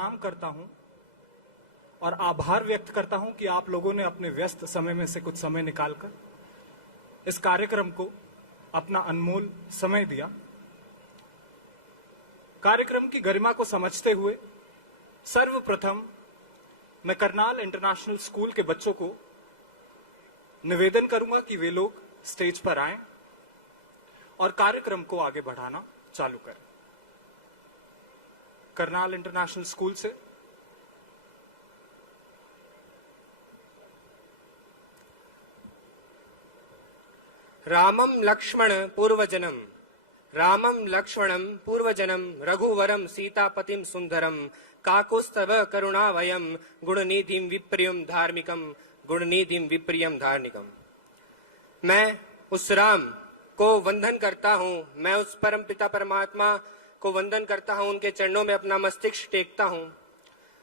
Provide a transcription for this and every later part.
प्रणाम करता हूं और आभार व्यक्त करता हूं कि आप लोगों ने अपने व्यस्त समय में से कुछ समय निकालकर इस कार्यक्रम को अपना अनमोल समय दिया। कार्यक्रम की गरिमा को समझते हुए सर्वप्रथम मैं करनाल इंटरनेशनल स्कूल के बच्चों को निवेदन करूंगा कि वे लोग स्टेज पर आएं और कार्यक्रम को आगे बढ़ाना चालू करें। करनाल इंटरनेशनल स्कूल से रामं लक्ष्मण पूर्वजनम रामं लक्ष्मणं पूर्वजनम रघुवरम सीतापतिम सुंदरम काकुस्तव करुणावयम गुणनिधिम विप्रियम धार्मिकम गुणनिधिम विप्रियम धार्मिकम। मैं उस राम को वंदन करता हूँ, मैं उस परम पिता परमात्मा को वंदन करता हूँ, उनके चरणों में अपना मस्तिष्क टेकता हूँ।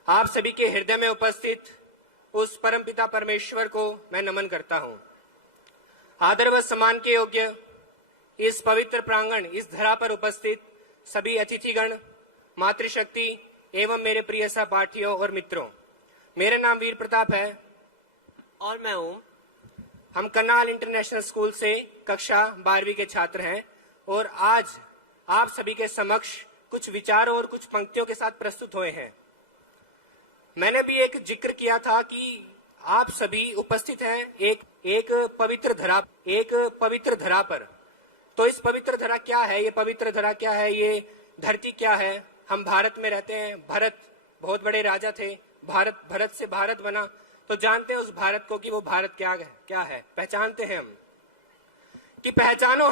आप सभी के हृदय में उपस्थित उस परम पिता परमेश्वर को मैं नमन करता हूँ। आदर व सम्मान के योग्य इस पवित्र प्रांगण, इस धरा पर उपस्थित सभी अतिथिगण, मातृशक्ति एवं मेरे प्रिय सहपाठियों और मित्रों, मेरा नाम वीर प्रताप है और मैं ओम। हम करनाल इंटरनेशनल स्कूल से कक्षा 12वीं के छात्र हैं और आज आप सभी के समक्ष कुछ विचारों और कुछ पंक्तियों के साथ प्रस्तुत हुए हैं। मैंने भी एक जिक्र किया था कि आप सभी उपस्थित हैं एक पवित्र धरा पर। तो इस पवित्र धरा क्या है, ये पवित्र धरा क्या है, ये धरती क्या है? हम भारत में रहते हैं। भरत बहुत बड़े राजा थे, भरत से भारत बना। तो जानते हैं उस भारत को कि वो भारत क्या है? पहचानते हैं हम कि पहचानो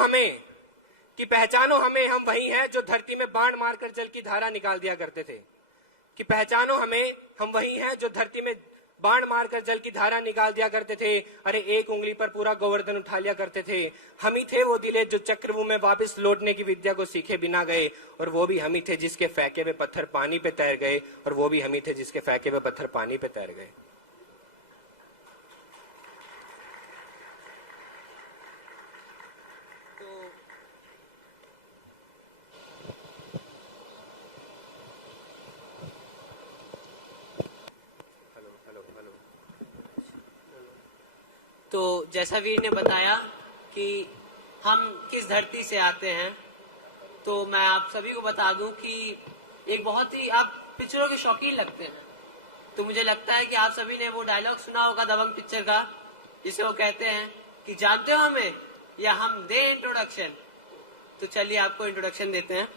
हमें हम वही हैं जो धरती में बाण मारकर जल की धारा निकाल दिया करते थे। कि पहचानो हमें हम वही हैं जो धरती में बाण मारकर जल की धारा निकाल दिया करते थे। अरे एक उंगली पर पूरा गोवर्धन उठा लिया करते थे। हम ही थे वो दिले जो चक्रव्यूह में वापस लौटने की विद्या को सीखे बिना गए, और वो भी हम ही थे जिसके फेंके हुए पत्थर पानी पे तैर गए, और वो भी हम ही थे जिसके फेंके हुए पत्थर पानी पे तैर गए। तो जैसा वीर ने बताया कि हम किस धरती से आते हैं, तो मैं आप सभी को बता दूं कि एक बहुत ही आप पिक्चरों के शौकीन लगते हैं, तो मुझे लगता है कि आप सभी ने वो डायलॉग सुना होगा दबंग पिक्चर का, जिसे वो कहते हैं कि जानते हो हमें या हम दे इंट्रोडक्शन। तो चलिए आपको इंट्रोडक्शन देते हैं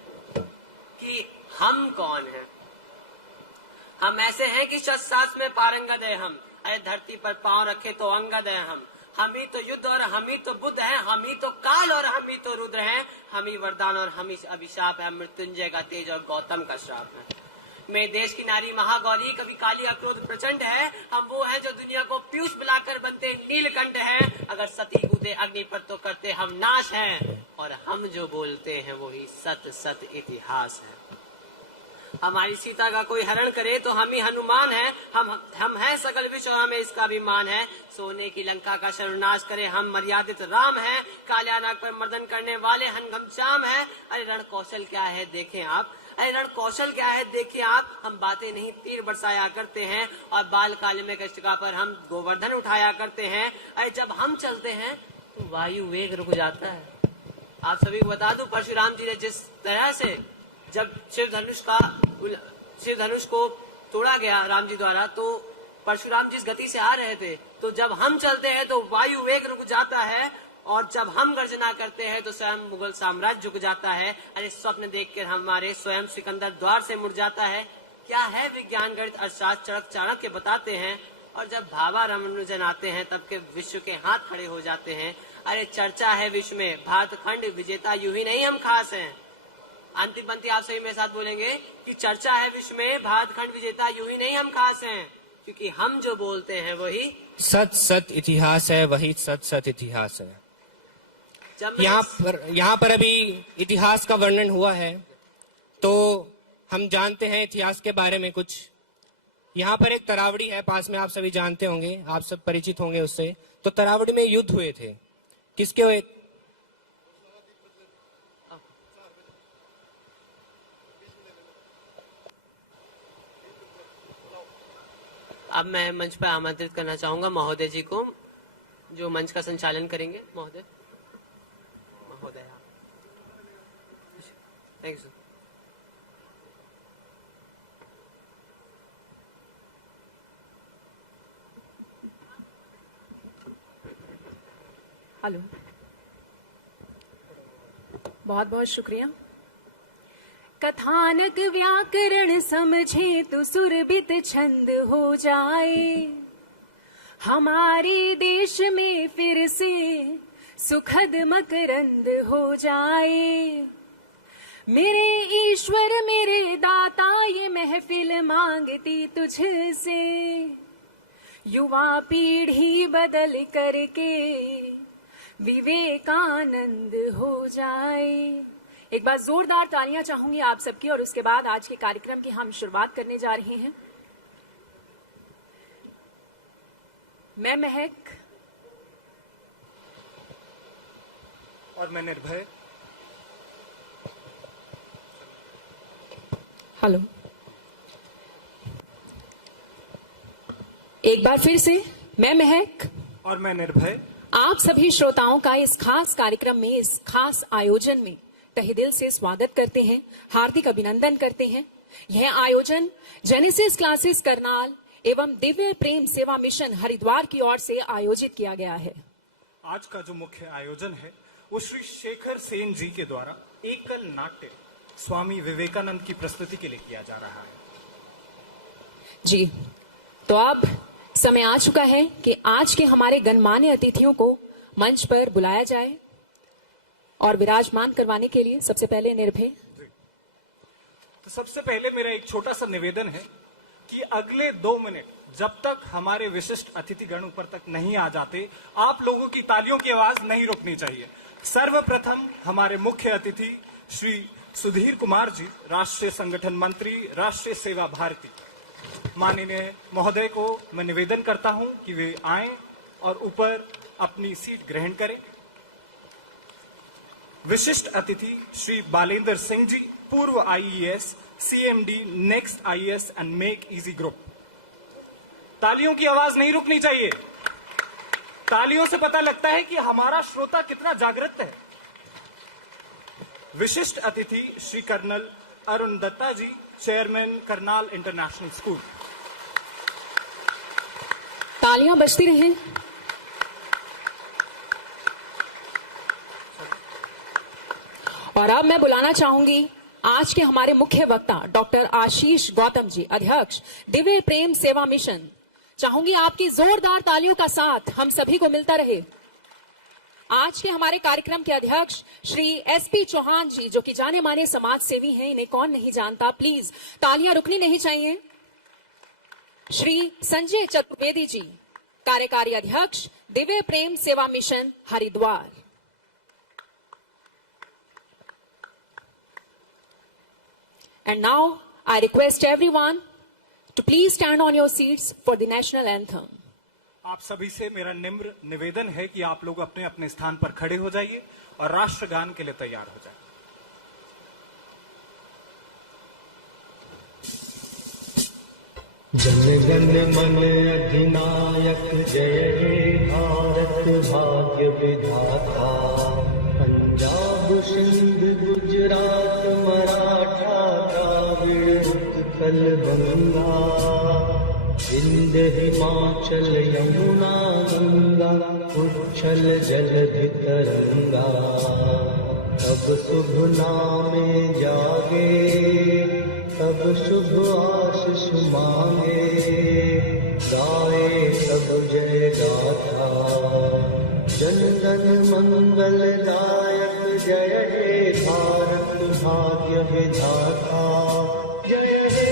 कि हम कौन हैं। हम ऐसे हैं कि शस्त्रास्त्र में पारंगत है हम। अरे धरती पर पांव रखे तो अंगद है हम ही तो युद्ध और हम ही तो बुद्ध हैं, हम ही तो काल और हम ही तो रुद्र हैं, हम ही वरदान और हम ही अभिशाप है, मृत्युंजय का तेज और गौतम का श्राप है। मेरे देश की नारी महागौरी, कभी काली अक्रोध प्रचंड है, हम वो हैं जो दुनिया को पीयूष पिलाकर बनते नीलकंठ है। अगर सती कूदे अग्नि पर तो करते हम नाश हैं, और हम जो बोलते हैं वही सत सत इतिहास है। हमारी सीता का कोई हरण करे तो हम ही हनुमान है, हम हैं सकल विश्व और हमें इसका अभिमान है। सोने की लंका का सर्वनाश करे हम मर्यादित राम है, काल्या नाग पर मर्दन करने वाले हनगम श्याम है। अरे रण कौशल क्या है देखें आप, हम बातें नहीं तीर बरसाया करते हैं, और बाल काल में कष्टिका पर हम गोवर्धन उठाया करते हैं। अरे जब हम चलते हैं तो वायु वेग रुक जाता है। आप सभी को बता दूं, परशुराम जी ने जिस तरह से जब शिव धनुष को तोड़ा गया राम जी द्वारा, तो परशुराम जिस गति से आ रहे थे, तो जब हम चलते हैं तो वायु वेग रुक जाता है, और जब हम गर्जना करते हैं तो स्वयं मुगल साम्राज्य झुक जाता है। अरे स्वप्न देखकर हमारे स्वयं सिकंदर द्वार से मुड़ जाता है। क्या है विज्ञान गणित अर्थशास्त्र चड़क चाणक्य बताते हैं, और जब भाभा रामानुजन आते हैं तब के विश्व के हाथ खड़े हो जाते हैं। अरे चर्चा है विश्व में भारतखंड विजेता, यूं ही नहीं हम खास हैं। अंतिम पंक्ति आप सभी मेरे साथ बोलेंगे कि चर्चा है विश्व में भारतखंड विजेता, यूं ही नहीं हम खास हैं, क्योंकि हम जो बोलते हैं वही सत सत इतिहास है, वही सत सत इतिहास है। यहाँ पर अभी इतिहास का वर्णन हुआ है, तो हम जानते हैं इतिहास के बारे में कुछ। यहाँ पर एक तरावड़ी है पास में, आप सभी जानते होंगे, आप सब परिचित होंगे उससे। तो तरावड़ी में युद्ध हुए थे, किसके हुए? अब मैं मंच पर आमंत्रित करना चाहूंगा महोदय जी को, जो मंच का संचालन करेंगे। महोदय, थैंक यू सर। हेलो, बहुत बहुत शुक्रिया। कथानक व्याकरण समझे तो सुरभित छंद हो जाए, हमारे देश में फिर से सुखद मकरंद हो जाए। मेरे ईश्वर मेरे दाता ये महफिल मांगती तुझसे, युवा पीढ़ी बदल करके विवेकानंद हो जाए। एक बार जोरदार तालियां चाहूंगी आप सबकी, और उसके बाद आज के कार्यक्रम की हम शुरुआत करने जा रहे हैं। मैं महक और मैं निर्भय। हेलो, एक बार फिर से मैं महक और मैं निर्भय आप सभी श्रोताओं का इस खास कार्यक्रम में, इस खास आयोजन में तहे दिल से स्वागत करते हैं, हार्दिक अभिनंदन करते हैं। यह आयोजन जेनेसिस क्लासेस करनाल एवं दिव्य प्रेम सेवा मिशन हरिद्वार की ओर से आयोजित किया गया है। आज का जो मुख्य आयोजन है वो श्री शेखर सेन जी के द्वारा एकल नाट्य स्वामी विवेकानंद की प्रस्तुति के लिए किया जा रहा है। जी, तो अब समय आ चुका है कि आज के हमारे गणमान्य अतिथियों को मंच पर बुलाया जाए और विराजमान करवाने के लिए सबसे पहले निर्भय। तो सबसे पहले मेरा एक छोटा सा निवेदन है कि अगले 2 मिनट जब तक हमारे विशिष्ट अतिथिगण ऊपर तक नहीं आ जाते, आप लोगों की तालियों की आवाज नहीं रुकनी चाहिए। सर्वप्रथम हमारे मुख्य अतिथि श्री सुधीर कुमार जी, राष्ट्रीय संगठन मंत्री, राष्ट्रीय सेवा भारती, माननीय महोदय को मैं निवेदन करता हूं कि वे आएं और ऊपर अपनी सीट ग्रहण करें। विशिष्ट अतिथि श्री बालेंद्र सिंह जी, पूर्व IES, CMD, next IAS and make easy group. तालियों की आवाज नहीं रुकनी चाहिए। तालियों से पता लगता है कि हमारा श्रोता कितना जागृत है। विशिष्ट अतिथि श्री कर्नल अरुण दत्ता जी, चेयरमैन करनाल इंटरनेशनल स्कूल। तालियां बजती रहें। और अब मैं बुलाना चाहूंगी आज के हमारे मुख्य वक्ता डॉक्टर आशीष गौतम जी, अध्यक्ष दिव्य प्रेम सेवा मिशन। चाहूंगी आपकी जोरदार तालियों का साथ हम सभी को मिलता रहे। आज के हमारे कार्यक्रम के अध्यक्ष श्री एसपी चौहान जी, जो कि जाने माने समाज सेवी हैं, इन्हें कौन नहीं जानता। प्लीज तालियां रुकनी नहीं चाहिए। श्री संजय चतुर्वेदी जी, कार्यकारी अध्यक्ष दिव्य प्रेम सेवा mission Haridwar. And now I request everyone to please stand on your seats for the national anthem. आप सभी से मेरा निम्र निवेदन है कि आप लोग अपने अपने स्थान पर खड़े हो जाइए और राष्ट्रगान के लिए तैयार हो जाए। जन गण मन अधिनायक जय हे भारत भाग्य विधाता, पंजाब सिंध गुजरात मराठा द्राविड़ उत्कल गंगा, विंध हिमाचल यमुना गंगा, उच्छल जलधि तरंगा, तब शुभ नामे जागे, तब शुभ आशीष मांगे, गाए तब जय गाथा, जन गण मंगल दायक जय हे भारत भाग्य विधाता, जय हे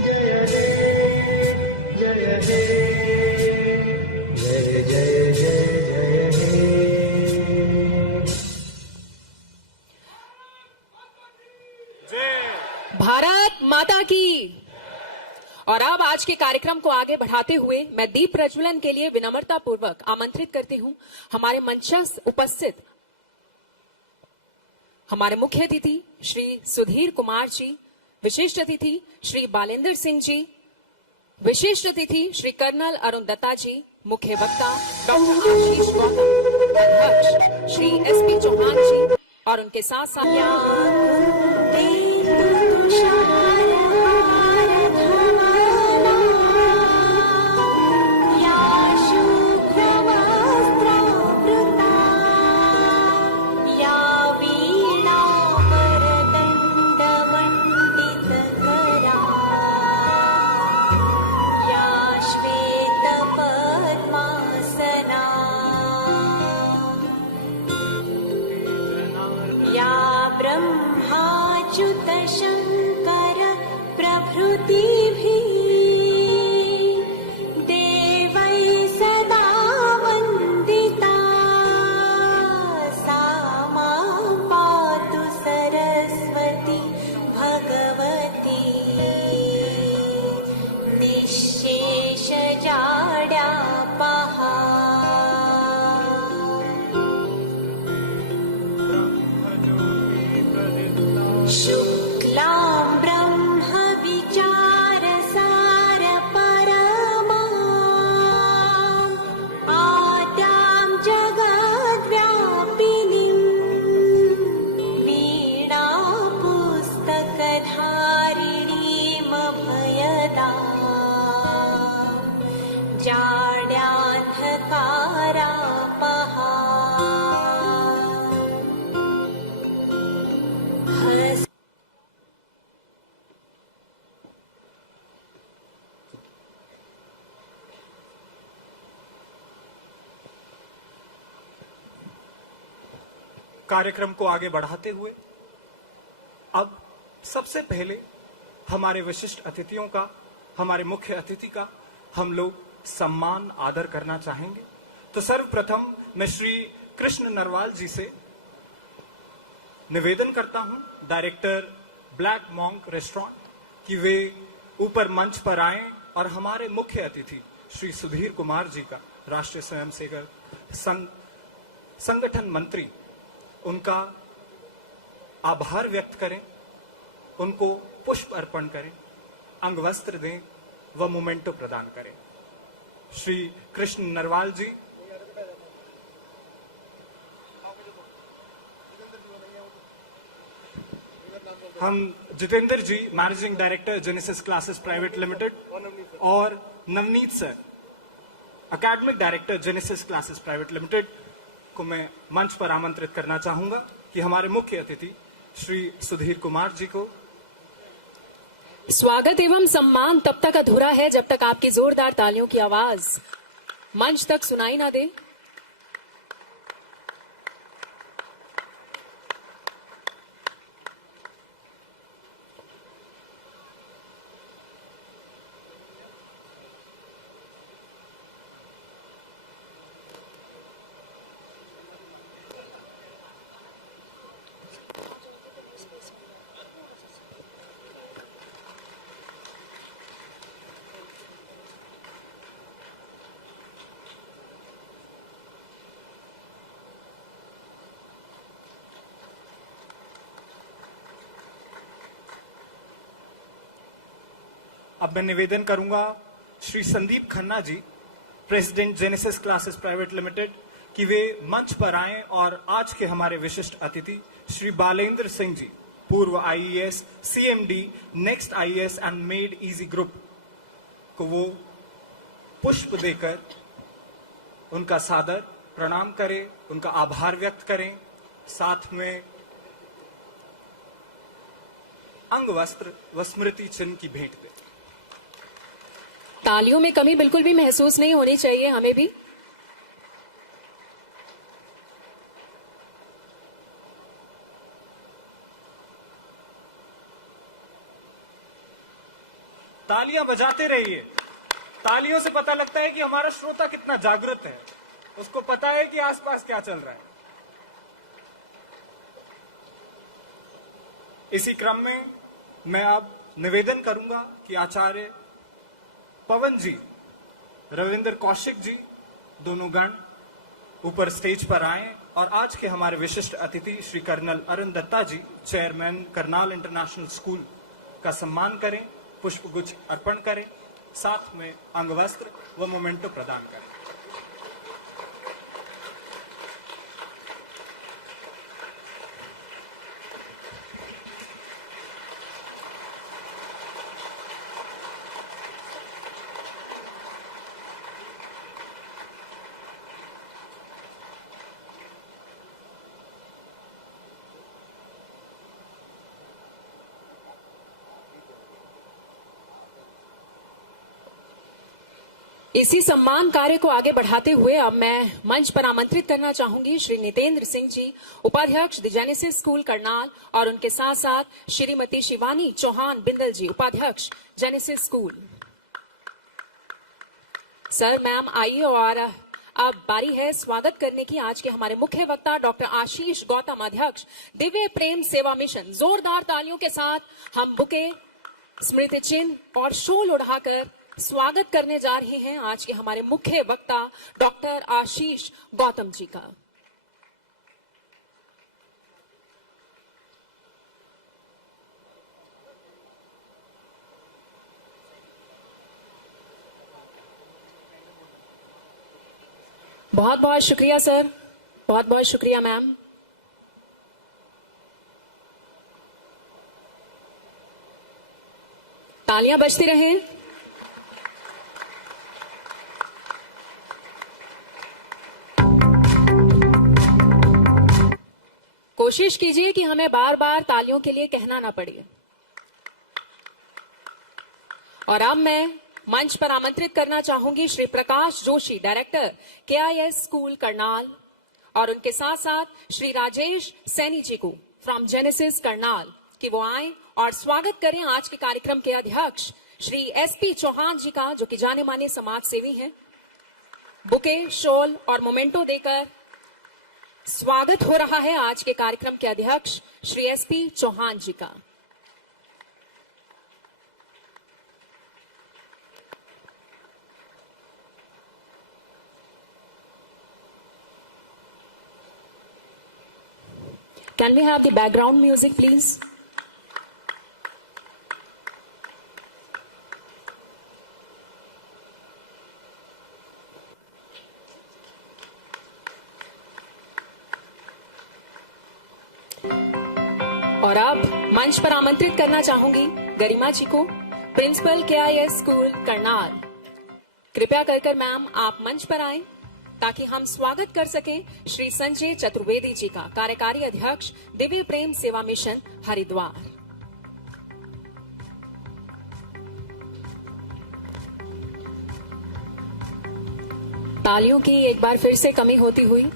जय हे जय हे जय जय जय जय हे। भारत माता की। और अब आज के कार्यक्रम को आगे बढ़ाते हुए मैं दीप प्रज्वलन के लिए विनम्रता पूर्वक आमंत्रित करती हूं हमारे मंचस्थ उपस्थित हमारे मुख्य अतिथि श्री सुधीर कुमार जी, विशिष्ट अतिथि श्री बालेंद्र सिंह जी, विशिष्ट अतिथि श्री कर्नल अरुण दत्ता जी, मुख्य वक्ता डॉक्टर आशीष गौतम, अध्यक्ष श्री एसपी चौहान जी और उनके साथ ब्रह्माच्युत शंकर प्रभृतिभिः देवै सदा वन्दिता सा मां पातु सरस्वती भगवती निःशेषजाड्यापहा शुक्लां ब्रह्म विचारसार परमाम् आद्यां जगद्व्यापिनीं वीणा पुस्तकधारिणीमभयदाम् जाड्यान्धकारापहा कार्यक्रम को आगे बढ़ाते हुए अब सबसे पहले हमारे विशिष्ट अतिथियों का, हमारे मुख्य अतिथि का हम लोग सम्मान आदर करना चाहेंगे। तो सर्वप्रथम मैं श्री कृष्ण नरवाल जी से निवेदन करता हूं, डायरेक्टर ब्लैक मॉन्क रेस्टोरेंट, कि वे ऊपर मंच पर आएं और हमारे मुख्य अतिथि श्री सुधीर कुमार जी का, राष्ट्रीय स्वयंसेवक संघ संगठन मंत्री, उनका आभार व्यक्त करें, उनको पुष्प अर्पण करें, अंगवस्त्र दें व मोमेंटो प्रदान करें। श्री कृष्ण नरवाल जी। हम Jitendra ji, managing director Genesis Classes Private Limited, और Navneet sir, academic director Genesis Classes Private Limited को मैं मंच पर आमंत्रित करना चाहूंगा कि हमारे मुख्य अतिथि श्री सुधीर कुमार जी को। स्वागत एवं सम्मान तब तक अधूरा है जब तक आपकी जोरदार तालियों की आवाज मंच तक सुनाई ना दे। अब मैं निवेदन करूंगा Shri Sandeep Khanna ji, president Genesis Classes Private Limited, कि वे मंच पर आएं और आज के हमारे विशिष्ट अतिथि श्री बालेंद्र सिंह जी, पूर्व IAS, CMD, next IAS and made easy group, को वो पुष्प देकर उनका सादर प्रणाम करें, उनका आभार व्यक्त करें, साथ में अंगवस्त्र व स्मृति चिन्ह की भेंट दें। तालियों में कमी बिल्कुल भी महसूस नहीं होनी चाहिए हमें भी। तालियां बजाते रहिए। तालियों से पता लगता है कि हमारा श्रोता कितना जागृत है, उसको पता है कि आसपास क्या चल रहा है। इसी क्रम में मैं अब निवेदन करूंगा कि आचार्य पवन जी, रविंद्र कौशिक जी, दोनों गण ऊपर स्टेज पर आएं और आज के हमारे विशिष्ट अतिथि श्री कर्नल अरुण दत्ता जी, चेयरमैन करनाल इंटरनेशनल स्कूल, का सम्मान करें, पुष्पगुच्छ अर्पण करें साथ में अंगवस्त्र व मोमेंटो प्रदान करें। इसी सम्मान कार्य को आगे बढ़ाते हुए अब मैं मंच पर आमंत्रित करना चाहूंगी श्री नितेंद्र सिंह जी, उपाध्यक्ष द जेनेसिस स्कूल करनाल, और उनके साथ साथ श्रीमती शिवानी चौहान बिंदल जी, उपाध्यक्ष जेनेसिस स्कूल। सर, मैम आइए, और अब बारी है स्वागत करने की आज के हमारे मुख्य वक्ता डॉक्टर आशीष गौतम, अध्यक्ष दिव्य प्रेम सेवा मिशन। जोरदार तालियों के साथ हम बुके, स्मृति चिन्ह और शॉल उड़ाकर स्वागत करने जा रहे हैं आज के हमारे मुख्य वक्ता डॉक्टर आशीष गौतम जी का। बहुत बहुत शुक्रिया सर, बहुत बहुत शुक्रिया मैम। तालियां बजती रहें। कोशिश कीजिए कि हमें बार बार तालियों के लिए कहना ना पड़े। और अब मैं मंच पर आमंत्रित करना चाहूंगी Shri Prakash Joshi, director KIS school Karnal, और उनके साथ साथ श्री राजेश सैनी जी को फ्रॉम जेनेसिस करनाल, कि वो आए और स्वागत करें आज के कार्यक्रम के अध्यक्ष श्री SP चौहान जी का, जो कि जाने माने समाज सेवी हैं। बुके, शॉल और मोमेंटो देकर स्वागत हो रहा है आज के कार्यक्रम के अध्यक्ष श्री SP चौहान जी का। Can we have the background music, please? और अब मंच पर आमंत्रित करना चाहूंगी गरिमा जी को, प्रिंसिपल KIS स्कूल करनाल। कृपया कर मैम आप मंच पर आएं ताकि हम स्वागत कर सकें श्री संजय चतुर्वेदी जी का, कार्यकारी अध्यक्ष दिव्य प्रेम सेवा मिशन हरिद्वार। तालियों की एक बार फिर से कमी होती हुई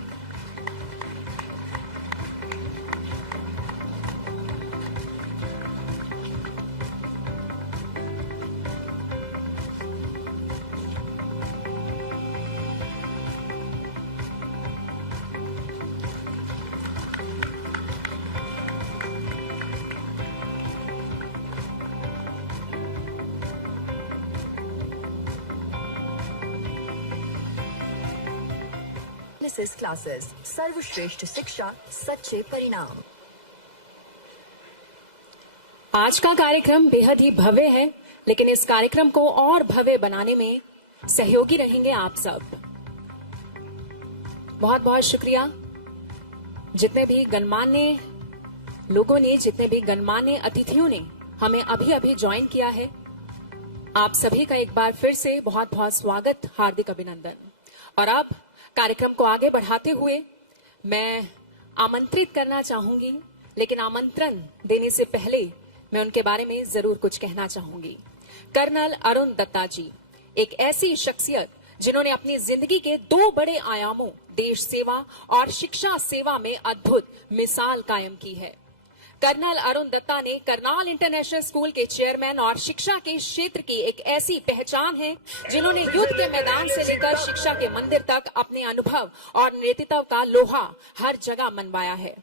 जेनेसिस क्लासेस, सर्वश्रेष्ठ शिक्षा, सच्चे परिणाम। आज का कार्यक्रम बेहद ही भव्य है, लेकिन इस कार्यक्रम को और भव्य बनाने में सहयोगी रहेंगे आप सब। बहुत बहुत शुक्रिया जितने भी गणमान्य लोगों ने, जितने भी गणमान्य अतिथियों ने हमें अभी अभी ज्वाइन किया है। आप सभी का एक बार फिर से बहुत बहुत स्वागत, हार्दिक अभिनंदन। और अब कार्यक्रम को आगे बढ़ाते हुए मैं आमंत्रित करना चाहूंगी, लेकिन आमंत्रण देने से पहले मैं उनके बारे में जरूर कुछ कहना चाहूंगी। कर्नल अरुण दत्ता जी एक ऐसी शख्सियत जिन्होंने अपनी जिंदगी के 2 बड़े आयामों, देश सेवा और शिक्षा सेवा में अद्भुत मिसाल कायम की है। कर्नल अरुण दत्ता ने करनाल इंटरनेशनल स्कूल के चेयरमैन और शिक्षा के क्षेत्र की एक ऐसी पहचान है जिन्होंने युद्ध के मैदान से लेकर शिक्षा के मंदिर तक अपने अनुभव और नेतृत्व का लोहा हर जगह मनवाया है।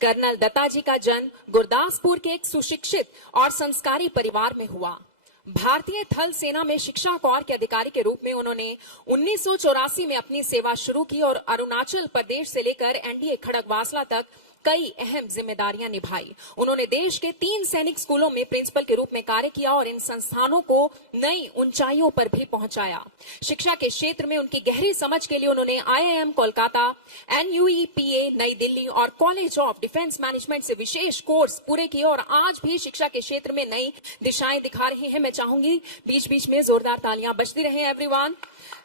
कर्नल दत्ता जी का जन्म गुरदासपुर के एक सुशिक्षित और संस्कारी परिवार में हुआ। भारतीय थल सेना में शिक्षा कौर के अधिकारी के रूप में उन्होंने 1984 में अपनी सेवा शुरू की और अरुणाचल प्रदेश से लेकर NDA खड़गवासला तक कई अहम जिम्मेदारियां निभाई। उन्होंने देश के 3 सैनिक स्कूलों में प्रिंसिपल के रूप में कार्य किया और इन संस्थानों को नई ऊंचाइयों पर भी पहुंचाया। शिक्षा के क्षेत्र में उनकी गहरी समझ के लिए उन्होंने IIM कोलकाता, NUEPA नई दिल्ली और कॉलेज ऑफ डिफेंस मैनेजमेंट से विशेष कोर्स पूरे किए और आज भी शिक्षा के क्षेत्र में नई दिशाएं दिखा रहे हैं। मैं चाहूंगी बीच बीच में जोरदार तालियां बजती रहें एवरीवन।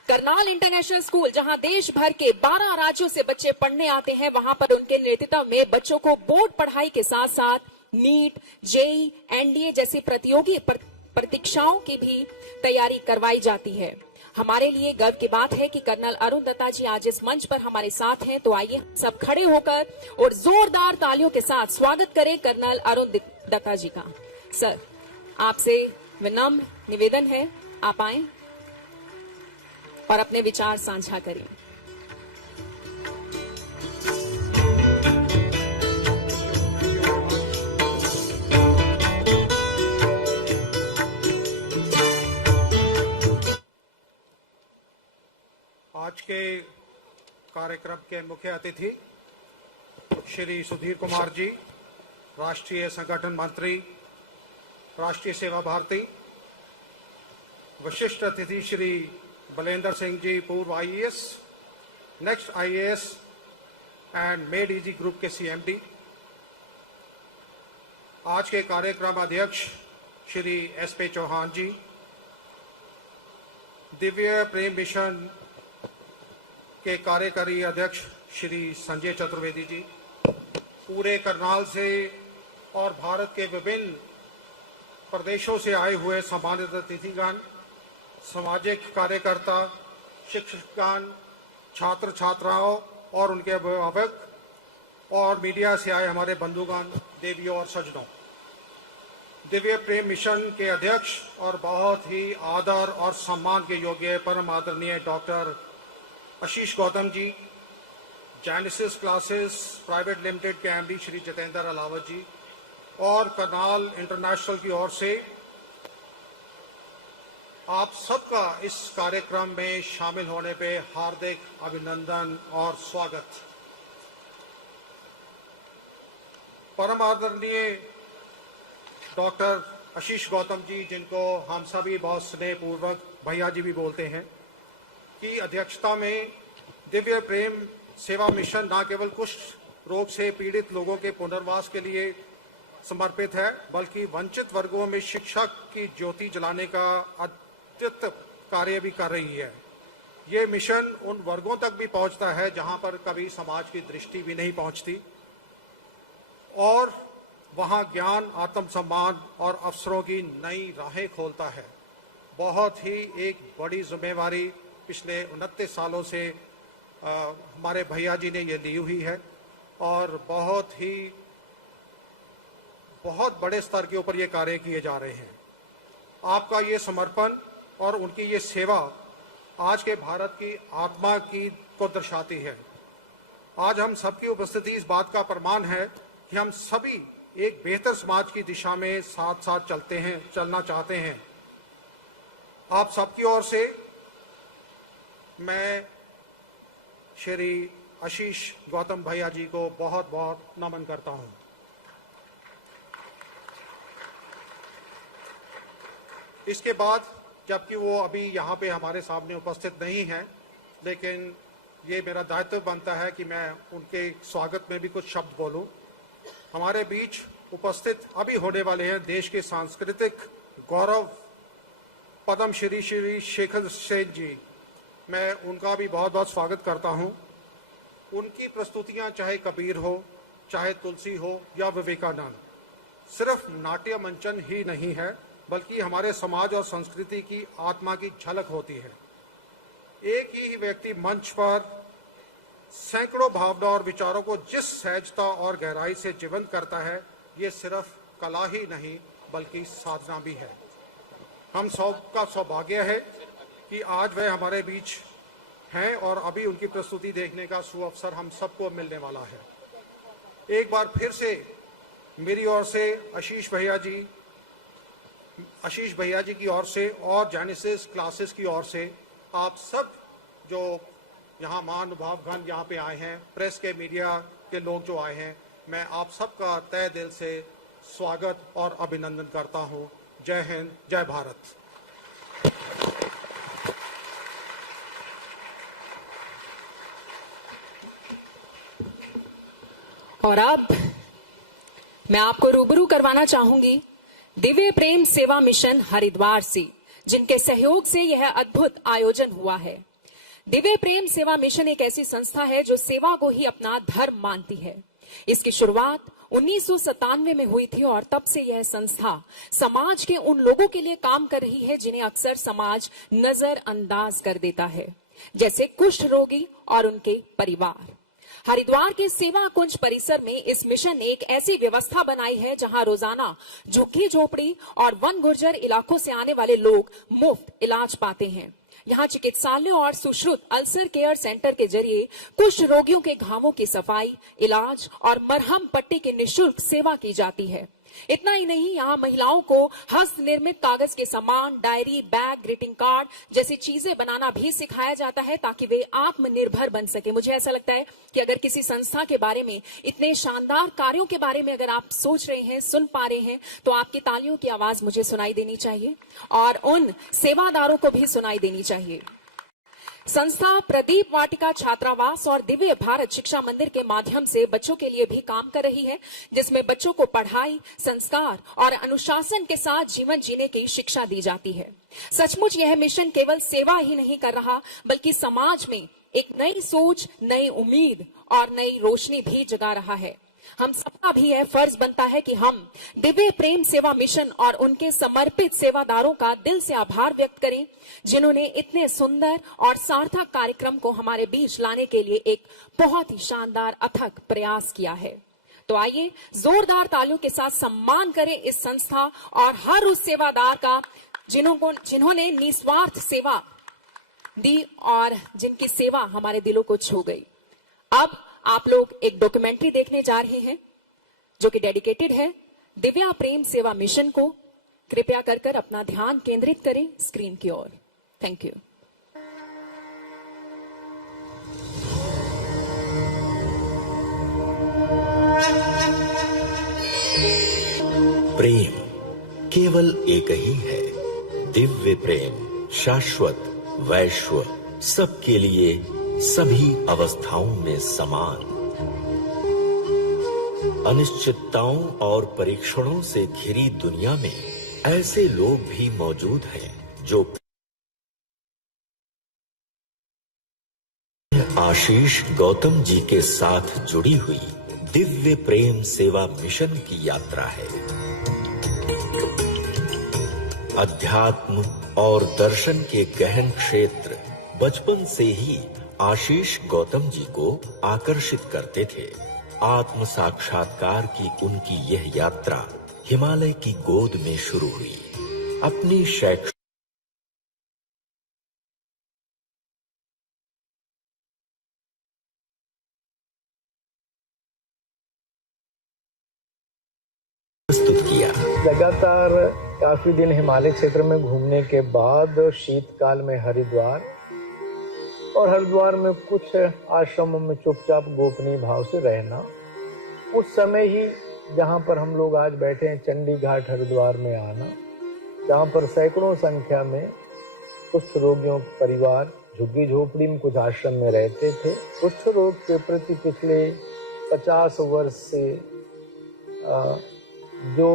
करनाल इंटरनेशनल स्कूल, जहां देश भर के 12 राज्यों से बच्चे पढ़ने आते हैं, वहां पर उनके नेतृत्व में बच्चों को बोर्ड पढ़ाई के साथ साथ नीट, JEE, NDA जैसी प्रतियोगी परीक्षाओं की भी तैयारी करवाई जाती है। हमारे लिए गर्व की बात है कि कर्नल अरुण दत्ता जी आज इस मंच पर हमारे साथ हैं। तो आइए सब खड़े होकर और जोरदार तालियों के साथ स्वागत करें कर्नल अरुण दत्ता जी का। सर, आपसे विनम्र निवेदन है, आप आए और अपने विचार साझा करें। आज के कार्यक्रम के मुख्य अतिथि श्री सुधीर कुमार जी, राष्ट्रीय संगठन मंत्री, राष्ट्रीय सेवा भारती। विशिष्ट अतिथि श्री बलेंद्र सिंह जी, पूर्व IAS, next IAS and made easy group के CMD। आज के कार्यक्रम अध्यक्ष श्री SP चौहान जी, दिव्य प्रेम मिशन के कार्यकारी अध्यक्ष श्री संजय चतुर्वेदी जी, पूरे करनाल से और भारत के विभिन्न प्रदेशों से आए हुए सम्मानित अतिथिगण, सामाजिक कार्यकर्ता, शिक्षकगण, छात्र छात्राओं और उनके अभिभावक और मीडिया से आए हमारे बंधुगण, देवियों और सज्जनों। दिव्य प्रेम मिशन के अध्यक्ष और बहुत ही आदर और सम्मान के योग्य परम आदरणीय डॉक्टर आशीष Gautam ji, genesis Classes Private limited के MD श्री जितेंद्र अलावत जी और करनाल इंटरनेशनल की ओर से आप सबका इस कार्यक्रम में शामिल होने पे हार्दिक अभिनंदन और स्वागत। परम आदरणीय डॉक्टर आशीष गौतम जी, जिनको हम सभी बहुत स्नेहपूर्वक भैया जी भी बोलते हैं, की अध्यक्षता में दिव्य प्रेम सेवा मिशन न केवल कुष्ठ रोग से पीड़ित लोगों के पुनर्वास के लिए समर्पित है, बल्कि वंचित वर्गों में शिक्षा की ज्योति जलाने का अद्भुत कार्य भी कर रही है। ये मिशन उन वर्गों तक भी पहुंचता है जहां पर कभी समाज की दृष्टि भी नहीं पहुंचती और वहां ज्ञान, आत्मसम्मान और अवसरों की नई राहें खोलता है। बहुत ही एक बड़ी जिम्मेवारी पिछले 29 सालों से हमारे भैया जी ने ये ली हुई है और बहुत बड़े स्तर के ऊपर ये कार्य किए जा रहे हैं। आपका ये समर्पण और उनकी ये सेवा आज के भारत की आत्मा को दर्शाती है। आज हम सबकी उपस्थिति इस बात का प्रमाण है कि हम सभी एक बेहतर समाज की दिशा में साथ साथ चलना चाहते हैं। आप सबकी ओर से मैं श्री आशीष गौतम भैया जी को बहुत बहुत नमन करता हूं। इसके बाद, जबकि वो अभी यहाँ पे हमारे सामने उपस्थित नहीं हैं, लेकिन ये मेरा दायित्व बनता है कि मैं उनके स्वागत में भी कुछ शब्द बोलूं। हमारे बीच उपस्थित अभी होने वाले हैं देश के सांस्कृतिक गौरव पद्म श्री श्री शेखर सेन जी। मैं उनका भी बहुत बहुत स्वागत करता हूं। उनकी प्रस्तुतियां चाहे कबीर हो, चाहे तुलसी हो या विवेकानंद, सिर्फ नाट्य मंचन ही नहीं है, बल्कि हमारे समाज और संस्कृति की आत्मा की झलक होती है। एक ही व्यक्ति मंच पर सैकड़ों भावना और विचारों को जिस सहजता और गहराई से जीवंत करता है, ये सिर्फ कला ही नहीं बल्कि साधना भी है। हम सबका सौभाग्य है कि आज वह हमारे बीच हैं और अभी उनकी प्रस्तुति देखने का सुअवसर हम सबको मिलने वाला है। एक बार फिर से मेरी ओर से आशीष भैया जी की ओर से और जेनेसिस क्लासेस की ओर से आप सब जो यहाँ महानुभावगण यहाँ पे आए हैं, प्रेस के मीडिया के लोग जो आए हैं, मैं आप सबका तहे दिल से स्वागत और अभिनंदन करता हूं। जय हिंद, जय भारत। और अब मैं आपको रूबरू करवाना चाहूंगी दिव्य प्रेम सेवा मिशन हरिद्वार से, जिनके सहयोग से यह अद्भुत आयोजन हुआ है। दिव्य प्रेम सेवा मिशन एक ऐसी संस्था है जो सेवा को ही अपना धर्म मानती है। इसकी शुरुआत 1997 में हुई थी और तब से यह संस्था समाज के उन लोगों के लिए काम कर रही है जिन्हें अक्सर समाज नजरअंदाज कर देता है, जैसे कुष्ठ रोगी और उनके परिवार। हरिद्वार के सेवा कुंज परिसर में इस मिशन ने एक ऐसी व्यवस्था बनाई है जहां रोजाना झुग्गी झोपड़ी और वन गुर्जर इलाकों से आने वाले लोग मुफ्त इलाज पाते हैं। यहाँ चिकित्सालय और सुश्रुत अल्सर केयर सेंटर के जरिए कुष्ठ रोगियों के घावों की सफाई, इलाज और मरहम पट्टी की निःशुल्क सेवा की जाती है। इतना ही नहीं, यहाँ महिलाओं को हस्त निर्मित कागज के सामान, डायरी, बैग, ग्रीटिंग कार्ड जैसी चीजें बनाना भी सिखाया जाता है ताकि वे आत्मनिर्भर बन सके। मुझे ऐसा लगता है कि अगर किसी संस्था के बारे में, इतने शानदार कार्यों के बारे में अगर आप सोच रहे हैं, सुन पा रहे हैं, तो आपकी तालियों की आवाज मुझे सुनाई देनी चाहिए और उन सेवादारों को भी सुनाई देनी चाहिए। संस्था प्रदीप वाटिका छात्रावास और दिव्य भारत शिक्षा मंदिर के माध्यम से बच्चों के लिए भी काम कर रही है, जिसमें बच्चों को पढ़ाई, संस्कार और अनुशासन के साथ जीवन जीने की शिक्षा दी जाती है। सचमुच यह मिशन केवल सेवा ही नहीं कर रहा, बल्कि समाज में एक नई सोच, नई उम्मीद और नई रोशनी भी जगा रहा है। हम सबका भी यह फर्ज बनता है कि हम दिव्य प्रेम सेवा मिशन और उनके समर्पित सेवादारों का दिल से आभार व्यक्त करें, जिन्होंने इतने सुंदर और सार्थक कार्यक्रम को हमारे बीच लाने के लिए एक बहुत ही शानदार अथक प्रयास किया है। तो आइए जोरदार तालियों के साथ सम्मान करें इस संस्था और हर उस सेवादार का जिन्होंने निस्वार्थ सेवा दी और जिनकी सेवा हमारे दिलों को छू गई। अब आप लोग एक डॉक्यूमेंट्री देखने जा रहे हैं जो कि डेडिकेटेड है दिव्या प्रेम सेवा मिशन को। कृपया कर अपना ध्यान केंद्रित करें स्क्रीन की ओर। Thank you. प्रेम केवल एक ही है, दिव्य प्रेम, शाश्वत, वैश्व, सबके लिए, सभी अवस्थाओं में समान। अनिश्चितताओं और परीक्षणों से घिरी दुनिया में ऐसे लोग भी मौजूद हैं जो आशीष गौतम जी के साथ जुड़ी हुई दिव्य प्रेम सेवा मिशन की यात्रा है। अध्यात्म और दर्शन के गहन क्षेत्र बचपन से ही आशीष गौतम जी को आकर्षित करते थे। आत्म साक्षात्कार की उनकी यह यात्रा हिमालय की गोद में शुरू हुई। अपनी शैक्षिक प्रस्तुत किया। लगातार काफी दिन हिमालय क्षेत्र में घूमने के बाद शीतकाल में हरिद्वार और हरिद्वार में कुछ आश्रमों में चुपचाप गोपनीय भाव से रहना, उस समय ही जहाँ पर हम लोग आज बैठे हैं चंडी घाट हरिद्वार में आना, जहाँ पर सैकड़ों संख्या में कुष्ठ रोगियों के परिवार झुग्गी झोपड़ी में कुछ आश्रम में रहते थे। कुष्ठ रोग के प्रति पिछले 50 वर्ष से जो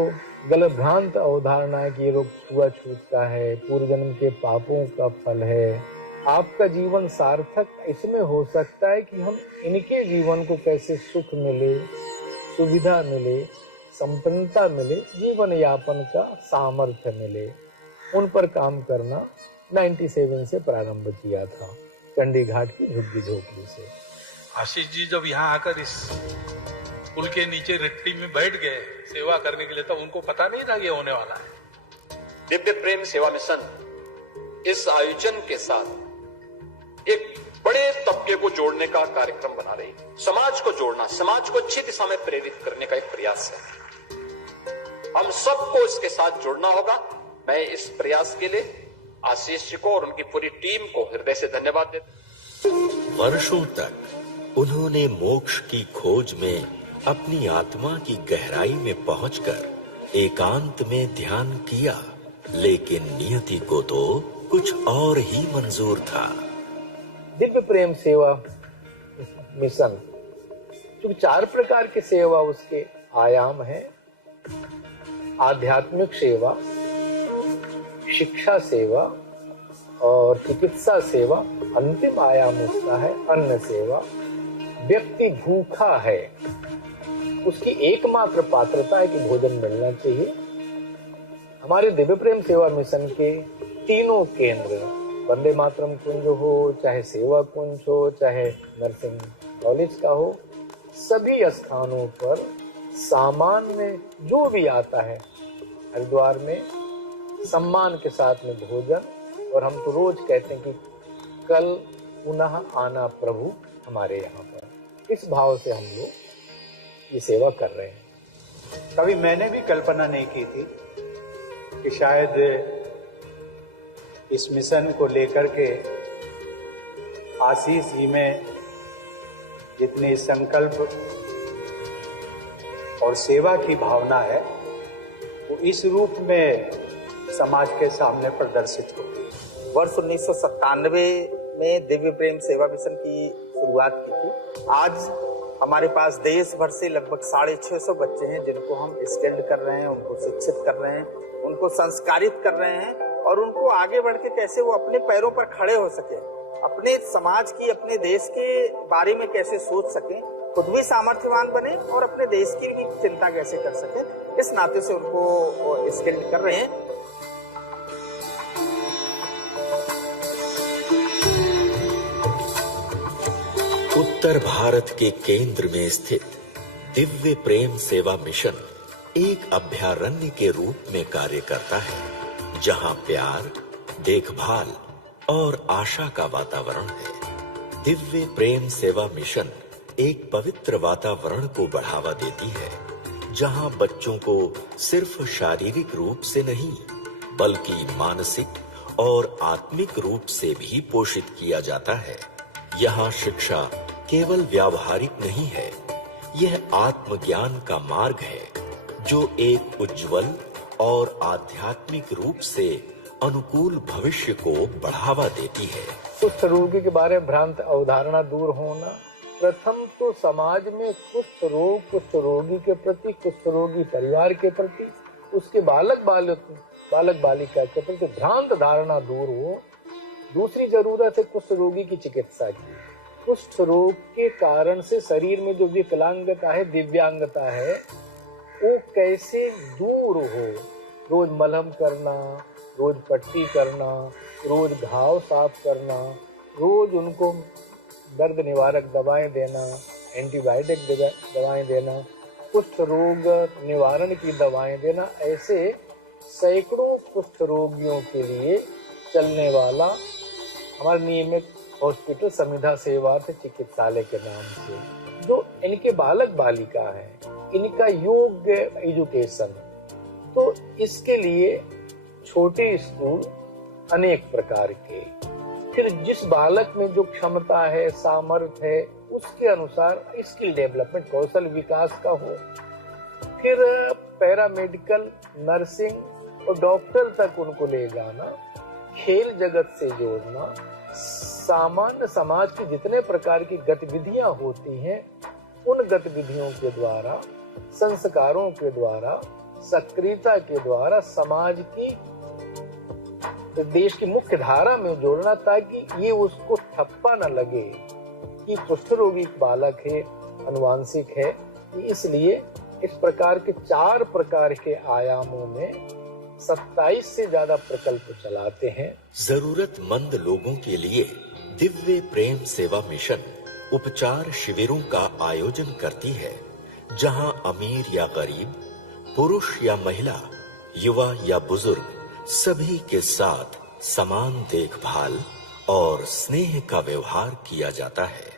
गलत भ्रांत अवधारणा है कि ये रोग छुआछूत का है, पूर्व जन्म के पापों का फल है, आपका जीवन सार्थक इसमें हो सकता है कि हम इनके जीवन को कैसे सुख मिले, सुविधा मिले, संपन्नता मिले, जीवन यापन का सामर्थ्य मिले, उन पर काम करना 97 से प्रारंभ किया था, चंडी घाट की झुग्गी झोपड़ी से। आशीष जी जब यहाँ आकर इस पुल के नीचे रिट्टी में बैठ गए सेवा करने के लिए, तो उनको पता नहीं था ये होने वाला है। दिव्य प्रेम सेवा मिशन इस आयोजन के साथ एक बड़े तबके को जोड़ने का कार्यक्रम बना रही है। समाज को जोड़ना, समाज को अच्छी दिशा में प्रेरित करने का एक प्रयास है। हम सबको इसके साथ जुड़ना होगा। मैं इस प्रयास के लिए आशीष जी को और उनकी पूरी टीम को हृदय से धन्यवाद देता हूं। वर्षों तक उन्होंने मोक्ष की खोज में अपनी आत्मा की गहराई में पहुंचकर एकांत में ध्यान किया, लेकिन नियति को तो कुछ और ही मंजूर था। दिव्य प्रेम सेवा मिशन, क्योंकि 4 प्रकार की सेवा उसके आयाम हैं। आध्यात्मिक सेवा, शिक्षा सेवा और चिकित्सा सेवा। अंतिम आयाम उसका है अन्न सेवा। व्यक्ति भूखा है, उसकी एकमात्र पात्रता है कि भोजन मिलना चाहिए। हमारे दिव्य प्रेम सेवा मिशन के तीनों केंद्र, वंदे मातरम कुंज हो, चाहे सेवा कुंज हो, चाहे नर्सिंग कॉलेज का हो, सभी स्थानों पर सामान्य जो भी आता है हरिद्वार में सम्मान के साथ में भोजन। और हम तो रोज कहते हैं कि कल पुनः आना प्रभु हमारे यहाँ पर। इस भाव से हम लोग ये सेवा कर रहे हैं। कभी मैंने भी कल्पना नहीं की थी कि शायद इस मिशन को लेकर के आशीष जी में जितनी संकल्प और सेवा की भावना है वो इस रूप में समाज के सामने प्रदर्शित होगी। वर्ष 1997 में दिव्य प्रेम सेवा मिशन की शुरुआत की थी। आज हमारे पास देश भर से लगभग 650 बच्चे हैं जिनको हम स्किल्ड कर रहे हैं, उनको शिक्षित कर रहे हैं, उनको संस्कारित कर रहे हैं और उनको आगे बढ़ के कैसे वो अपने पैरों पर खड़े हो सके, अपने समाज की, अपने देश के बारे में कैसे सोच सकें, खुद भी सामर्थ्यवान बने और अपने देश की भी चिंता कैसे कर सकें, इस नाते से उनको स्किल्ड कर रहे हैं। उत्तर भारत के केंद्र में स्थित दिव्य प्रेम सेवा मिशन एक अभयारण्य के रूप में कार्य करता है, जहां प्यार, देखभाल और आशा का वातावरण है। दिव्य प्रेम सेवा मिशन एक पवित्र वातावरण को बढ़ावा देती है, जहां बच्चों को सिर्फ शारीरिक रूप से नहीं बल्कि मानसिक और आत्मिक रूप से भी पोषित किया जाता है। यहाँ शिक्षा केवल व्यावहारिक नहीं है, यह आत्मज्ञान का मार्ग है जो एक उज्जवल और आध्यात्मिक रूप से अनुकूल भविष्य को बढ़ावा देती है। कुष्ठ रोगी के बारे में भ्रांत अवधारणा दूर होना। प्रथम तो समाज में कुष्ठ रोग, कुष्ठ रोगी के प्रति, कुष्ठ रोगी परिवार के प्रति, उसके बालक बालिका के प्रति भ्रांत धारणा दूर हो। दूसरी जरूरत है कुष्ठ रोगी की चिकित्सा की। कुष्ठ रोग के कारण से शरीर में जो विकलांगता है, दिव्यांगता है, वो कैसे दूर हो। रोज मलहम करना, रोज पट्टी करना, रोज घाव साफ करना, रोज उनको दर्द निवारक दवाएं देना, एंटीबायोटिक दवाएं देना, कुष्ठ रोग निवारण की दवाएं देना, ऐसे सैकड़ों कुष्ठ रोगियों के लिए चलने वाला हमारा नियमित हॉस्पिटल समिधा सेवार्थ चिकित्सालय के नाम से, जो इनके बालक बालिका हैं, इनका योग्य एजुकेशन। तो इसके लिए छोटे स्कूल अनेक प्रकार के, फिर जिस बालक में जो क्षमता है, सामर्थ्य है, उसके अनुसार स्किल डेवलपमेंट, कौशल विकास का हो। फिर पैरामेडिकल, नर्सिंग और डॉक्टर तक उनको ले जाना, खेल जगत से जोड़ना, सामान्य समाज की जितने प्रकार की गतिविधियां होती हैं उन गतिविधियों के द्वारा, संस्कारों के द्वारा, सक्रियता के द्वारा समाज की, देश की मुख्य धारा में जोड़ना, ताकि ये उसको ठप्पा न लगे कि कुष्ठ रोगी बालक है, अनुवांशिक है। इसलिए इस प्रकार के 4 प्रकार के आयामों में 27 से ज्यादा प्रकल्प चलाते हैं। जरूरतमंद लोगों के लिए दिव्य प्रेम सेवा मिशन उपचार शिविरों का आयोजन करती है, जहां अमीर या गरीब, पुरुष या महिला, युवा या बुजुर्ग सभी के साथ समान देखभाल और स्नेह का व्यवहार किया जाता है।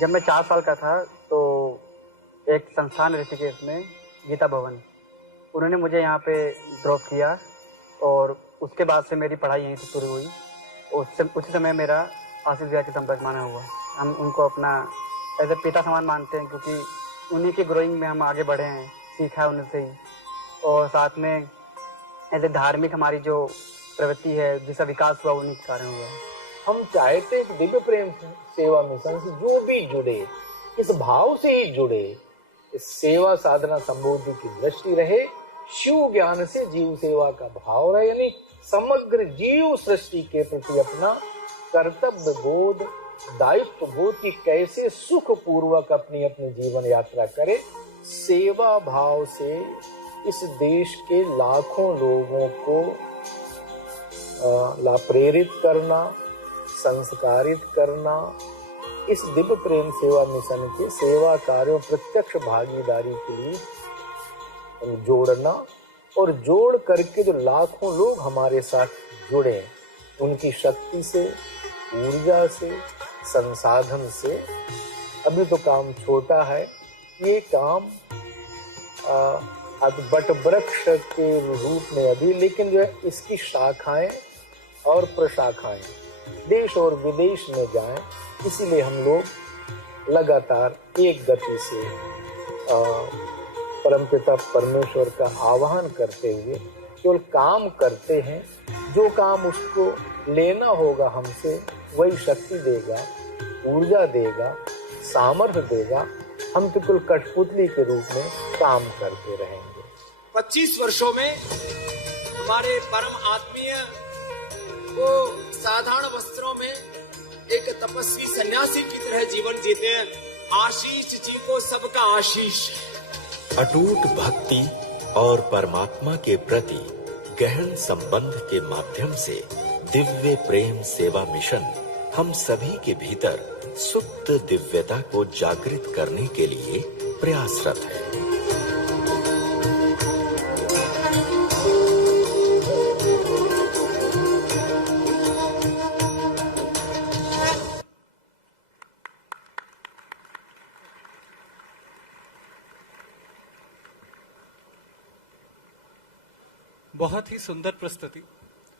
जब मैं 4 साल का था तो एक संस्थान ऋषिकेश में, गीता भवन, उन्होंने मुझे यहाँ पे ड्रॉप किया और उसके बाद से मेरी पढ़ाई यहीं से शुरू हुई। उसी समय मेरा आशीष भैया के संपर्क माना हुआ। हम उनको अपना एज ए पिता समान मानते हैं, क्योंकि उन्हीं के ग्रोइंग में हम आगे बढ़े हैं, सीखा है उनसे ही। और साथ में ऐसे धार्मिक हमारी जो प्रवृत्ति है, जिसका विकास हुआ उन्हीं के कारण हुआ। हम चाहते हैं कि दिव्य प्रेम सेवा मिशन से जो भी जुड़े इस भाव से ही जुड़े, इस सेवा साधना संबोधि की दृष्टि रहे, शिव ज्ञान से जीव सेवा का भाव रहे, यानी समग्र जीव सृष्टि के प्रति अपना कर्तव्य बोध, दायित्व बोध की कैसे सुख पूर्वक अपनी अपनी जीवन यात्रा करे, सेवा भाव से इस देश के लाखों लोगों को प्रेरित करना, संस्कारित करना, इस दिव्य प्रेम सेवा मिशन के सेवा कार्यों प्रत्यक्ष भागीदारी के लिए जोड़ना, और जोड़ करके जो लाखों लोग हमारे साथ जुड़े, उनकी शक्ति से, ऊर्जा से, संसाधन से। अभी तो काम छोटा है, ये काम बट वृक्ष के रूप में अभी, लेकिन जो है इसकी शाखाएं और प्रशाखाएं देश और विदेश में जाएं, इसीलिए हम लोग लगातार एक गति से परमपिता परमेश्वर का आह्वान करते हुए केवल काम करते हैं। जो काम उसको लेना होगा हमसे, वही शक्ति देगा, ऊर्जा देगा, सामर्थ्य देगा। हम तो केवल कठपुतली के रूप में काम करते रहेंगे। 25 वर्षों में हमारे परम आत्मीय वो साधारण वस्त्रों में एक तपस्वी सन्यासी की तरह जीवन जीते हैं। आशीष जी को सबका आशीष। अटूट भक्ति और परमात्मा के प्रति गहन संबंध के माध्यम से दिव्य प्रेम सेवा मिशन हम सभी के भीतर सुप्त दिव्यता को जागृत करने के लिए प्रयासरत है। बहुत ही सुंदर प्रस्तुति।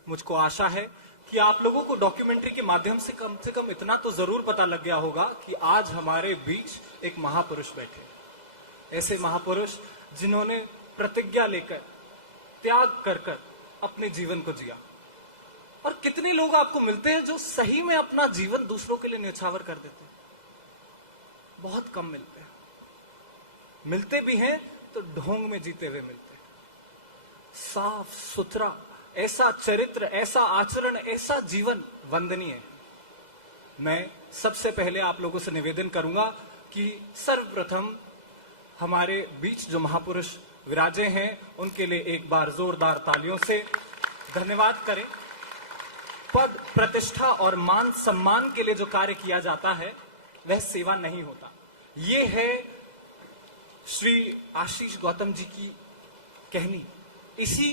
मुझको आशा है कि आप लोगों को डॉक्यूमेंट्री के माध्यम से कम इतना तो जरूर पता लग गया होगा कि आज हमारे बीच एक महापुरुष बैठे। ऐसे महापुरुष जिन्होंने प्रतिज्ञा लेकर, त्याग कर कर अपने जीवन को जिया। और कितने लोग आपको मिलते हैं जो सही में अपना जीवन दूसरों के लिए न्यौछावर कर देते हैं? बहुत कम मिलते हैं। मिलते भी हैं तो ढोंग में जीते हुए मिलते हैं। साफ सुथरा ऐसा चरित्र, ऐसा आचरण, ऐसा जीवन वंदनीय है। मैं सबसे पहले आप लोगों से निवेदन करूंगा कि सर्वप्रथम हमारे बीच जो महापुरुष विराजे हैं उनके लिए एक बार जोरदार तालियों से धन्यवाद करें। पद, प्रतिष्ठा और मान सम्मान के लिए जो कार्य किया जाता है वह सेवा नहीं होता। ये है श्री आशीष गौतम जी की कहनी। इसी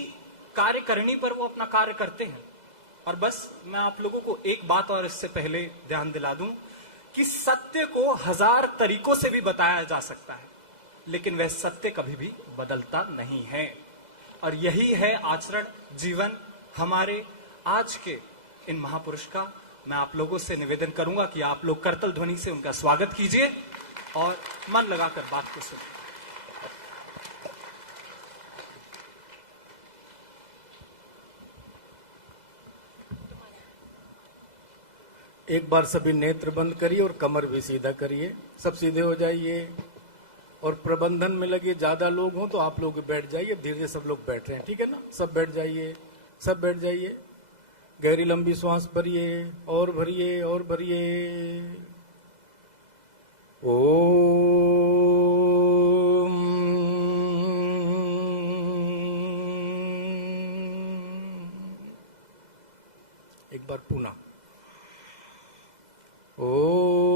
कार्यकरणी पर वो अपना कार्य करते हैं। और बस मैं आप लोगों को एक बात और इससे पहले ध्यान दिला दूं कि सत्य को 1000 तरीकों से भी बताया जा सकता है, लेकिन वह सत्य कभी भी बदलता नहीं है। और यही है आचरण, जीवन हमारे आज के इन महापुरुष का। मैं आप लोगों से निवेदन करूंगा कि आप लोग करतल ध्वनि से उनका स्वागत कीजिए और मन लगाकर बात को सुनिए। एक बार सभी नेत्र बंद करिए और कमर भी सीधा करिए। सब सीधे हो जाइए। और प्रबंधन में लगे ज्यादा लोग हों तो आप लोग बैठ जाइए। धीरे सब लोग बैठ रहे हैं, ठीक है ना? सब बैठ जाइए, सब बैठ जाइए। गहरी लंबी श्वास भरिए और भरिए और भरिए। ओम। एक बार पुनः ओम।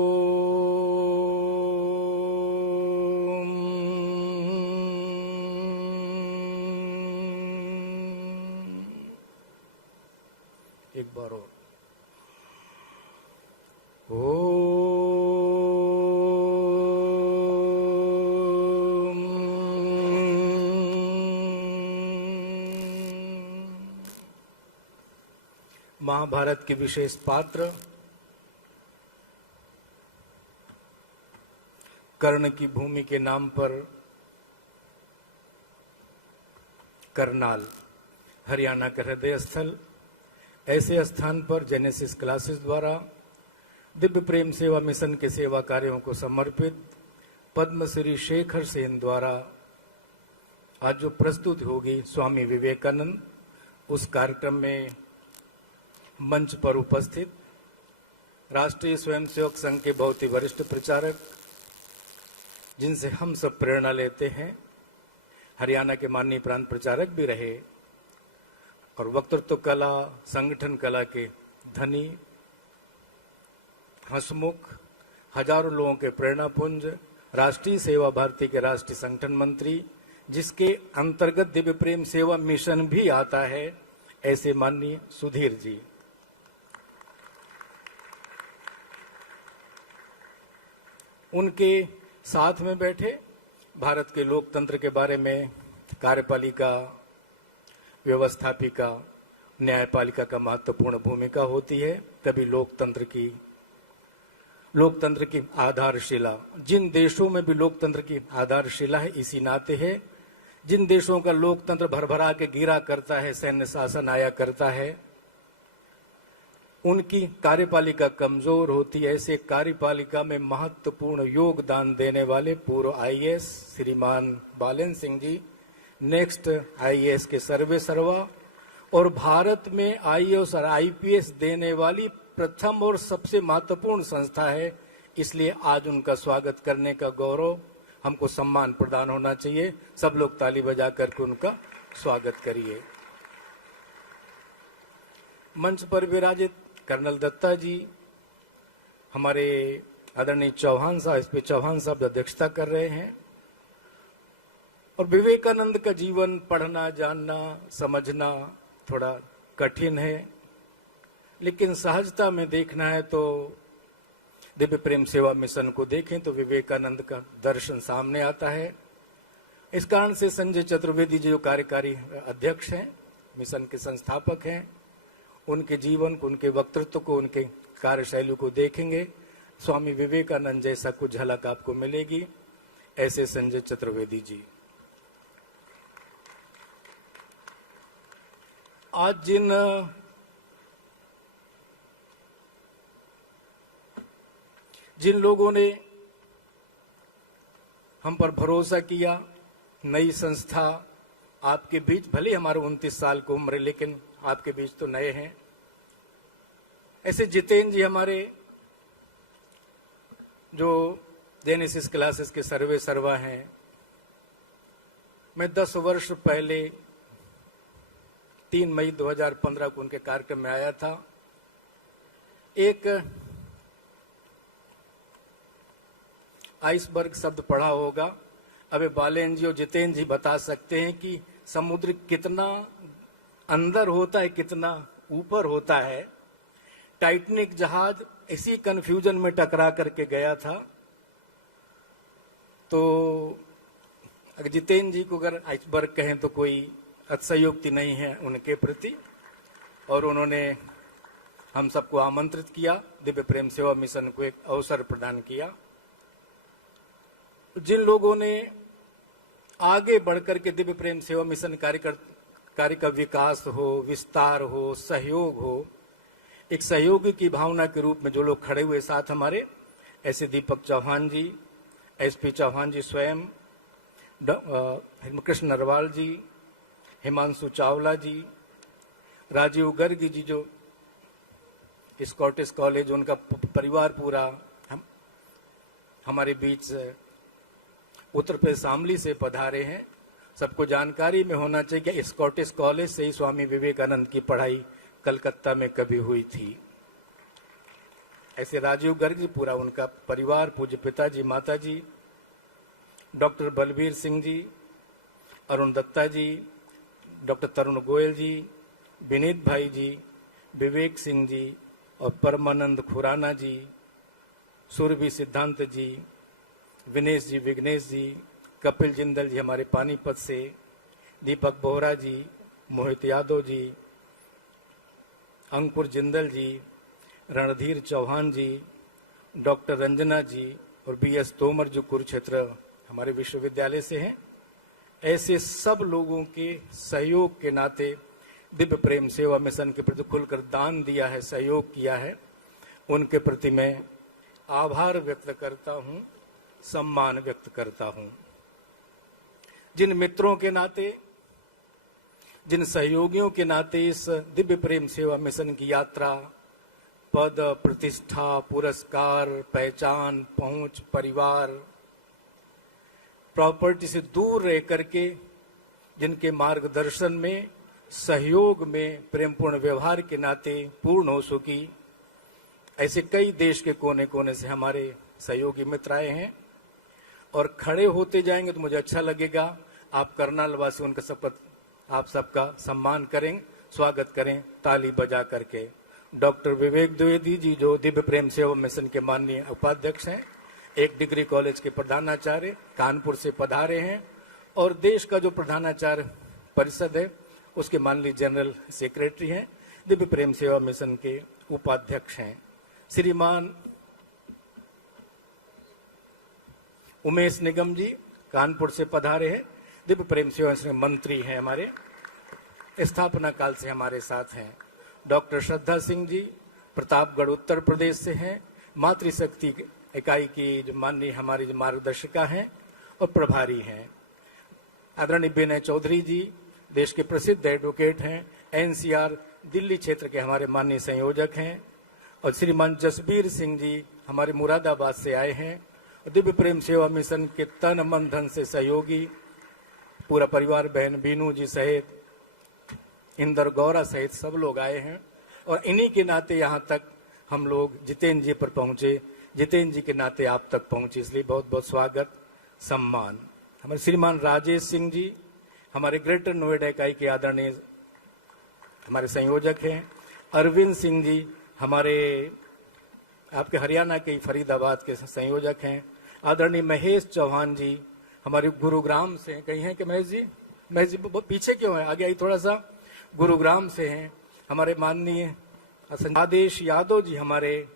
एक बार और ओम। महाभारत के विशेष पात्र कर्ण की भूमि के नाम पर करनाल, हरियाणा का हृदय स्थल, ऐसे स्थान पर जेनेसिस क्लासेस द्वारा दिव्य प्रेम सेवा मिशन के सेवा कार्यों को समर्पित पद्मश्री शेखर सेन द्वारा आज जो प्रस्तुत होगी स्वामी विवेकानंद, उस कार्यक्रम में मंच पर उपस्थित राष्ट्रीय स्वयंसेवक संघ के बहुत ही वरिष्ठ प्रचारक, जिनसे हम सब प्रेरणा लेते हैं, हरियाणा के माननीय प्रांत प्रचारक भी रहे और वक्तृत्व कला, संगठन कला के धनी, हंसमुख, हजारों लोगों के प्रेरणापुंज, राष्ट्रीय सेवा भारती के राष्ट्रीय संगठन मंत्री, जिसके अंतर्गत दिव्य प्रेम सेवा मिशन भी आता है, ऐसे माननीय सुधीर जी। उनके साथ में बैठे भारत के लोकतंत्र के बारे में कार्यपालिका, व्यवस्थापिका, न्यायपालिका का महत्वपूर्ण भूमिका होती है। तभी लोकतंत्र की आधारशिला, जिन देशों में भी लोकतंत्र की आधारशिला है, इसी नाते है। जिन देशों का लोकतंत्र भरभरा के गिरा करता है, सैन्य शासन आया करता है, उनकी कार्यपालिका कमजोर होती है। ऐसे कार्यपालिका में महत्वपूर्ण योगदान देने वाले पूर्व आईएएस श्रीमान बालन सिंह जी, नेक्स्ट आईएएस के सर्वे सर्वा और भारत में आईएएस और आईपीएस देने वाली प्रथम और सबसे महत्वपूर्ण संस्था है। इसलिए आज उनका स्वागत करने का गौरव, हमको सम्मान प्रदान होना चाहिए। सब लोग ताली बजा करके उनका स्वागत करिए। मंच पर विराजित कर्नल दत्ता जी, हमारे आदरणीय चौहान साहब, इस पे चौहान साहब अध्यक्षता कर रहे हैं। और विवेकानंद का जीवन पढ़ना, जानना, समझना थोड़ा कठिन है, लेकिन सहजता में देखना है तो दिव्य प्रेम सेवा मिशन को देखें तो विवेकानंद का दर्शन सामने आता है। इस कारण से संजय चतुर्वेदी जी जो कार्यकारी अध्यक्ष हैं, मिशन के संस्थापक हैं, उनके जीवन को, उनके वक्तृत्व को, उनके कार्यशैली को देखेंगे, स्वामी विवेकानंद जैसा कुछ झलक आपको मिलेगी। ऐसे संजय चतुर्वेदी जी। आज जिन लोगों ने हम पर भरोसा किया, नई संस्था आपके बीच, भले हमारे 29 साल की उम्र है, लेकिन आपके बीच तो नए हैं। ऐसे जितेंद्र जी हमारे जो जेनेसिस क्लासेस के सर्वे सर्वा हैं। मैं 10 वर्ष पहले 3 मई 2015 को उनके कार्यक्रम में आया था। एक आइसबर्ग शब्द पढ़ा होगा, अबे बालेन जी और जितेंद्र जी बता सकते हैं कि समुद्र कितना अंदर होता है, कितना ऊपर होता है। टाइटैनिक जहाज इसी कंफ्यूजन में टकरा करके गया था। तो अगर जितेंद्र जी को अगर आइसबर्ग कहें तो कोई अतिशयोक्ति नहीं है उनके प्रति। और उन्होंने हम सबको आमंत्रित किया, दिव्य प्रेम सेवा मिशन को एक अवसर प्रदान किया। जिन लोगों ने आगे बढ़कर के दिव्य प्रेम सेवा मिशन कार्य का विकास हो, विस्तार हो, सहयोग हो, एक सहयोगी की भावना के रूप में जो लोग खड़े हुए साथ हमारे, ऐसे दीपक चौहान जी, एसपी चौहान जी स्वयं, कृष्ण नरवाल जी, हिमांशु चावला जी, राजीव गर्ग जी जो स्कॉटिश कॉलेज, उनका परिवार पूरा हमारे बीच उत्तर प्रदेश शामली से पधारे हैं। सबको जानकारी में होना चाहिए कि स्कॉटिश कॉलेज से ही स्वामी विवेकानंद की पढ़ाई कलकत्ता में कभी हुई थी। ऐसे राजीव गर्ग जी, पूरा उनका परिवार, पूज्य पिताजी, माताजी, डॉक्टर बलबीर सिंह जी, अरुण दत्ता जी, डॉक्टर तरुण गोयल जी, विनीत भाई जी, विवेक सिंह जी और परमानंद खुराना जी, सुरभि सिद्धांत जी, विनेश जी, विघ्नेश जी, कपिल जिंदल जी हमारे पानीपत से, दीपक बोहरा जी, मोहित यादव जी, अंकुर जिंदल जी, रणधीर चौहान जी, डॉक्टर रंजना जी और BS तोमर जो कुरुक्षेत्र हमारे विश्वविद्यालय से हैं, ऐसे सब लोगों के सहयोग के नाते दिव्य प्रेम सेवा मिशन के प्रति खुलकर दान दिया है, सहयोग किया है, उनके प्रति मैं आभार व्यक्त करता हूं, सम्मान व्यक्त करता हूं। जिन मित्रों के नाते, जिन सहयोगियों के नाते इस दिव्य प्रेम सेवा मिशन की यात्रा पद, प्रतिष्ठा, पुरस्कार, पहचान, पहुंच, परिवार, प्रॉपर्टी से दूर रह करके जिनके मार्गदर्शन में, सहयोग में, प्रेमपूर्ण व्यवहार के नाते पूर्ण हो सकी, ऐसे कई देश के कोने कोने से हमारे सहयोगी मित्र आए हैं और खड़े होते जाएंगे तो मुझे अच्छा लगेगा। आप करनाल वासी उनका सब आप सबका सम्मान करें, स्वागत करें ताली बजा करके। डॉक्टर विवेक द्विवेदी जी जो दिव्य प्रेम सेवा मिशन के माननीय उपाध्यक्ष हैं, एक डिग्री कॉलेज के प्रधानाचार्य, कानपुर से पधारे हैं और देश का जो प्रधानाचार्य परिषद है उसके माननीय जनरल सेक्रेटरी हैं, दिव्य प्रेम सेवा मिशन के उपाध्यक्ष हैं। श्रीमान उमेश निगम जी कानपुर से पधारे हैं, दिव्य प्रेम सेवा मिशन मंत्री हैं, हमारे स्थापना काल से हमारे साथ हैं। डॉक्टर श्रद्धा सिंह जी प्रतापगढ़ उत्तर प्रदेश से हैं, मातृशक्ति इकाई की जो माननीय हमारी जो मार्गदर्शिका हैं और प्रभारी हैं। आदरणीय विनय चौधरी जी देश के प्रसिद्ध एडवोकेट हैं, NCR दिल्ली क्षेत्र के हमारे माननीय संयोजक हैं। और श्रीमान जसबीर सिंह जी हमारे मुरादाबाद से आए हैं और दिव्य प्रेम सेवा मिशन के तन मन धन से सहयोगी, पूरा परिवार, बहन बीनू जी सहित, इंदर गौरा सहित सब लोग आए हैं और इन्हीं के नाते यहाँ तक हम लोग जितेंद्र जी पर पहुंचे, जितेंद्र जी के नाते आप तक पहुंचे, इसलिए बहुत बहुत स्वागत, सम्मान। हमारे श्रीमान राजेश सिंह जी हमारे ग्रेटर नोएडा इकाई के आदरणीय हमारे संयोजक हैं। अरविंद सिंह जी हमारे आपके हरियाणा के फरीदाबाद के संयोजक हैं। आदरणीय महेश चौहान जी हमारे गुरुग्राम से हैं, कहीं हैं कि महेश जी? महेश जी पीछे क्यों है, आगे आई थोड़ा सा। गुरुग्राम से हैं हमारे माननीय आदेश यादव जी हमारे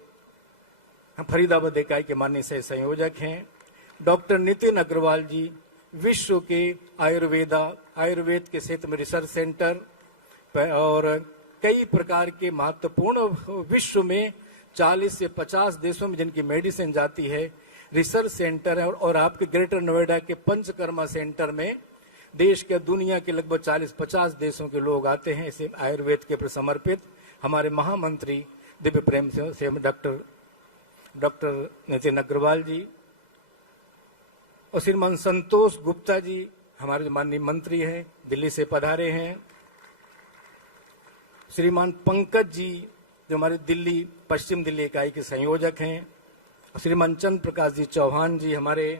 फरीदाबाद इकाई के माननीय सह संयोजक हैं। डॉक्टर नितिन अग्रवाल जी विश्व के आयुर्वेद के क्षेत्र में रिसर्च सेंटर और कई प्रकार के महत्वपूर्ण विश्व में 40 से 50 देशों में जिनकी मेडिसिन जाती है, रिसर्च सेंटर है। और आपके ग्रेटर नोएडा के पंचकर्मा सेंटर में देश के दुनिया के लगभग 40-50 देशों के लोग आते हैं इसे आयुर्वेद के प्रति समर्पित। हमारे महामंत्री दिव्य प्रेम से डॉक्टर नितिन अग्रवाल जी और श्रीमान संतोष गुप्ता जी हमारे माननीय मंत्री हैं, दिल्ली से पधारे हैं। श्रीमान पंकज जी जो हमारे दिल्ली पश्चिम दिल्ली इकाई के संयोजक हैं। श्रीमान चंद्र प्रकाश जी चौहान जी हमारे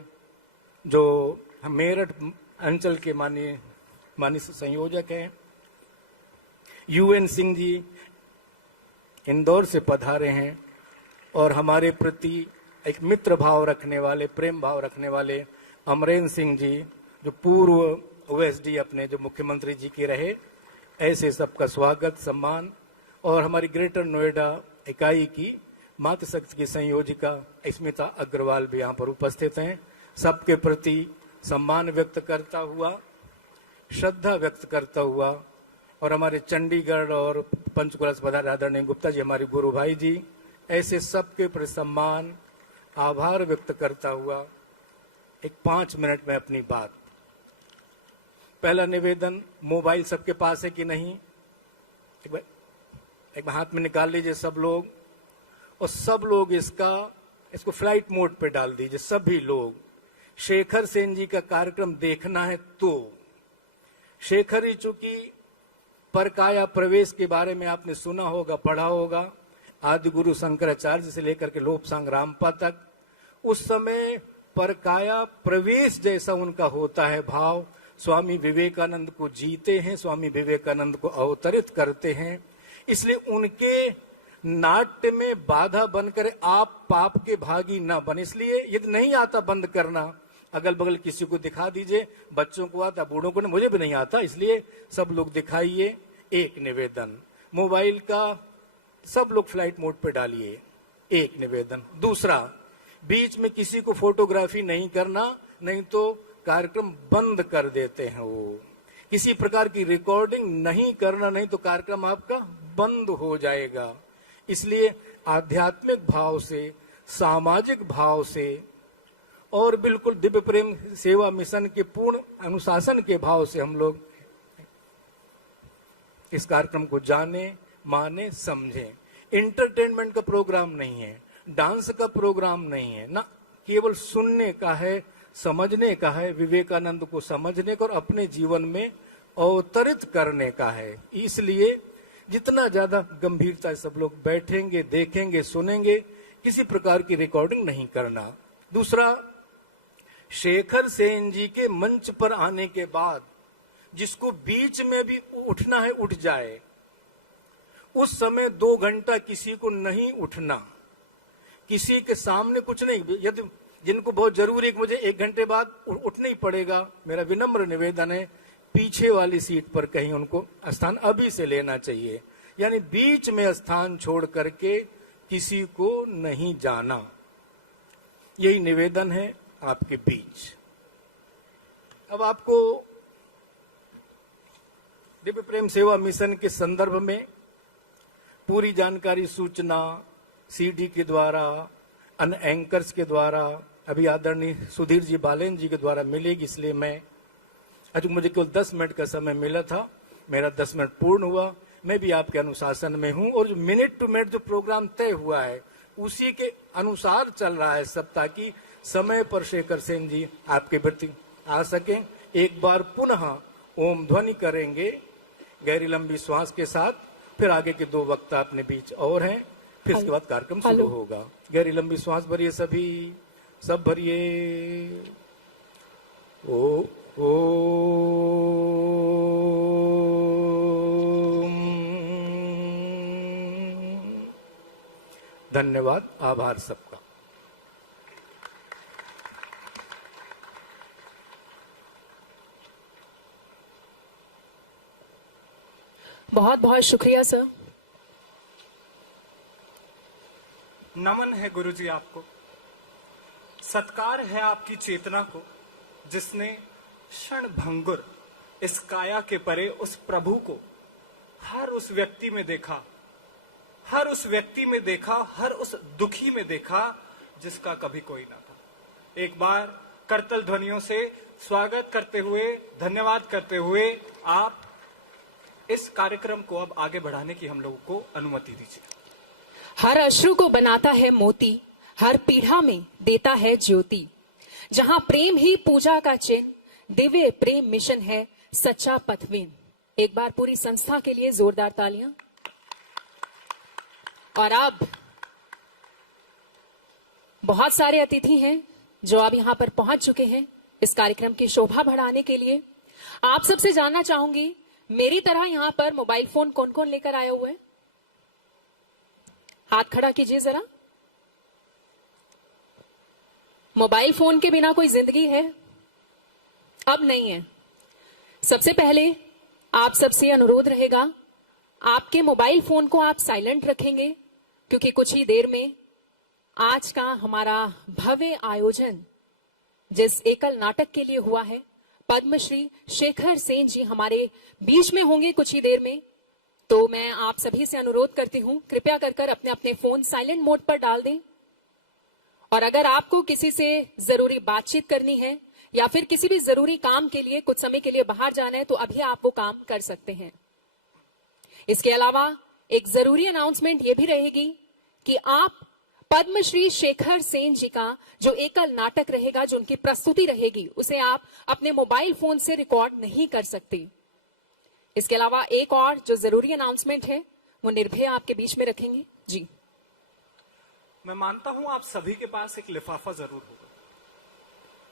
जो मेरठ अंचल के माननीय संयोजक हैं। UN सिंह जी इंदौर से पधारे हैं और हमारे प्रति एक मित्र भाव रखने वाले, प्रेम भाव रखने वाले अमरेंद्र सिंह जी जो पूर्व OSD अपने जो मुख्यमंत्री जी के रहे, ऐसे सबका स्वागत, सम्मान। और हमारी ग्रेटर नोएडा इकाई की मातृशक्ति की संयोजिका स्मिता अग्रवाल भी यहाँ पर उपस्थित हैं। सबके प्रति सम्मान व्यक्त करता हुआ, श्रद्धा व्यक्त करता हुआ और हमारे चंडीगढ़ और पंचकुला से पधारे आदरणीय गुप्ता जी हमारे गुरु भाई जी, ऐसे सबके प्रति सम्मान, आभार व्यक्त करता हुआ एक 5 मिनट में अपनी बात। पहला निवेदन, मोबाइल सबके पास है कि नहीं? एक हाथ में निकाल लीजिए सब लोग और सब लोग इसको फ्लाइट मोड पे डाल दीजिए सभी लोग। शेखर सेन जी का कार्यक्रम देखना है तो शेखर जी चूंकि परकाया प्रवेश के बारे में आपने सुना होगा, पढ़ा होगा, आदि गुरु शंकराचार्य से लेकर के लोपसांग रामपा तक, उस समय परकाया प्रवेश जैसा उनका होता है भाव। स्वामी विवेकानंद को जीते हैं, स्वामी विवेकानंद को अवतरित करते हैं, इसलिए उनके नाट्य में बाधा बनकर आप पाप के भागी न बने। इसलिए यदि नहीं आता बंद करना, अगल बगल किसी को दिखा दीजिए, बच्चों को आता, बूढ़ों को नहीं, मुझे भी नहीं आता, इसलिए सब लोग दिखाइए। एक निवेदन, मोबाइल का सब लोग फ्लाइट मोड पे डालिए, एक निवेदन। दूसरा, बीच में किसी को फोटोग्राफी नहीं करना, नहीं तो कार्यक्रम बंद कर देते हैं। वो किसी प्रकार की रिकॉर्डिंग नहीं करना, नहीं तो कार्यक्रम आपका बंद हो जाएगा। इसलिए आध्यात्मिक भाव से, सामाजिक भाव से और बिल्कुल दिव्य प्रेम सेवा मिशन के पूर्ण अनुशासन के भाव से हम लोग इस कार्यक्रम को जाने, माने, समझें। इंटरटेनमेंट का प्रोग्राम नहीं है, डांस का प्रोग्राम नहीं है ना, केवल सुनने का है, समझने का है, विवेकानंद को समझने का और अपने जीवन में अवतरित करने का है। इसलिए जितना ज्यादा गंभीरता से सब लोग बैठेंगे, देखेंगे, सुनेंगे, किसी प्रकार की रिकॉर्डिंग नहीं करना। दूसरा, शेखर सेन जी के मंच पर आने के बाद जिसको बीच में भी उठना है उठ जाए, उस समय 2 घंटा किसी को नहीं उठना, किसी के सामने कुछ नहीं। यदि जिनको बहुत जरूरी है कि मुझे 1 घंटे बाद उठना ही पड़ेगा, मेरा विनम्र निवेदन है पीछे वाली सीट पर कहीं उनको स्थान अभी से लेना चाहिए। यानी बीच में स्थान छोड़ करके किसी को नहीं जाना, यही निवेदन है आपके बीच। अब आपको दिव्य प्रेम सेवा मिशन के संदर्भ में पूरी जानकारी, सूचना सीडी के द्वारा, अन्य एंकर्स के द्वारा, अभी आदरणीय सुधीर जी बालेन जी के द्वारा मिलेगी। इसलिए मैं आज मुझे केवल 10 मिनट का समय मिला था, मेरा 10 मिनट पूर्ण हुआ। मैं भी आपके अनुशासन में हूं और जो मिनट टू मिनट जो प्रोग्राम तय हुआ है उसी के अनुसार चल रहा है सब, ताकि समय पर शेखर सेन जी आपके प्रति आ सकें। एक बार पुनः ओम ध्वनि करेंगे गहरी लंबी श्वास के साथ, फिर आगे के 2 वक्ता अपने बीच और हैं, फिर इसके बाद कार्यक्रम शुरू होगा। गहरी लंबी श्वास भरिए, सभी सब भरिए। ओ धन्यवाद, आभार सबका। बहुत बहुत शुक्रिया सर। नमन है गुरुजी आपको, सत्कार है आपकी चेतना को, जिसने क्षण भंगुर इस काया के परे उस प्रभु को हर उस व्यक्ति में देखा, हर उस व्यक्ति में देखा, हर उस दुखी में देखा जिसका कभी कोई ना था। एक बार करतल ध्वनियों से स्वागत करते हुए, धन्यवाद करते हुए आप इस कार्यक्रम को अब आगे बढ़ाने की हम लोगों को अनुमति दीजिए। हर अश्रु को बनाता है मोती, हर पीढ़ा में देता है ज्योति। जहां प्रेम ही पूजा का चिन्ह, दिव्य प्रेम मिशन है सच्चा पथविन। एक बार पूरी संस्था के लिए जोरदार तालियां। और अब बहुत सारे अतिथि हैं जो अब यहां पर पहुंच चुके हैं इस कार्यक्रम की शोभा बढ़ाने के लिए। आप सबसे जानना चाहूंगी, मेरी तरह यहां पर मोबाइल फोन कौन कौन लेकर आया हुआ है? हाथ खड़ा कीजिए जरा। मोबाइल फोन के बिना कोई जिंदगी है? अब नहीं है। सबसे पहले आप सबसे अनुरोध रहेगा, आपके मोबाइल फोन को आप साइलेंट रखेंगे, क्योंकि कुछ ही देर में आज का हमारा भव्य आयोजन जिस एकल नाटक के लिए हुआ है, पद्मश्री शेखर सेन जी हमारे बीच में होंगे कुछ ही देर में। तो मैं आप सभी से अनुरोध करती हूं, कृपया कर अपने अपने फोन साइलेंट मोड पर डाल दें। और अगर आपको किसी से जरूरी बातचीत करनी है या फिर किसी भी जरूरी काम के लिए कुछ समय के लिए बाहर जाना है, तो अभी आप वो काम कर सकते हैं। इसके अलावा एक जरूरी अनाउंसमेंट ये भी रहेगी कि आप पद्मश्री शेखर सेन जी का जो एकल नाटक रहेगा, जो उनकी प्रस्तुति रहेगी, उसे आप अपने मोबाइल फोन से रिकॉर्ड नहीं कर सकते। इसके अलावा एक और जो जरूरी अनाउंसमेंट है वो निर्भय आपके बीच में रखेंगे। जी, मैं मानता हूं आप सभी के पास एक लिफाफा जरूर होगा।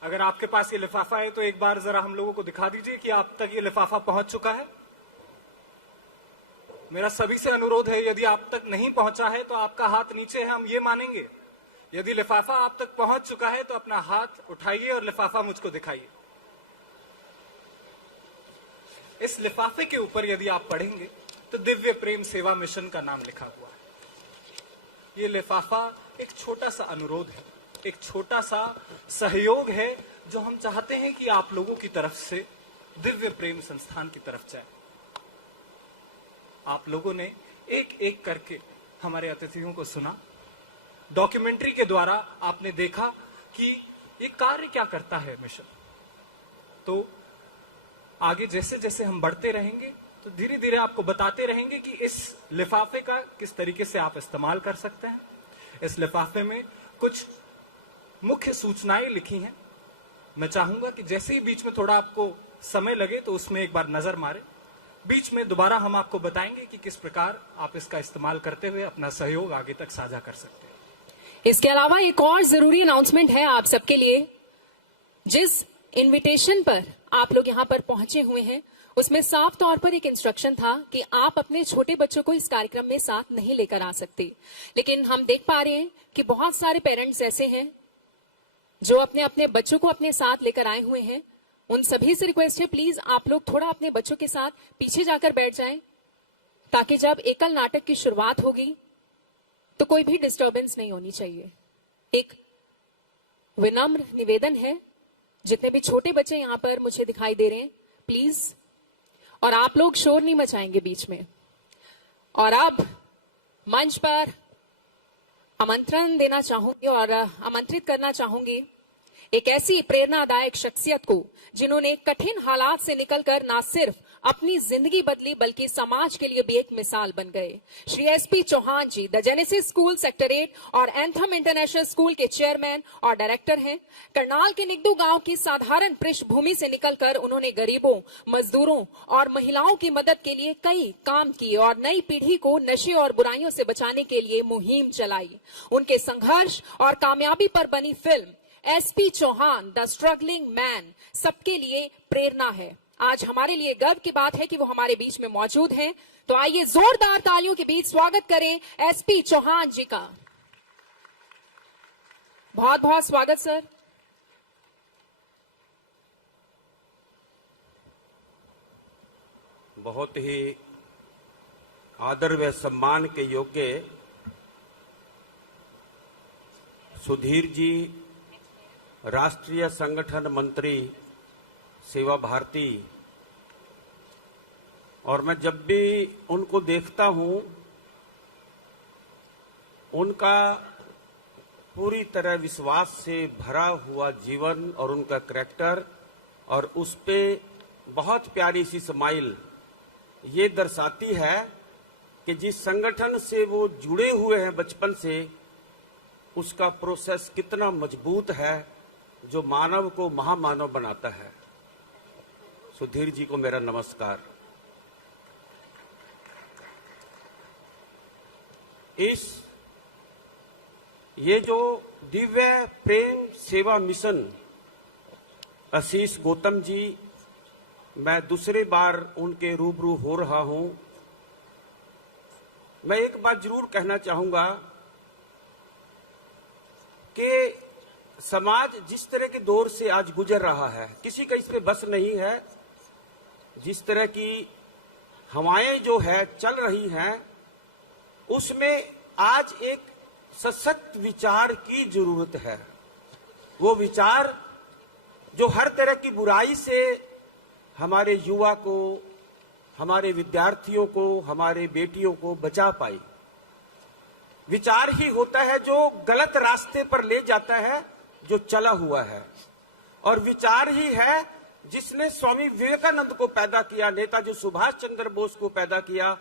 अगर आपके पास ये लिफाफा है तो एक बार जरा हम लोगों को दिखा दीजिए कि आप तक ये लिफाफा पहुंच चुका है। मेरा सभी से अनुरोध है, यदि आप तक नहीं पहुंचा है तो आपका हाथ नीचे है, हम ये मानेंगे। यदि लिफाफा आप तक पहुंच चुका है तो अपना हाथ उठाइए और लिफाफा मुझको दिखाइए। इस लिफाफे के ऊपर यदि आप पढ़ेंगे तो दिव्य प्रेम सेवा मिशन का नाम लिखा हुआ है। ये लिफाफा एक छोटा सा अनुरोध है एक छोटा सा सहयोग है जो हम चाहते हैं कि आप लोगों की तरफ से दिव्य प्रेम संस्थान की तरफ जाए। आप लोगों ने एक एक करके हमारे अतिथियों को सुना। डॉक्यूमेंट्री के द्वारा आपने देखा कि ये कार्य क्या करता है मिशन। तो आगे जैसे जैसे हम बढ़ते रहेंगे तो धीरे धीरे आपको बताते रहेंगे कि इस लिफाफे का किस तरीके से आप इस्तेमाल कर सकते हैं। इस लिफाफे में कुछ मुख्य सूचनाएं लिखी हैं। मैं चाहूंगा कि जैसे ही बीच में थोड़ा आपको समय लगे तो उसमें एक बार नजर मारे। बीच में दोबारा हम आपको बताएंगे कि किस प्रकार आप इसका इस्तेमाल करते हुए अपना सहयोग आगे तक साझा कर सकते हैं। इसके अलावा एक और जरूरी अनाउंसमेंट है आप सबके लिए। जिस इनविटेशन पर आप लोग यहाँ पर पहुंचे हुए हैं उसमें साफ तौर पर एक इंस्ट्रक्शन था कि आप अपने छोटे बच्चों को इस कार्यक्रम में साथ नहीं लेकर आ सकते, लेकिन हम देख पा रहे हैं कि बहुत सारे पेरेंट्स ऐसे हैं जो अपने अपने बच्चों को अपने साथ लेकर आए हुए हैं। उन सभी से रिक्वेस्ट है, प्लीज आप लोग थोड़ा अपने बच्चों के साथ पीछे जाकर बैठ जाएं, ताकि जब एकल नाटक की शुरुआत होगी तो कोई भी डिस्टर्बेंस नहीं होनी चाहिए। एक विनम्र निवेदन है, जितने भी छोटे बच्चे यहाँ पर मुझे दिखाई दे रहे हैं, प्लीज, और आप लोग शोर नहीं मचाएंगे बीच में। और अब मंच पर आमंत्रण देना चाहूंगी और आमंत्रित करना चाहूंगी एक ऐसी प्रेरणादायक शख्सियत को जिन्होंने कठिन हालात से निकलकर न सिर्फ अपनी जिंदगी बदली बल्कि समाज के लिए भी एक मिसाल बन गए। Shri SP Chauhan ji the genesis school sector 8 और एंथम इंटरनेशनल स्कूल के चेयरमैन और डायरेक्टर हैं। करनाल के निगदू गांव की साधारण पृष्ठभूमि से निकलकर उन्होंने गरीबों, मजदूरों और महिलाओं की मदद के लिए कई काम किए और नई पीढ़ी को नशे और बुराइयों से बचाने के लिए मुहिम चलाई। उनके संघर्ष और कामयाबी पर बनी film SP Chauhan the struggling man सबके लिए प्रेरणा है। आज हमारे लिए गर्व की बात है कि वो हमारे बीच में मौजूद हैं। तो आइए जोरदार तालियों के बीच स्वागत करें एसपी चौहान जी का। बहुत बहुत स्वागत सर। बहुत ही आदर व सम्मान के योग्य सुधीर जी, राष्ट्रीय संगठन मंत्री सेवा भारती, और मैं जब भी उनको देखता हूं उनका पूरी तरह विश्वास से भरा हुआ जीवन और उनका करैक्टर और उस पे बहुत प्यारी सी स्माइल ये दर्शाती है कि जिस संगठन से वो जुड़े हुए हैं बचपन से उसका प्रोसेस कितना मजबूत है जो मानव को महामानव बनाता है। सुधीर जी को मेरा नमस्कार। ये जो दिव्य प्रेम सेवा मिशन आशीष गौतम जी, मैं दूसरी बार उनके रूबरू हो रहा हूं। मैं एक बात जरूर कहना चाहूंगा कि समाज जिस तरह के दौर से आज गुजर रहा है, किसी का इस पे बस नहीं है। जिस तरह की हवाएं जो है चल रही हैं, उसमें आज एक सशक्त विचार की जरूरत है। वो विचार जो हर तरह की बुराई से हमारे युवा को, हमारे विद्यार्थियों को, हमारे बेटियों को बचा पाए। विचार ही होता है जो गलत रास्ते पर ले जाता है, जो चला हुआ है। और विचार ही है जिसने स्वामी विवेकानंद को पैदा किया, नेताजी सुभाष चंद्र बोस को पैदा किया,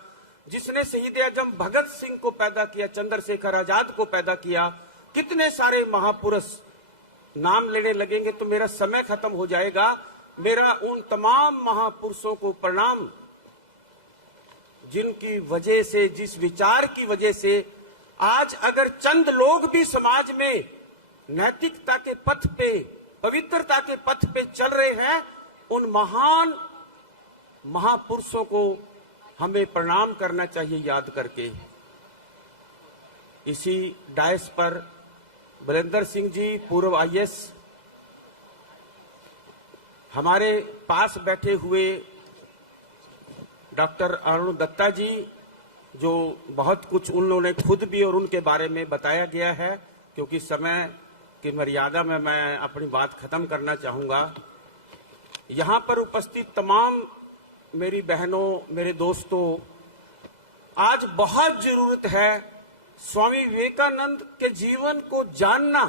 जिसने शहीद आजम भगत सिंह को पैदा किया, चंद्रशेखर आजाद को पैदा किया। कितने सारे महापुरुष नाम लेने लगेंगे तो मेरा समय खत्म हो जाएगा। मेरा उन तमाम महापुरुषों को प्रणाम जिनकी वजह से, जिस विचार की वजह से आज अगर चंद लोग भी समाज में नैतिकता के पथ पे, पवित्रता के पथ पे चल रहे हैं, उन महान महापुरुषों को हमें प्रणाम करना चाहिए याद करके। इसी डायस पर बलेंद्र सिंह जी, पूर्व आईएएस, हमारे पास बैठे हुए डॉक्टर अरुण दत्ता जी, जो बहुत कुछ उन लोगों ने खुद भी और उनके बारे में बताया गया है, क्योंकि समय की मर्यादा में मैं अपनी बात खत्म करना चाहूंगा। यहाँ पर उपस्थित तमाम मेरी बहनों, मेरे दोस्तों, आज बहुत जरूरत है स्वामी विवेकानंद के जीवन को जानना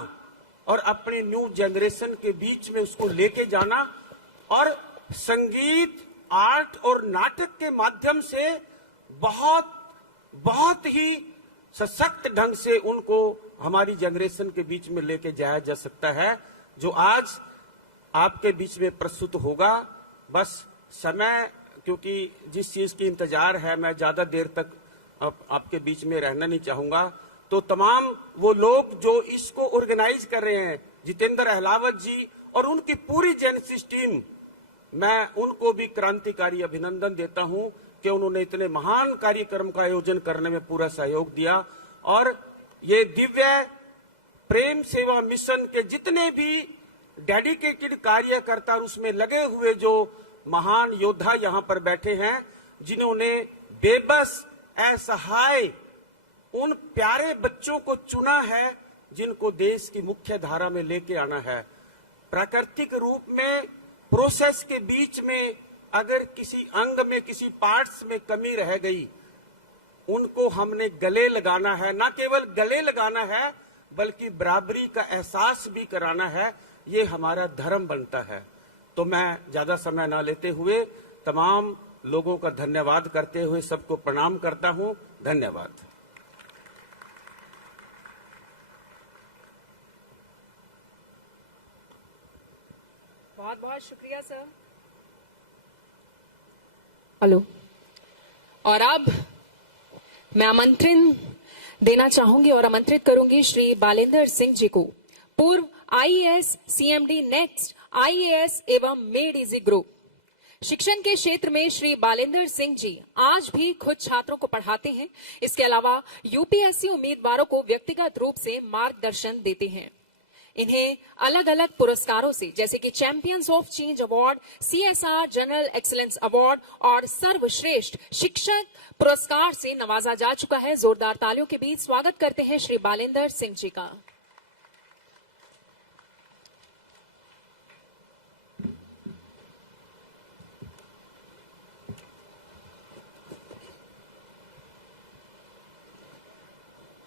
और अपने न्यू जनरेशन के बीच में उसको लेके जाना और संगीत, आर्ट और नाटक के माध्यम से बहुत ही सशक्त ढंग से उनको हमारी जनरेशन के बीच में लेके जाया जा सकता है, जो आज आपके बीच में प्रस्तुत होगा। बस समय, क्योंकि जिस चीज की इंतजार है, मैं ज्यादा देर तक आपके बीच में रहना नहीं चाहूंगा। तो तमाम वो लोग जो इसको ऑर्गेनाइज कर रहे हैं, जितेंद्र अहलावत जी और उनकी पूरी जेनेसिस टीम, मैं उनको भी क्रांतिकारी अभिनंदन देता हूं कि उन्होंने इतने महान कार्यक्रम का आयोजन करने में पूरा सहयोग दिया। और ये दिव्य प्रेम सेवा मिशन के जितने भी डेडिकेटेड कार्यकर्ता और उसमें लगे हुए जो महान योद्धा यहाँ पर बैठे हैं, जिन्होंने बेबस, असहाय उन प्यारे बच्चों को चुना है जिनको देश की मुख्य धारा में लेके आना है। प्राकृतिक रूप में प्रोसेस के बीच में अगर किसी अंग में, किसी पार्ट्स में कमी रह गई, उनको हमने गले लगाना है। ना केवल गले लगाना है बल्कि बराबरी का एहसास भी कराना है। ये हमारा धर्म बनता है। तो मैं ज्यादा समय ना लेते हुए तमाम लोगों का धन्यवाद करते हुए सबको प्रणाम करता हूं। धन्यवाद। बहुत बहुत शुक्रिया सर। हेलो। और अब मैं आमंत्रण देना चाहूंगी और आमंत्रित करूंगी श्री बालेंद्र सिंह जी को, पूर्व आईएएस सीएमडी नेक्स्ट आईएएस एवं मेड इजी ग्रुप। शिक्षण के क्षेत्र में श्री बालेंद्र सिंह जी आज भी खुद छात्रों को पढ़ाते हैं। इसके अलावा यूपीएससी उम्मीदवारों को व्यक्तिगत रूप से मार्गदर्शन देते हैं। इन्हें अलग अलग पुरस्कारों से, जैसे कि champions of change award, CSR general excellence award और सर्वश्रेष्ठ शिक्षक पुरस्कार से नवाजा जा चुका है। जोरदार तालियों के बीच स्वागत करते हैं श्री बालेंद्र सिंह जी का।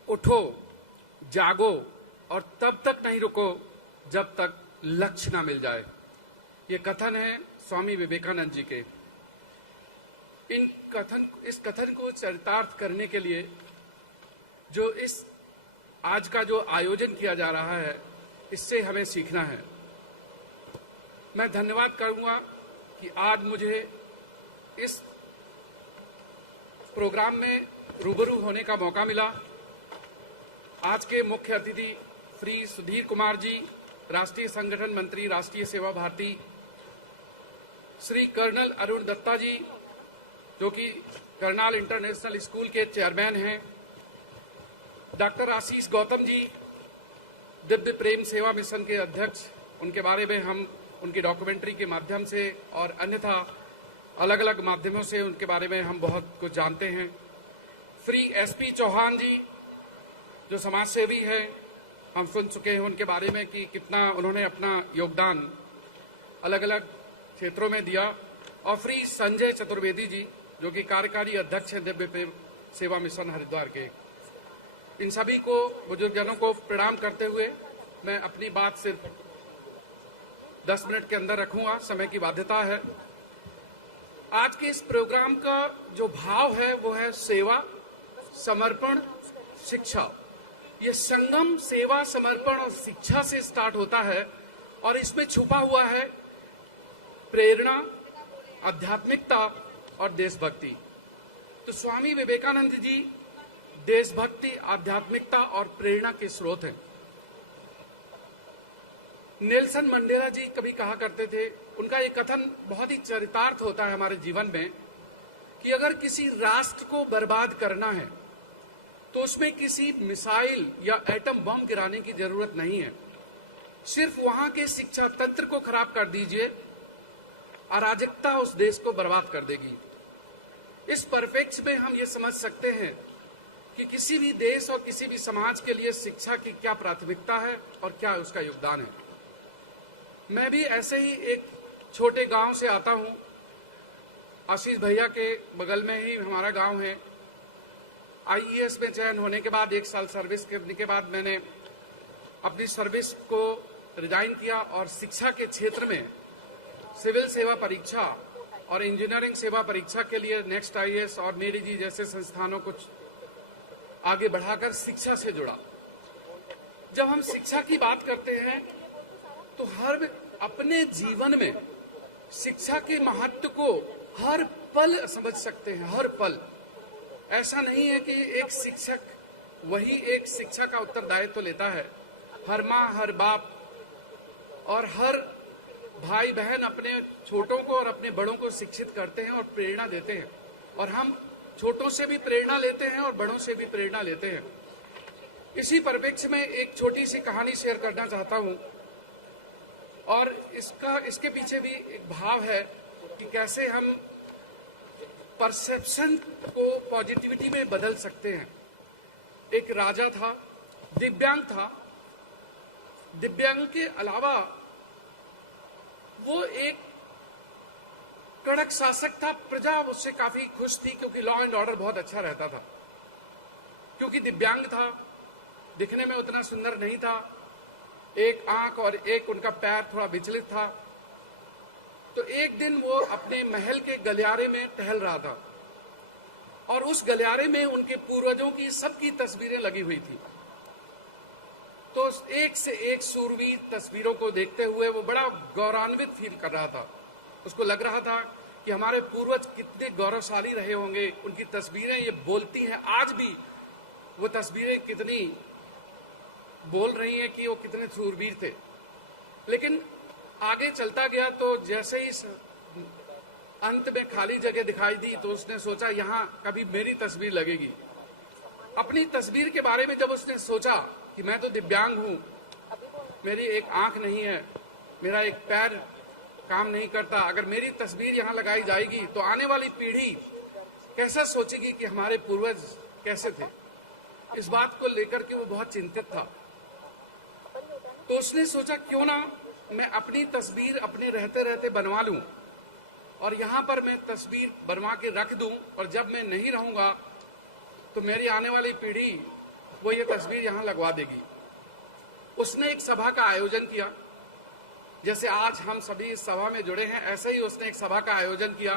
उठो, जागो और तब तक नहीं रुको जब तक लक्ष्य ना मिल जाए। ये कथन है स्वामी विवेकानंद जी के। इस कथन को चरितार्थ करने के लिए जो आज का जो आयोजन किया जा रहा है, इससे हमें सीखना है। मैं धन्यवाद करूंगा कि आज मुझे इस प्रोग्राम में रूबरू होने का मौका मिला। आज के मुख्य अतिथि श्री सुधीर कुमार जी, राष्ट्रीय संगठन मंत्री, राष्ट्रीय सेवा भारती, श्री कर्नल अरुण दत्ता जी, जो कि करनाल इंटरनेशनल स्कूल के चेयरमैन हैं, डॉक्टर आशीष गौतम जी, दिव्य प्रेम सेवा मिशन के अध्यक्ष, उनके बारे में हम उनकी डॉक्यूमेंट्री के माध्यम से और अन्यथा अलग अलग माध्यमों से उनके बारे में हम बहुत कुछ जानते हैं। श्री एसपी चौहान जी, जो समाज सेवी है, हम सुन चुके हैं उनके बारे में कि कितना उन्होंने अपना योगदान अलग अलग क्षेत्रों में दिया। और श्री संजय चतुर्वेदी जी, जो कि कार्यकारी अध्यक्ष हैं दिव्य प्रेम सेवा मिशन हरिद्वार के। इन सभी को, बुजुर्गजनों को प्रणाम करते हुए मैं अपनी बात सिर्फ 10 मिनट के अंदर रखूंगा, समय की बाध्यता है। आज के इस प्रोग्राम का जो भाव है वो है सेवा, समर्पण, शिक्षा। ये संगम सेवा, समर्पण और शिक्षा से स्टार्ट होता है और इसमें छुपा हुआ है प्रेरणा, आध्यात्मिकता और देशभक्ति। तो स्वामी विवेकानंद जी देशभक्ति, आध्यात्मिकता और प्रेरणा के स्रोत हैं। नेल्सन मंडेला जी कभी कहा करते थे, उनका एक कथन बहुत ही चरितार्थ होता है हमारे जीवन में, कि अगर किसी राष्ट्र को बर्बाद करना है तो उसमें किसी मिसाइल या एटम बम गिराने की जरूरत नहीं है। सिर्फ वहां के शिक्षा तंत्र को खराब कर दीजिए, अराजकता उस देश को बर्बाद कर देगी। इस परफेक्ट में हम ये समझ सकते हैं कि किसी भी देश और किसी भी समाज के लिए शिक्षा की क्या प्राथमिकता है और क्या उसका योगदान है। मैं भी ऐसे ही एक छोटे गांव से आता हूं। आशीष भैया के बगल में ही हमारा गांव है। आईएएस में चयन होने के बाद 1 साल सर्विस करने के बाद मैंने अपनी सर्विस को रिजाइन किया और शिक्षा के क्षेत्र में सिविल सेवा परीक्षा और इंजीनियरिंग सेवा परीक्षा के लिए नेक्स्ट आईएएस और मेरी जी जैसे संस्थानों को आगे बढ़ाकर शिक्षा से जुड़ा। जब हम शिक्षा की बात करते हैं तो हर अपने जीवन में शिक्षा के महत्व को हर पल समझ सकते हैं, हर पल। ऐसा नहीं है कि एक शिक्षक वही एक शिक्षा का उत्तरदायित्व लेता है। हर माँ, हर बाप और हर भाई बहन अपने छोटों को और अपने बड़ों को शिक्षित करते हैं और प्रेरणा देते हैं, और हम छोटों से भी प्रेरणा लेते हैं और बड़ों से भी प्रेरणा लेते हैं। इसी परिप्रेक्ष्य में एक छोटी सी कहानी शेयर करना चाहता हूं, और इसके पीछे भी एक भाव है कि कैसे हम परसेप्शन को पॉजिटिविटी में बदल सकते हैं। एक राजा था, दिव्यांग था। दिव्यांग के अलावा वो एक कड़क शासक था। प्रजा उससे काफी खुश थी क्योंकि लॉ एंड ऑर्डर बहुत अच्छा रहता था। क्योंकि दिव्यांग था, दिखने में उतना सुंदर नहीं था, एक आंख और एक उनका पैर थोड़ा विचलित था। तो एक दिन वो अपने महल के गलियारे में टहल रहा था और उस गलियारे में उनके पूर्वजों की सबकी तस्वीरें लगी हुई थी। तो एक से एक सूरवीर तस्वीरों को देखते हुए वो बड़ा गौरवान्वित फील कर रहा था। उसको लग रहा था कि हमारे पूर्वज कितने गौरवशाली रहे होंगे, उनकी तस्वीरें ये बोलती हैं, आज भी वो तस्वीरें कितनी बोल रही हैं कि वो कितने सूरवीर थे। लेकिन आगे चलता गया तो जैसे ही अंत में खाली जगह दिखाई दी तो उसने सोचा यहाँ कभी मेरी तस्वीर लगेगी। अपनी तस्वीर के बारे में जब उसने सोचा कि मैं तो दिव्यांग हूं, मेरी एक आंख नहीं है, मेरा एक पैर काम नहीं करता, अगर मेरी तस्वीर यहाँ लगाई जाएगी तो आने वाली पीढ़ी कैसा सोचेगी कि हमारे पूर्वज कैसे थे। इस बात को लेकर के वो बहुत चिंतित था। तो उसने सोचा क्यों ना मैं अपनी तस्वीर अपने रहते रहते बनवा लूं और यहाँ पर मैं तस्वीर बनवा के रख दूं, और जब मैं नहीं रहूंगा तो मेरी आने वाली पीढ़ी वो ये तस्वीर यहाँ लगवा देगी। उसने एक सभा का आयोजन किया। जैसे आज हम सभी इस सभा में जुड़े हैं, ऐसे ही उसने एक सभा का आयोजन किया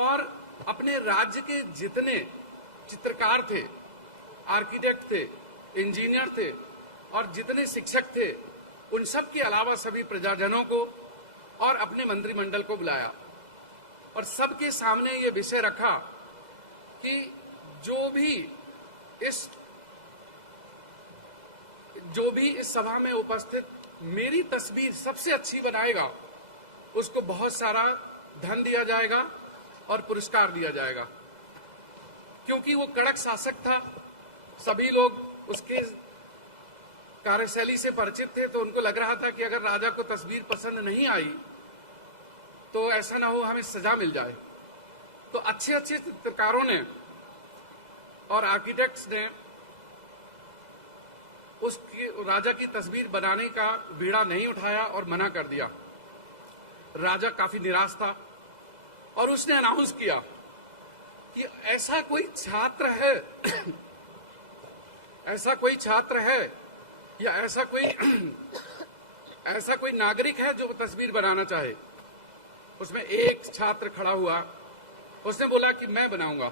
और अपने राज्य के जितने चित्रकार थे, आर्किटेक्ट थे, इंजीनियर थे और जितने शिक्षक थे, उन सब के अलावा सभी प्रजाजनों को और अपने मंत्रिमंडल को बुलाया और सबके सामने ये विषय रखा कि जो भी इस सभा में उपस्थित मेरी तस्वीर सबसे अच्छी बनाएगा उसको बहुत सारा धन दिया जाएगा और पुरस्कार दिया जाएगा। क्योंकि वो कड़क शासक था, सभी लोग उसके कार्यशैली से परिचित थे, तो उनको लग रहा था कि अगर राजा को तस्वीर पसंद नहीं आई तो ऐसा ना हो हमें सजा मिल जाए। तो अच्छे अच्छे चित्रकारों ने और आर्किटेक्ट्स ने उसकी राजा की तस्वीर बनाने का बीड़ा नहीं उठाया और मना कर दिया। राजा काफी निराश था और उसने अनाउंस किया कि ऐसा कोई छात्र है या ऐसा कोई नागरिक है जो तस्वीर बनाना चाहे। उसमें एक छात्र खड़ा हुआ, उसने बोला कि मैं बनाऊंगा,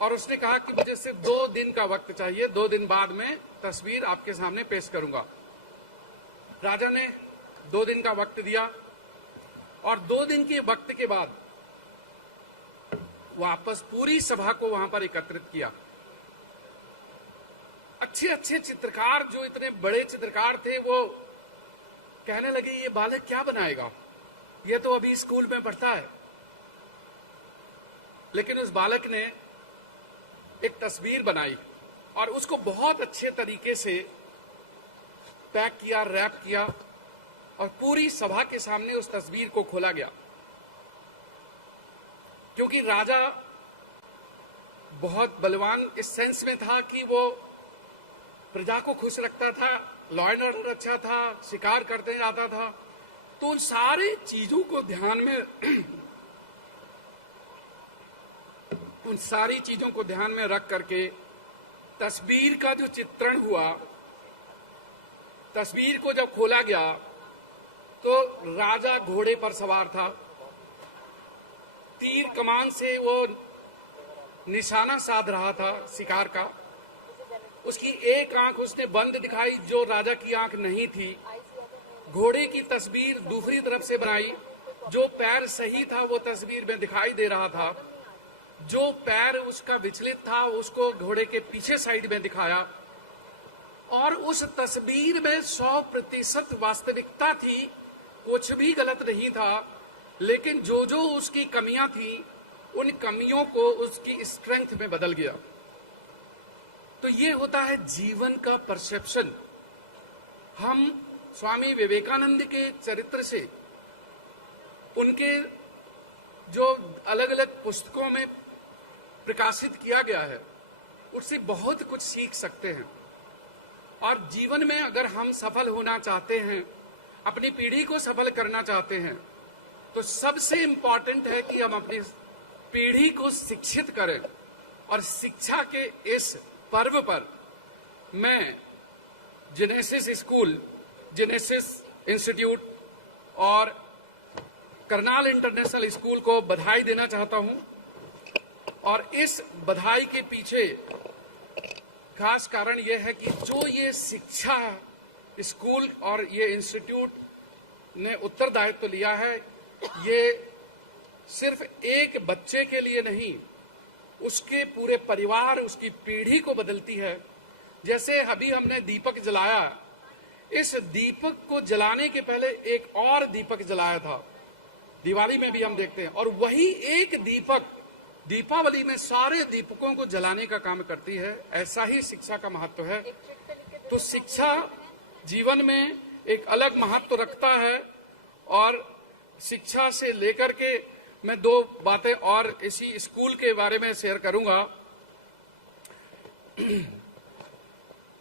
और उसने कहा कि मुझे सिर्फ 2 दिन का वक्त चाहिए, 2 दिन बाद में तस्वीर आपके सामने पेश करूंगा। राजा ने 2 दिन का वक्त दिया और 2 दिन के वक्त के बाद वापस पूरी सभा को वहां पर एकत्रित किया। अच्छे अच्छे चित्रकार, जो इतने बड़े चित्रकार थे, वो कहने लगे ये बालक क्या बनाएगा, ये तो अभी स्कूल में पढ़ता है। लेकिन उस बालक ने एक तस्वीर बनाई और उसको बहुत अच्छे तरीके से पैक किया, रैप किया और पूरी सभा के सामने उस तस्वीर को खोला गया। क्योंकि राजा बहुत बलवान इस सेंस में था कि वो प्रजा को खुश रखता था, लॉ एंड ऑर्डर अच्छा था, शिकार करते जाता था। तो उन सारी चीजों को ध्यान में उन सारी चीजों को ध्यान में रख करके तस्वीर का जो चित्रण हुआ, तस्वीर को जब खोला गया तो राजा घोड़े पर सवार था, तीर कमान से वो निशाना साध रहा था शिकार का। उसकी एक आंख उसने बंद दिखाई जो राजा की आंख नहीं थी। घोड़े की तस्वीर दूसरी तरफ से बनाई, जो पैर सही था वो तस्वीर में दिखाई दे रहा था, जो पैर उसका विचलित था उसको घोड़े के पीछे साइड में दिखाया। और उस तस्वीर में 100% वास्तविकता थी, कुछ भी गलत नहीं था, लेकिन जो जो उसकी कमियां थी उन कमियों को उसकी स्ट्रेंथ में बदल गया। तो ये होता है जीवन का परसेप्शन। हम स्वामी विवेकानंद के चरित्र से, उनके जो अलग अलग पुस्तकों में प्रकाशित किया गया है, उससे बहुत कुछ सीख सकते हैं। और जीवन में अगर हम सफल होना चाहते हैं, अपनी पीढ़ी को सफल करना चाहते हैं, तो सबसे इंपॉर्टेंट है कि हम अपनी पीढ़ी को शिक्षित करें। और शिक्षा के इस पर्व पर मैं जेनेसिस स्कूल, जेनेसिस इंस्टीट्यूट और करनाल इंटरनेशनल स्कूल को बधाई देना चाहता हूं। और इस बधाई के पीछे खास कारण यह है कि जो ये शिक्षा स्कूल और ये इंस्टीट्यूट ने उत्तरदायित्व लिया है, ये सिर्फ एक बच्चे के लिए नहीं, उसके पूरे परिवार, उसकी पीढ़ी को बदलती है। जैसे अभी हमने दीपक जलाया, इस दीपक को जलाने के पहले एक और दीपक जलाया था, दिवाली में भी हम देखते हैं, और वही एक दीपक दीपावली में सारे दीपकों को जलाने का काम करती है। ऐसा ही शिक्षा का महत्व है। तो शिक्षा जीवन में एक अलग महत्व रखता है। और शिक्षा से लेकर के मैं दो बातें और इसी स्कूल के बारे में शेयर करूंगा।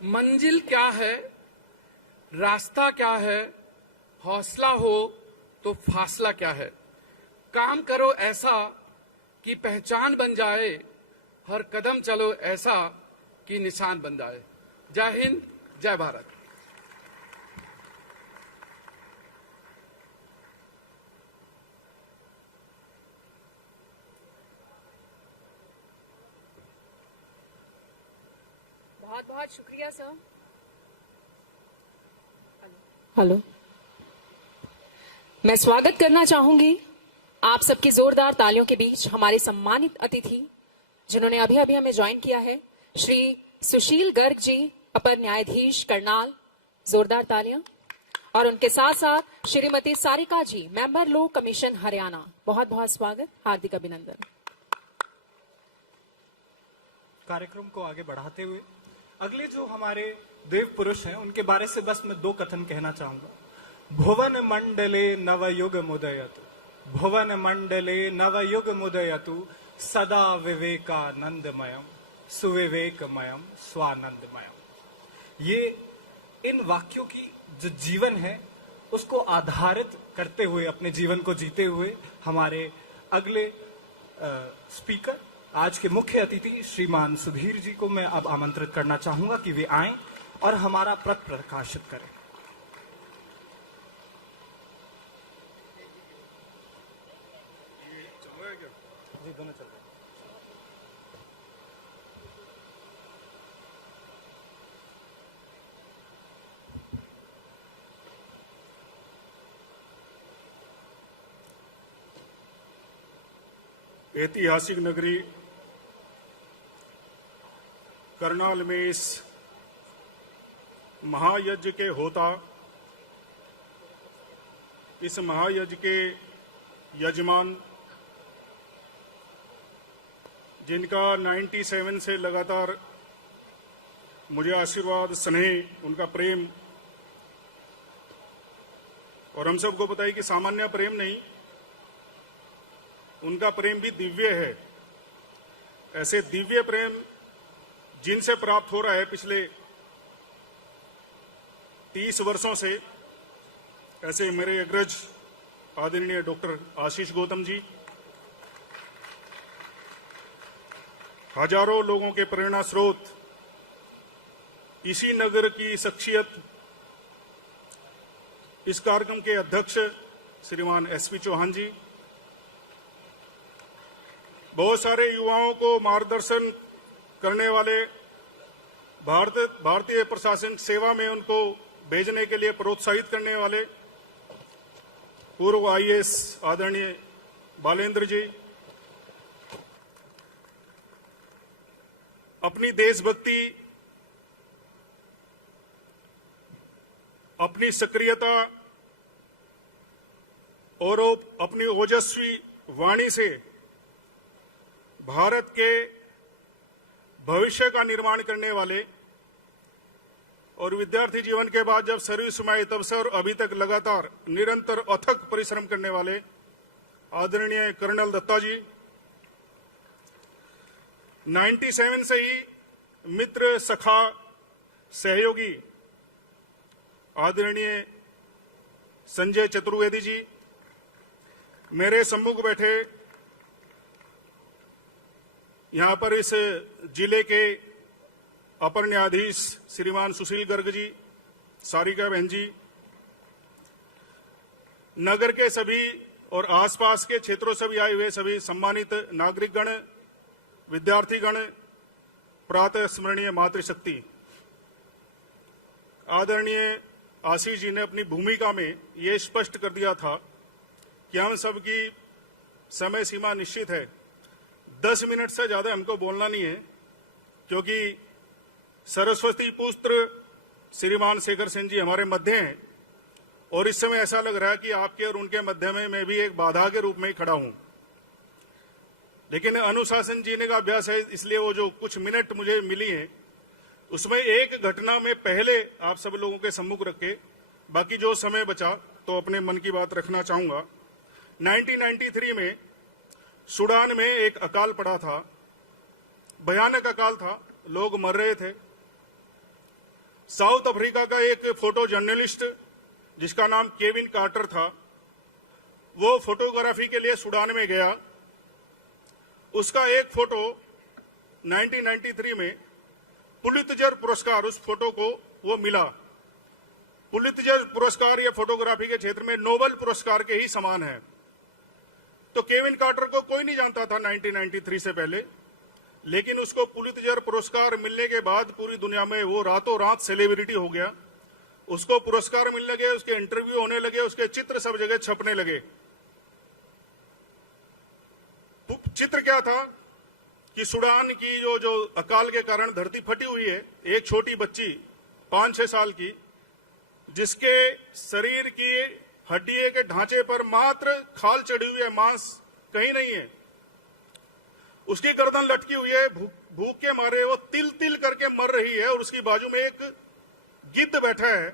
मंजिल क्या है, रास्ता क्या है, हौसला हो तो फासला क्या है। काम करो ऐसा कि पहचान बन जाए, हर कदम चलो ऐसा कि निशान बन जाए। जय हिंद, जय भारत। बहुत बहुत शुक्रिया सर। हेलो, मैं स्वागत करना चाहूंगी आप सबकी जोरदार तालियों के बीच हमारे सम्मानित अतिथि जिन्होंने अभी अभी हमें ज्वाइन किया है, श्री सुशील गर्ग जी, अपर न्यायाधीश करनाल। जोरदार तालियां। और उनके साथ साथ श्रीमती सारिका जी, मेंबर लो कमीशन हरियाणा। बहुत बहुत स्वागत, हार्दिक अभिनंदन। कार्यक्रम को आगे बढ़ाते हुए अगले जो हमारे देव पुरुष हैं उनके बारे से बस मैं 2 कथन कहना चाहूंगा। भुवन मंडले नवयुग मुदयतु, भुवन मंडले नवयुग मुदयतु, सदा विवेकानंदमयम सुविवेकमयम स्वानंदमयम। ये इन वाक्यों की जो जीवन है उसको आधारित करते हुए, अपने जीवन को जीते हुए हमारे अगले स्पीकर, आज के मुख्य अतिथि श्रीमान सुधीर जी को मैं अब आमंत्रित करना चाहूंगा कि वे आएं और हमारा पथ प्रकाशित करें। जी, दोनों चल रहे हैं। ऐतिहासिक नगरी करनाल में इस महायज्ञ के होता, इस महायज्ञ के यजमान जिनका 97 से लगातार मुझे आशीर्वाद, स्नेह, उनका प्रेम, और हम सबको पता है कि सामान्य प्रेम नहीं, उनका प्रेम भी दिव्य है। ऐसे दिव्य प्रेम जिनसे प्राप्त हो रहा है पिछले 30 वर्षों से, ऐसे मेरे अग्रज आदरणीय डॉक्टर आशीष गौतम जी, हजारों लोगों के प्रेरणा स्रोत, इसी नगर की शख्सियत, इस कार्यक्रम के अध्यक्ष श्रीमान एसपी चौहान जी, बहुत सारे युवाओं को मार्गदर्शन करने वाले, भारतीय प्रशासनिक सेवा में उनको भेजने के लिए प्रोत्साहित करने वाले पूर्व आईएएस आदरणीय बालेंद्र जी, अपनी देशभक्ति, अपनी सक्रियता और अपनी ओजस्वी वाणी से भारत के भविष्य का निर्माण करने वाले और विद्यार्थी जीवन के बाद जब सर्विस में आए तब से और अभी तक लगातार निरंतर अथक परिश्रम करने वाले आदरणीय कर्नल दत्ता जी, 97 से ही मित्र, सखा, सहयोगी आदरणीय संजय चतुर्वेदी जी, मेरे सम्मुख बैठे यहां पर इस जिले के अपर न्यायाधीश श्रीमान सुशील गर्ग जी, सारिका बहन जी, नगर के सभी और आसपास के क्षेत्रों से भी आए हुए सभी सम्मानित नागरिकगण, विद्यार्थीगण, प्रातः स्मरणीय मातृशक्ति, आदरणीय आशीष जी ने अपनी भूमिका में ये स्पष्ट कर दिया था कि हम सबकी समय सीमा निश्चित है, 10 मिनट से ज्यादा हमको बोलना नहीं है, क्योंकि सरस्वती पुत्र श्रीमान शेखर सिंह जी हमारे मध्य हैं और इस समय ऐसा लग रहा है कि आपके और उनके मध्य में मैं भी एक बाधा के रूप में ही खड़ा हूं। लेकिन अनुशासन जीने का अभ्यास है, इसलिए वो जो कुछ मिनट मुझे मिली हैं उसमें एक घटना में पहले आप सब लोगों के सम्मुख रखे, बाकी जो समय बचा तो अपने मन की बात रखना चाहूंगा। 1993 में सूडान में एक अकाल पड़ा था, भयानक अकाल था, लोग मर रहे थे। साउथ अफ्रीका का एक फोटो जर्नलिस्ट जिसका नाम केविन कार्टर था, वो फोटोग्राफी के लिए सूडान में गया। उसका एक फोटो 1993 में पुलित्जर पुरस्कार, उस फोटो को वो मिला। पुलित्जर पुरस्कार ये फोटोग्राफी के क्षेत्र में नोबेल पुरस्कार के ही समान है। तो केविन कार्टर को कोई नहीं जानता था 1993 से पहले, लेकिन उसको पुलित्जर पुरस्कार मिलने के बाद पूरी दुनिया में वो रातों रात सेलिब्रिटी हो गया। उसको पुरस्कार मिलने लगे, उसके इंटरव्यू होने लगे, उसके चित्र सब जगह छपने लगे। चित्र क्या था कि सूडान की जो अकाल के कारण धरती फटी हुई है, एक छोटी बच्ची 5-6 साल की, जिसके शरीर की हड्डी के ढांचे पर मात्र खाल चढ़ी हुई है, मांस कहीं नहीं है। उसकी गर्दन लटकी हुई है, भूख के मारे वो तिल तिल करके मर रही है और उसकी बाजू में एक गिद्ध बैठा है।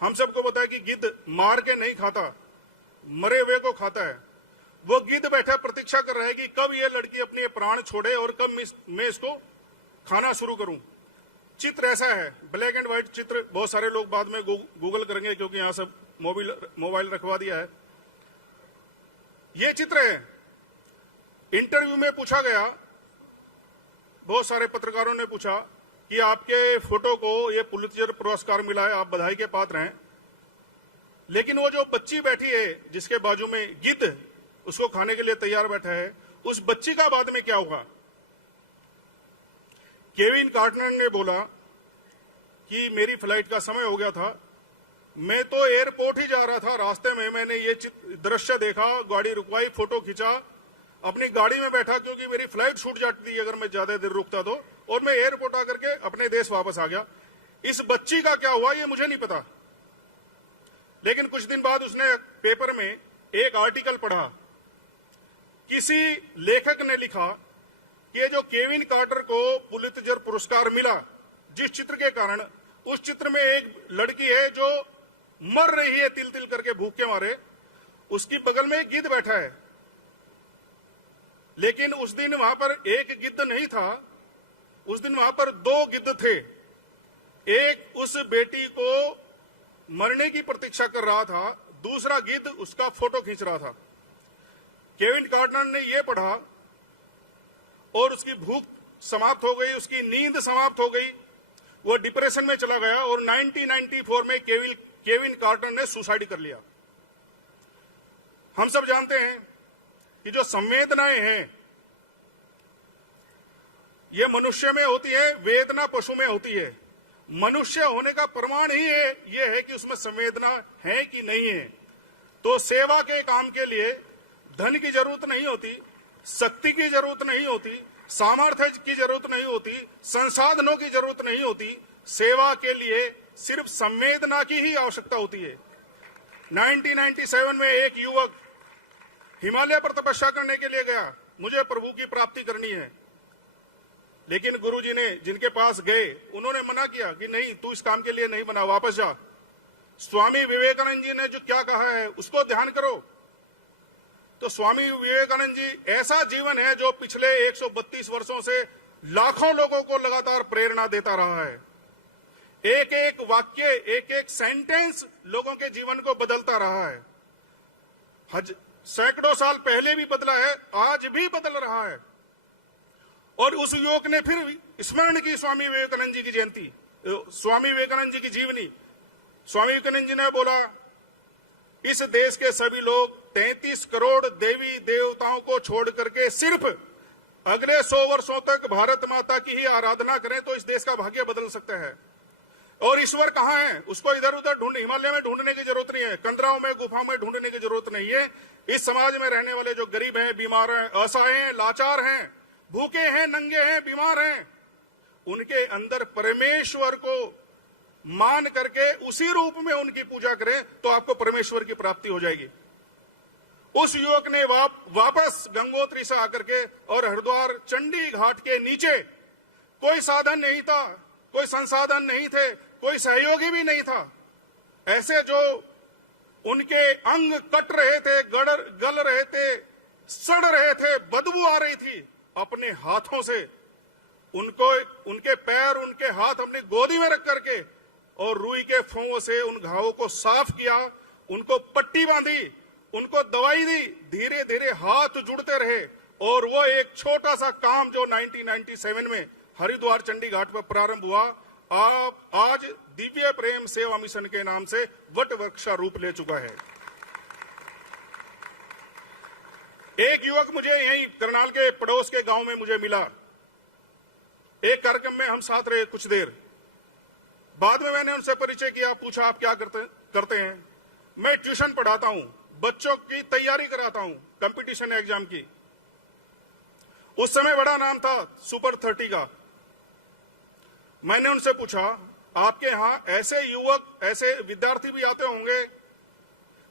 हम सबको पता है कि गिद्ध मार के नहीं खाता, मरे हुए को खाता है। वो गिद्ध बैठा प्रतीक्षा कर रहा है कि कब ये लड़की अपने प्राण छोड़े और कब मैं इसको खाना शुरू करूं। चित्र ऐसा है, ब्लैक एंड व्हाइट चित्र, बहुत सारे लोग बाद में गूगल करेंगे क्योंकि यहां सब मोबाइल रखवा दिया है। ये चित्र है। इंटरव्यू में पूछा गया, बहुत सारे पत्रकारों ने पूछा कि आपके फोटो को ये पुलित्जर पुरस्कार मिला है, आप बधाई के पात्र हैं, लेकिन वो जो बच्ची बैठी है जिसके बाजू में गिद्ध उसको खाने के लिए तैयार बैठा है, उस बच्ची का बाद में क्या हुआ? केविन कार्टर ने बोला कि मेरी फ्लाइट का समय हो गया था, मैं तो एयरपोर्ट ही जा रहा था, रास्ते में मैंने ये दृश्य देखा, गाड़ी रुकवाई, फोटो खींचा, अपनी गाड़ी में बैठा क्योंकि मेरी फ्लाइट छूट जाती थी अगर मैं ज्यादा देर रुकता तो, और मैं एयरपोर्ट आकर के अपने देश वापस आ गया। इस बच्ची का क्या हुआ ये मुझे नहीं पता, लेकिन कुछ दिन बाद उसने पेपर में एक आर्टिकल पढ़ा, किसी लेखक ने लिखा कि जो केविन कार्टर को पुलित्जर पुरस्कार मिला जिस चित्र के कारण, उस चित्र में एक लड़की है जो मर रही है तिल तिल करके भूख के मारे, उसकी बगल में एक गिद्ध बैठा है। लेकिन उस दिन वहां पर एक गिद्ध नहीं था, उस दिन वहां पर 2 गिद्ध थे। एक उस बेटी को मरने की प्रतीक्षा कर रहा था, दूसरा गिद्ध उसका फोटो खींच रहा था। केविन कार्टर ने यह पढ़ा और उसकी भूख समाप्त हो गई, उसकी नींद समाप्त हो गई, वो डिप्रेशन में चला गया और 1994 में केविन कार्टर ने सुसाइड कर लिया। हम सब जानते हैं कि जो संवेदनाएं हैं ये मनुष्य में होती है, वेदना पशु में होती है। मनुष्य होने का प्रमाण ही ये है कि उसमें संवेदना है कि नहीं है। तो सेवा के काम के लिए धन की जरूरत नहीं होती, शक्ति की जरूरत नहीं होती, सामर्थ्य की जरूरत नहीं होती, संसाधनों की जरूरत नहीं होती। सेवा के लिए सिर्फ संवेदना की ही आवश्यकता होती है। 1997 में एक युवक हिमालय पर तपस्या करने के लिए गया, मुझे प्रभु की प्राप्ति करनी है। लेकिन गुरुजी ने जिनके पास गए उन्होंने मना किया कि नहीं, तू इस काम के लिए नहीं बना, वापस जा। स्वामी विवेकानंद जी ने जो क्या कहा है उसको ध्यान करो। तो स्वामी विवेकानंद जी ऐसा जीवन है जो पिछले 132 वर्षों से लाखों लोगों को लगातार प्रेरणा देता रहा है। एक एक वाक्य, एक एक सेंटेंस लोगों के जीवन को बदलता रहा है। सैकड़ों साल पहले भी बदला है, आज भी बदल रहा है। और उस युवक ने फिर स्मरण की स्वामी विवेकानंद जी की जयंती, स्वामी विवेकानंद जी की जीवनी। स्वामी विवेकानंद जी ने बोला, इस देश के सभी लोग 33 करोड़ देवी देवताओं को छोड़ करके सिर्फ अगले 100 वर्षों तक भारत माता की ही आराधना करें तो इस देश का भाग्य बदल सकता है। और ईश्वर कहाँ है, उसको इधर उधर हिमालय में ढूंढने की जरूरत नहीं है, कंदराओं में गुफाओं में ढूंढने की जरूरत नहीं है। इस समाज में रहने वाले जो गरीब हैं, बीमार हैं, असहाय हैं, लाचार हैं, भूखे हैं, नंगे हैं, बीमार हैं, उनके अंदर परमेश्वर को मान करके उसी रूप में उनकी पूजा करें तो आपको परमेश्वर की प्राप्ति हो जाएगी। उस युवक ने वापस गंगोत्री से आकर के और हरिद्वार चंडी घाट के नीचे, कोई साधन नहीं था, कोई संसाधन नहीं थे, कोई सहयोगी भी नहीं था, ऐसे जो उनके अंग कट रहे थे, गल रहे थे, सड़ रहे थे, बदबू आ रही थी, अपने हाथों से उनको, उनके पैर, उनके हाथ अपनी गोदी में रख करके और रुई के फौं से उन घावों को साफ किया, उनको पट्टी बांधी, उनको दवाई दी, धीरे धीरे हाथ जुड़ते रहे और वो एक छोटा सा काम जो 1997 में हरिद्वार चंडी घाट पर प्रारंभ हुआ, आज दिव्य प्रेम सेवा मिशन के नाम से वट वृक्ष का रूप ले चुका है। एक युवक मुझे यहीं करनाल के पड़ोस के गांव में मुझे मिला। एक कार्यक्रम में हम साथ रहे कुछ देर, बाद में मैंने उनसे परिचय किया, पूछा आप क्या करते हैं। मैं ट्यूशन पढ़ाता हूं, बच्चों की तैयारी कराता हूं कंपटीशन एग्जाम की। उस समय बड़ा नाम था सुपर 30 का। मैंने उनसे पूछा, आपके यहां ऐसे युवक, ऐसे विद्यार्थी भी आते होंगे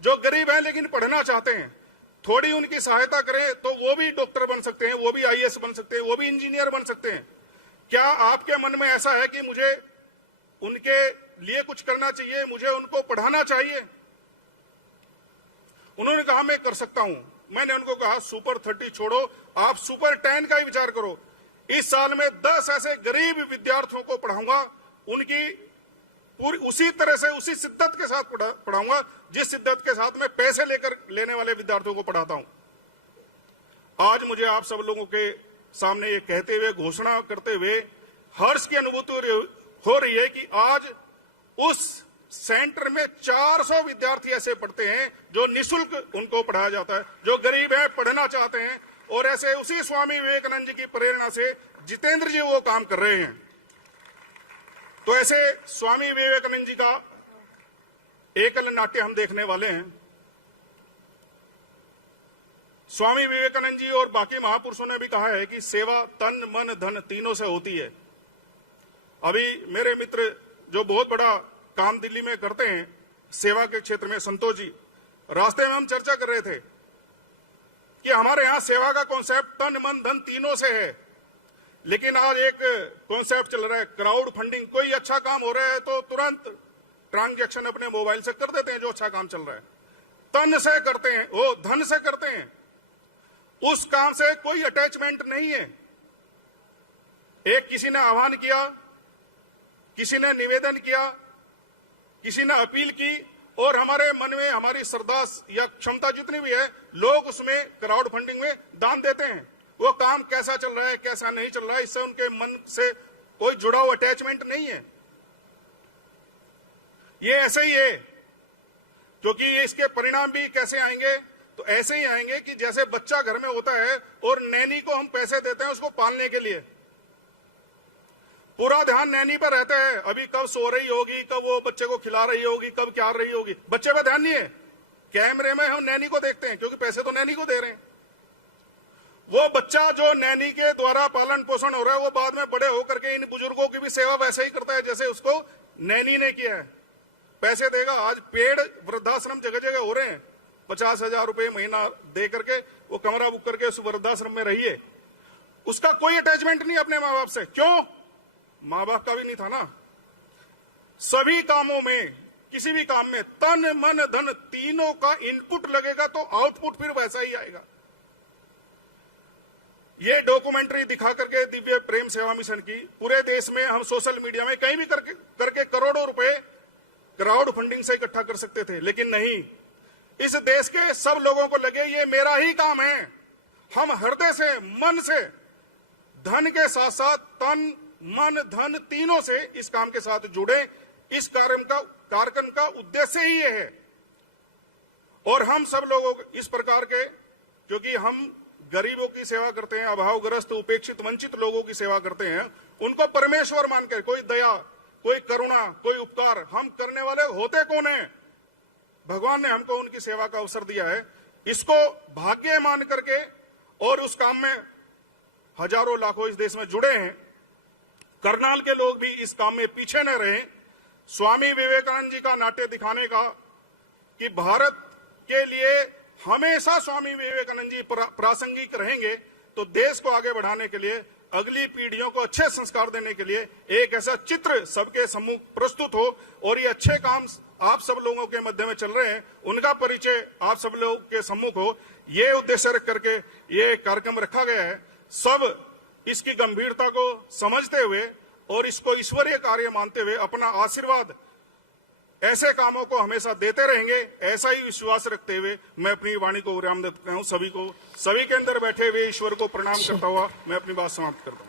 जो गरीब हैं लेकिन पढ़ना चाहते हैं, थोड़ी उनकी सहायता करें तो वो भी डॉक्टर बन सकते हैं, वो भी IAS बन सकते हैं, वो भी इंजीनियर बन सकते हैं। क्या आपके मन में ऐसा है कि मुझे उनके लिए कुछ करना चाहिए, मुझे उनको पढ़ाना चाहिए? उन्होंने कहा मैं कर सकता हूं। मैंने उनको कहा सुपर 30 छोड़ो, आप सुपर 10 का ही विचार करो। इस साल में 10 ऐसे गरीब विद्यार्थियों को पढ़ाऊंगा, उनकी पूरी उसी तरह से, उसी शिद्दत के साथ पढ़ाऊंगा जिस शिद्दत के साथ मैं पैसे लेने वाले विद्यार्थियों को पढ़ाता हूं। आज मुझे आप सब लोगों के सामने ये कहते हुए, घोषणा करते हुए हर्ष की अनुभूति हो रही है कि आज उस सेंटर में 400 विद्यार्थी ऐसे पढ़ते हैं जो निःशुल्क उनको पढ़ाया जाता है, जो गरीब हैं, पढ़ना चाहते हैं। और ऐसे उसी स्वामी विवेकानंद जी की प्रेरणा से जितेंद्र जी वो काम कर रहे हैं। तो ऐसे स्वामी विवेकानंद जी का एकल नाट्य हम देखने वाले हैं। स्वामी विवेकानंद जी और बाकी महापुरुषों ने भी कहा है कि सेवा तन मन धन तीनों से होती है। अभी मेरे मित्र जो बहुत बड़ा काम दिल्ली में करते हैं सेवा के क्षेत्र में, संतोष जी, रास्ते में हम चर्चा कर रहे थे कि हमारे यहां सेवा का कॉन्सेप्ट तन मन धन तीनों से है, लेकिन आज एक कॉन्सेप्ट चल रहा है क्राउड फंडिंग। कोई अच्छा काम हो रहा है तो तुरंत ट्रांजैक्शन अपने मोबाइल से कर देते हैं, जो अच्छा काम चल रहा है। तन से करते हैं, वो धन से करते हैं। उस काम से कोई अटैचमेंट नहीं है। एक किसी ने आह्वान किया, किसी ने निवेदन किया, किसी ने अपील की, और हमारे मन में हमारी श्रद्धा या क्षमता जितनी भी है, लोग उसमें क्राउड फंडिंग में दान देते हैं। वो काम कैसा चल रहा है, कैसा नहीं चल रहा है, इससे उनके मन से कोई जुड़ा हुआ अटैचमेंट नहीं है। ये ऐसे ही है, क्योंकि इसके परिणाम भी कैसे आएंगे, तो ऐसे ही आएंगे कि जैसे बच्चा घर में होता है और नैनी को हम पैसे देते हैं उसको पालने के लिए, पूरा ध्यान नैनी पर रहता है, अभी कब सो रही होगी, कब वो बच्चे को खिला रही होगी, कब क्या रही होगी, बच्चे पर ध्यान नहीं है। कैमरे में हम नैनी को देखते हैं, क्योंकि पैसे तो नैनी को दे रहे हैं। वो बच्चा जो नैनी के द्वारा पालन पोषण हो रहा है, वो बाद में बड़े होकर के इन बुजुर्गों की भी सेवा वैसे ही करता है जैसे उसको नैनी ने किया है। पैसे देगा। आज पेड़ वृद्धाश्रम जगह जगह हो रहे हैं, 50,000 रुपए महीना दे करके वो कमरा बुक करके उस वृद्धाश्रम में रहिए। उसका कोई अटैचमेंट नहीं अपने माँ बाप से। क्यों? माँ बाप का भी नहीं था ना। सभी कामों में, किसी भी काम में तन मन धन तीनों का इनपुट लगेगा तो आउटपुट फिर वैसा ही आएगा। ये डॉक्यूमेंट्री दिखा करके दिव्य प्रेम सेवा मिशन की पूरे देश में हम सोशल मीडिया में कहीं भी करके करोड़ों रुपए क्राउड फंडिंग से इकट्ठा कर सकते थे, लेकिन नहीं। इस देश के सब लोगों को लगे ये मेरा ही काम है। हम हृदय से, मन से, धन के साथ साथ तन मन धन तीनों से इस काम के साथ जुड़े। इस कार्यक्रम का उद्देश्य ही ये है। और हम सब लोगों इस प्रकार के, क्योंकि हम गरीबों की सेवा करते हैं, अभावग्रस्त, उपेक्षित, वंचित लोगों की सेवा करते हैं, उनको परमेश्वर मानकर, कोई दया, कोई करुणा, कोई उपकार हम करने वाले होते कौन है? भगवान ने हमको उनकी सेवा का अवसर दिया है। इसको भाग्य मान करके और उस काम में हजारों लाखों इस देश में जुड़े हैं। करनाल के लोग भी इस काम में पीछे न रहे। स्वामी विवेकानंद जी का नाट्य दिखाने का कि भारत के लिए हमेशा स्वामी विवेकानंद जी प्रासंगिक रहेंगे, तो देश को आगे बढ़ाने के लिए, अगली पीढ़ियों को अच्छे संस्कार देने के लिए एक ऐसा चित्र सबके सम्मुख प्रस्तुत हो और ये अच्छे काम आप सब लोगों के मध्य में चल रहे हैं, उनका परिचय आप सब लोगों के सम्मुख हो, ये उद्देश्य रख करके ये कार्यक्रम रखा गया है। सब इसकी गंभीरता को समझते हुए और इसको ईश्वरीय कार्य मानते हुए अपना आशीर्वाद ऐसे कामों को हमेशा देते रहेंगे, ऐसा ही विश्वास रखते हुए मैं अपनी वाणी को विराम देता हूं। सभी के अंदर बैठे हुए ईश्वर को प्रणाम करता हुआ मैं अपनी बात समाप्त करता हूं।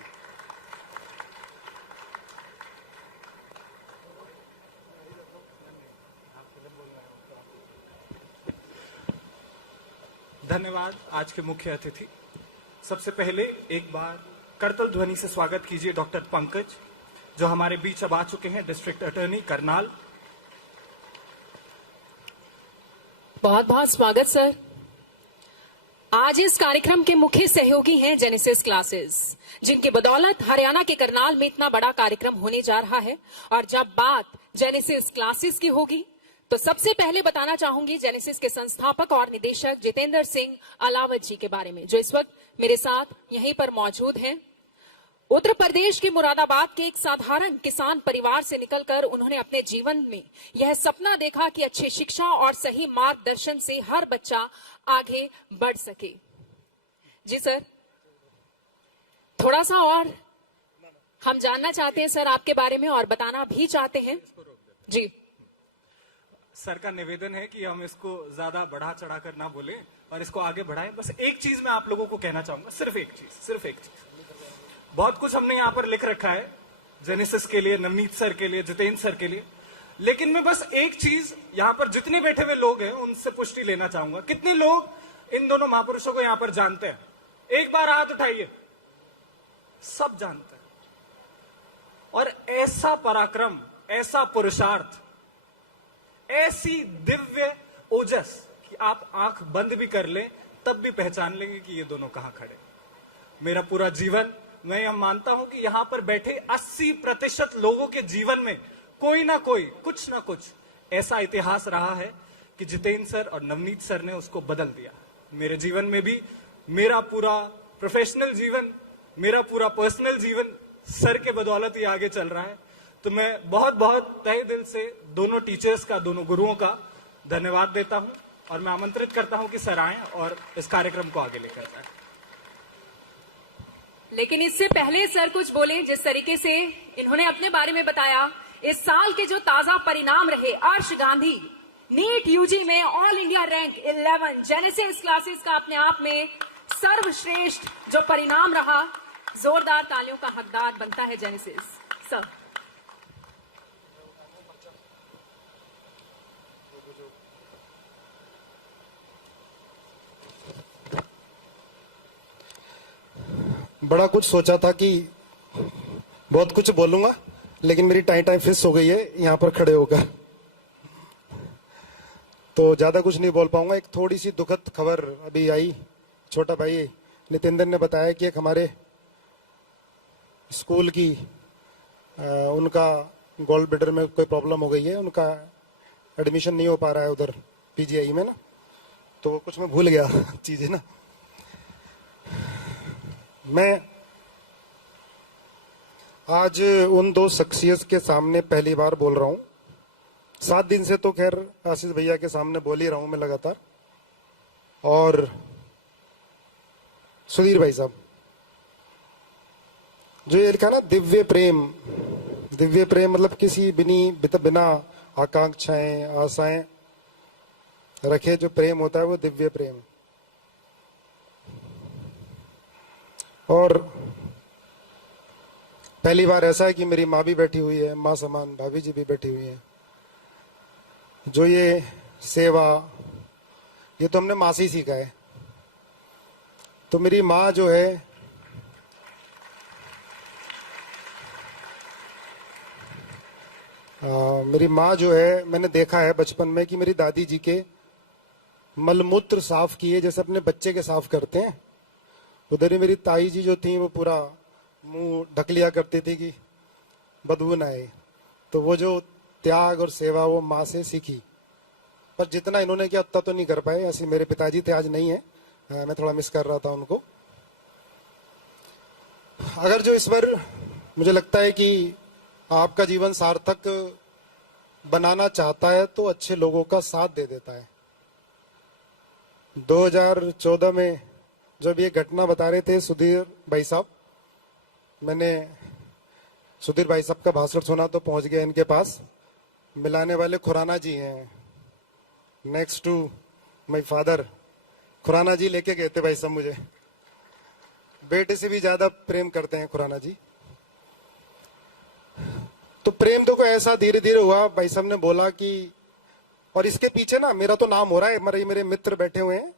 धन्यवाद आज के मुख्य अतिथि। सबसे पहले एक बार करतल ध्वनि से स्वागत कीजिए डॉक्टर पंकज, जो हमारे बीच अब आ चुके हैं, डिस्ट्रिक्ट अटॉर्नी करनाल। बहुत बहुत स्वागत सर। आज इस कार्यक्रम के मुख्य सहयोगी हैं जेनेसिस क्लासेस, जिनकी बदौलत हरियाणा के करनाल में इतना बड़ा कार्यक्रम होने जा रहा है। और जब बात जेनेसिस क्लासेस की होगी तो सबसे पहले बताना चाहूंगी जेनेसिस के संस्थापक और निदेशक जितेंद्र सिंह अलावत जी के बारे में, जो इस वक्त मेरे साथ यहीं पर मौजूद हैं। उत्तर प्रदेश के मुरादाबाद के एक साधारण किसान परिवार से निकलकर उन्होंने अपने जीवन में यह सपना देखा कि अच्छी शिक्षा और सही मार्गदर्शन से हर बच्चा आगे बढ़ सके। जी सर, थोड़ा सा और हम जानना चाहते हैं सर आपके बारे में और बताना भी चाहते हैं। जी सर का निवेदन है कि हम इसको ज्यादा बढ़ा चढ़ा कर ना बोले और इसको आगे बढ़ाएं। बस एक चीज मैं आप लोगों को कहना चाहूंगा, सिर्फ एक चीज। बहुत कुछ हमने यहाँ पर लिख रखा है जेनेसिस के लिए, नवनीत सर के लिए, जितेंद्र सर के लिए, लेकिन मैं बस एक चीज यहाँ पर जितने बैठे हुए लोग हैं उनसे पुष्टि लेना चाहूंगा। कितने लोग इन दोनों महापुरुषों को यहाँ पर जानते हैं? एक बार हाथ उठाइए। सब जानते हैं। और ऐसा पराक्रम, ऐसा पुरुषार्थ, ऐसी दिव्य ओजस कि आप आंख बंद भी कर लें तब भी पहचान लेंगे कि ये दोनों कहां खड़े। मेरा पूरा जीवन, मैं यह मानता हूं कि यहां पर बैठे 80% लोगों के जीवन में कोई ना कोई, कुछ ना कुछ ऐसा इतिहास रहा है कि जितेंद्र सर और नवनीत सर ने उसको बदल दिया। मेरे जीवन में भी मेरा पूरा प्रोफेशनल जीवन, मेरा पूरा पर्सनल जीवन सर के बदौलत ही आगे चल रहा है। तो मैं बहुत बहुत तहे दिल से दोनों टीचर्स का, दोनों गुरुओं का धन्यवाद देता हूं और मैं आमंत्रित करता हूं कि सर आएं और इस कार्यक्रम को आगे लेकर जाएं। लेकिन इससे पहले सर कुछ बोले, जिस तरीके से इन्होंने अपने बारे में बताया, इस साल के जो ताजा परिणाम रहे, अर्श गांधी नीट यूजी में all India rank 11, genesis classes का अपने आप में सर्वश्रेष्ठ जो परिणाम रहा, जोरदार तालियों का हकदार बनता है जेनेसिस। सर बड़ा कुछ सोचा था कि बहुत कुछ बोलूंगा, लेकिन मेरी टाई फिक्स हो गई है यहाँ पर खड़े होकर, तो ज्यादा कुछ नहीं बोल पाऊंगा। एक थोड़ी सी दुखद खबर अभी आई, छोटा भाई नितेंद्र ने बताया कि एक हमारे स्कूल की उनका गोल्ड ब्लैडर में कोई प्रॉब्लम हो गई है, उनका एडमिशन नहीं हो पा रहा है उधर पीजीआई में ना, तो कुछ मैं भूल गया चीजें ना। मैं आज उन दो शख्सियत के सामने पहली बार बोल रहा हूं। 7 दिन से तो खैर आशीष भैया के सामने बोल ही रहा हूं मैं लगातार, और सुधीर भाई साहब जो ये लिखा ना दिव्य प्रेम, दिव्य प्रेम मतलब किसी बिना आकांक्षाएं आशाएं रखे जो प्रेम होता है वो दिव्य प्रेम। और पहली बार ऐसा है कि मेरी माँ भी बैठी हुई है, माँ समान भाभी जी भी बैठी हुई है, जो ये सेवा ये तो हमने माँ से ही सीखा है। तो मेरी माँ जो है मेरी माँ जो है, मैंने देखा है बचपन में कि मेरी दादी जी के मलमूत्र साफ किए जैसे अपने बच्चे के साफ करते हैं, उधर ही मेरी ताई जी जो थी वो पूरा मुंह ढक लिया करती थी कि बदबू ना आए। तो वो जो त्याग और सेवा वो माँ से सीखी, पर जितना इन्होंने किया उतना तो नहीं कर पाए। ऐसे मेरे पिताजी थे, आज नहीं है, मैं थोड़ा मिस कर रहा था उनको। अगर जो इस बार मुझे लगता है कि आपका जीवन सार्थक बनाना चाहता है तो अच्छे लोगों का साथ दे देता है। 2014 में जब ये घटना बता रहे थे सुधीर भाई साहब, मैंने सुधीर भाई साहब का भाषण सुना तो पहुंच गया इनके पास। मिलाने वाले खुराना जी हैं, next to my father. Khurana ji लेके गए थे भाई साहब मुझे, बेटे से भी ज्यादा प्रेम करते हैं खुराना जी। तो प्रेम देखो ऐसा धीरे धीरे हुआ, भाई साहब ने बोला कि, और इसके पीछे ना मेरा तो नाम हो रहा है, मेरे मित्र बैठे हुए हैं,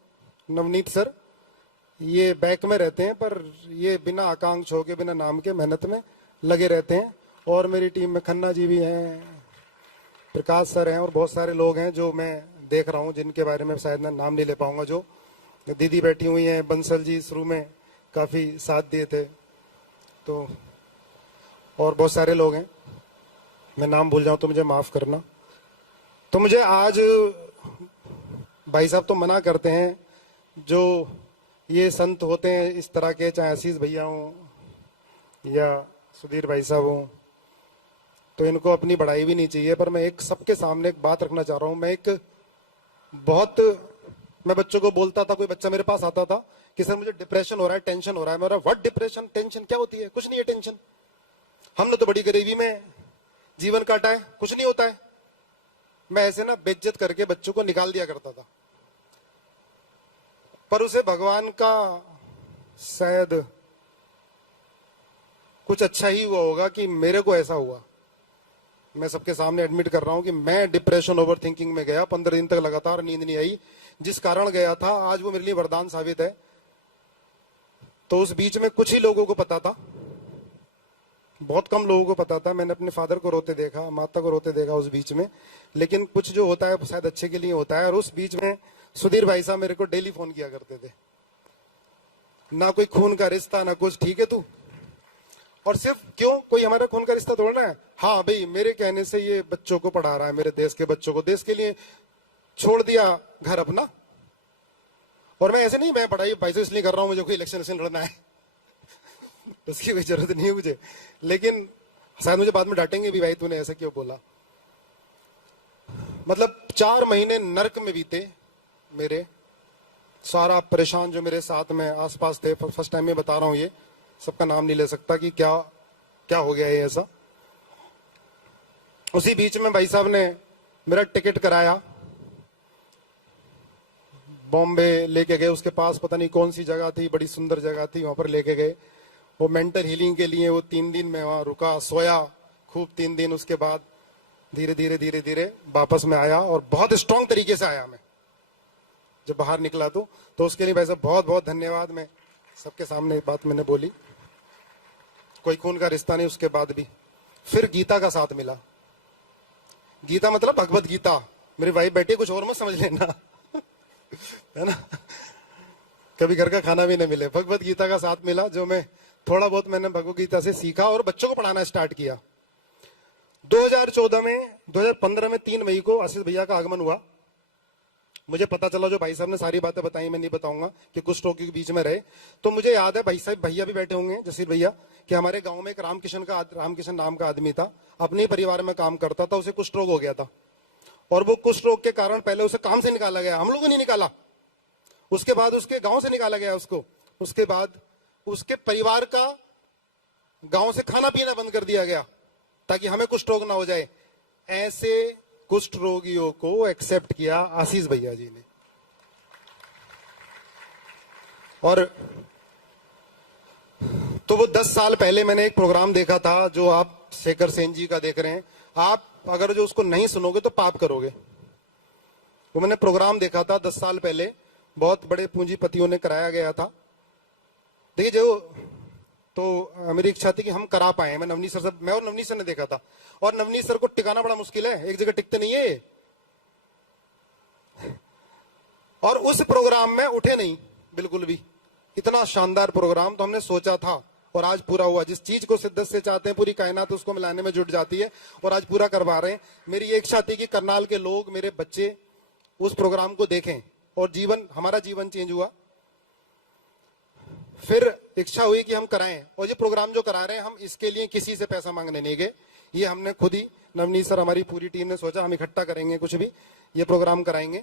नवनीत सर, ये बैक में रहते हैं, पर ये बिना आकांक्ष हो के बिना नाम के मेहनत में लगे रहते हैं। और मेरी टीम में खन्ना जी भी हैं, प्रकाश सर हैं, और बहुत सारे लोग हैं जो मैं देख रहा हूँ जिनके बारे में शायद मैं नाम नहीं ले पाऊंगा। जो दीदी बैठी हुई हैं, बंसल जी शुरू में काफी साथ दिए थे, तो और बहुत सारे लोग हैं, मैं नाम भूल जाऊं तो मुझे माफ करना। तो मुझे आज भाई साहब तो मना करते हैं, जो ये संत होते हैं इस तरह के, चाहे आशीष भैया हों या सुधीर भाई साहब हों, तो इनको अपनी बढ़ाई भी नहीं चाहिए। पर मैं एक सबके सामने एक बात रखना चाह रहा हूं। मैं बच्चों को बोलता था, कोई बच्चा मेरे पास आता था कि सर मुझे डिप्रेशन हो रहा है, टेंशन हो रहा है। मेरा व्हाट डिप्रेशन, टेंशन क्या होती है? कुछ नहीं है टेंशन, हमने तो बड़ी गरीबी में जीवन काटा है, कुछ नहीं होता है। मैं ऐसे ना बेइज्जत करके बच्चों को निकाल दिया करता था, पर उसे भगवान का शायद कुछ अच्छा ही हुआ होगा कि मेरे को ऐसा हुआ। मैं सबके सामने एडमिट कर रहा हूं कि मैं डिप्रेशन ओवर थिंकिंग में गया, 15 दिन तक लगातार नींद नहीं आई। जिस कारण गया था आज वो मेरे लिए वरदान साबित है। तो उस बीच में कुछ ही लोगों को पता था, बहुत कम लोगों को पता था। मैंने अपने फादर को रोते देखा, माता को रोते देखा उस बीच में, लेकिन कुछ जो होता है शायद अच्छे के लिए होता है। और उस बीच में सुधीर भाई साहब मेरे को डेली फोन किया करते थे, ना कोई खून का रिश्ता ना कुछ, ठीक है तू, और सिर्फ क्यों, कोई हमारा खून का रिश्ता तोड़ना है? हाँ भाई, मेरे कहने से ये बच्चों को पढ़ा रहा है, मेरे देश के बच्चों को, देश के लिए छोड़ दिया घर अपना। और मैं ऐसे नहीं, मैं पढ़ाई भाई से इसलिए कर रहा हूं मुझे कोई इलेक्शन लड़ना है उसकी कोई जरूरत नहीं है मुझे, लेकिन शायद मुझे बाद में डांटेंगे भी, भाई तूने ऐसा क्यों बोला। मतलब 4 महीने नरक में बीते मेरे, सारा परेशान जो मेरे साथ में आसपास थे, फर्स्ट टाइम में बता रहा हूं ये, सबका नाम नहीं ले सकता कि क्या क्या हो गया है ऐसा। उसी बीच में भाई साहब ने मेरा टिकट कराया, बॉम्बे लेके गए, उसके पास पता नहीं कौन सी जगह थी, बड़ी सुंदर जगह थी, वहां पर लेके गए। वो मेंटल हीलिंग के लिए वो 3 दिन में वहां रुका, सोया खूब 3 दिन। उसके बाद धीरे धीरे वापस में आया और बहुत स्ट्रांग तरीके से आया मैं जब बाहर निकला। तो उसके लिए भाई साहब बहुत बहुत धन्यवाद। मैं सबके सामने बात मैंने बोली, कोई खून का रिश्ता नहीं। उसके बाद भी फिर गीता का साथ मिला। गीता मतलब भगवत गीता, मेरी वाइफ बैठी, कुछ और मत समझ लेना है ना, कभी घर का खाना भी नहीं मिले। भगवत गीता का साथ मिला, जो मैं थोड़ा बहुत मैंने भगवत गीता से सीखा और बच्चों को पढ़ाना स्टार्ट किया। 2015 में 3 मई को आशीष भैया का आगमन हुआ। मुझे पता चला, जो भाई साहब ने सारी बातें बताई मैं नहीं बताऊंगा कि कुछ लोगों के बीच में रहे, तो मुझे याद है, भाई साहब भैया भी बैठे होंगे, जसीर भैया, कि हमारे गांव में एक रामकिशन नाम का आदमी था, अपने परिवार में काम करता था, उसे कुष्ठ रोग हो गया था और वो कुष्ठ रोग के कारण पहले उसे काम से निकाला गया, हम लोगों ने निकाला, उसके बाद उसके गांव से निकाला गया उसको, उसके बाद उसके परिवार का गांव से खाना पीना बंद कर दिया गया ताकि हमें कुष्ठ रोग ना हो जाए। ऐसे कुष्ठ रोगियों को एक्सेप्ट किया आशीष भैया जी ने। और तो वो 10 साल पहले मैंने एक प्रोग्राम देखा था, जो आप शेखर सेन जी का देख रहे हैं। आप अगर जो उसको नहीं सुनोगे तो पाप करोगे। वो मैंने प्रोग्राम देखा था 10 साल पहले, बहुत बड़े पूंजीपतियों ने कराया गया था। देखिए, जो तो मेरी इच्छा थी कि हम करा पाए। मैं और नवनीत सर ने देखा था, और नवनीत सर को टिकाना बड़ा मुश्किल है, एक जगह टिकते नहीं है। और उस प्रोग्राम में उठे नहीं बिल्कुल भी। इतना शानदार प्रोग्राम तो हमने सोचा था और आज पूरा हुआ। जिस चीज को शिद्दत से चाहते हैं पूरी कायनात उसको मिलाने में जुट जाती है, और आज पूरा करवा रहे हैं। मेरी ये इच्छा थी कि करनाल के लोग, मेरे बच्चे उस प्रोग्राम को देखें और हमारा जीवन चेंज हुआ। फिर इच्छा हुई कि हम कराएं, और ये प्रोग्राम जो करा रहे हैं हम इसके लिए किसी से पैसा मांगने नहीं गए। ये हमने खुद ही, नवनीत सर, हमारी पूरी टीम ने सोचा हम इकट्ठा करेंगे, कुछ भी ये प्रोग्राम कराएंगे,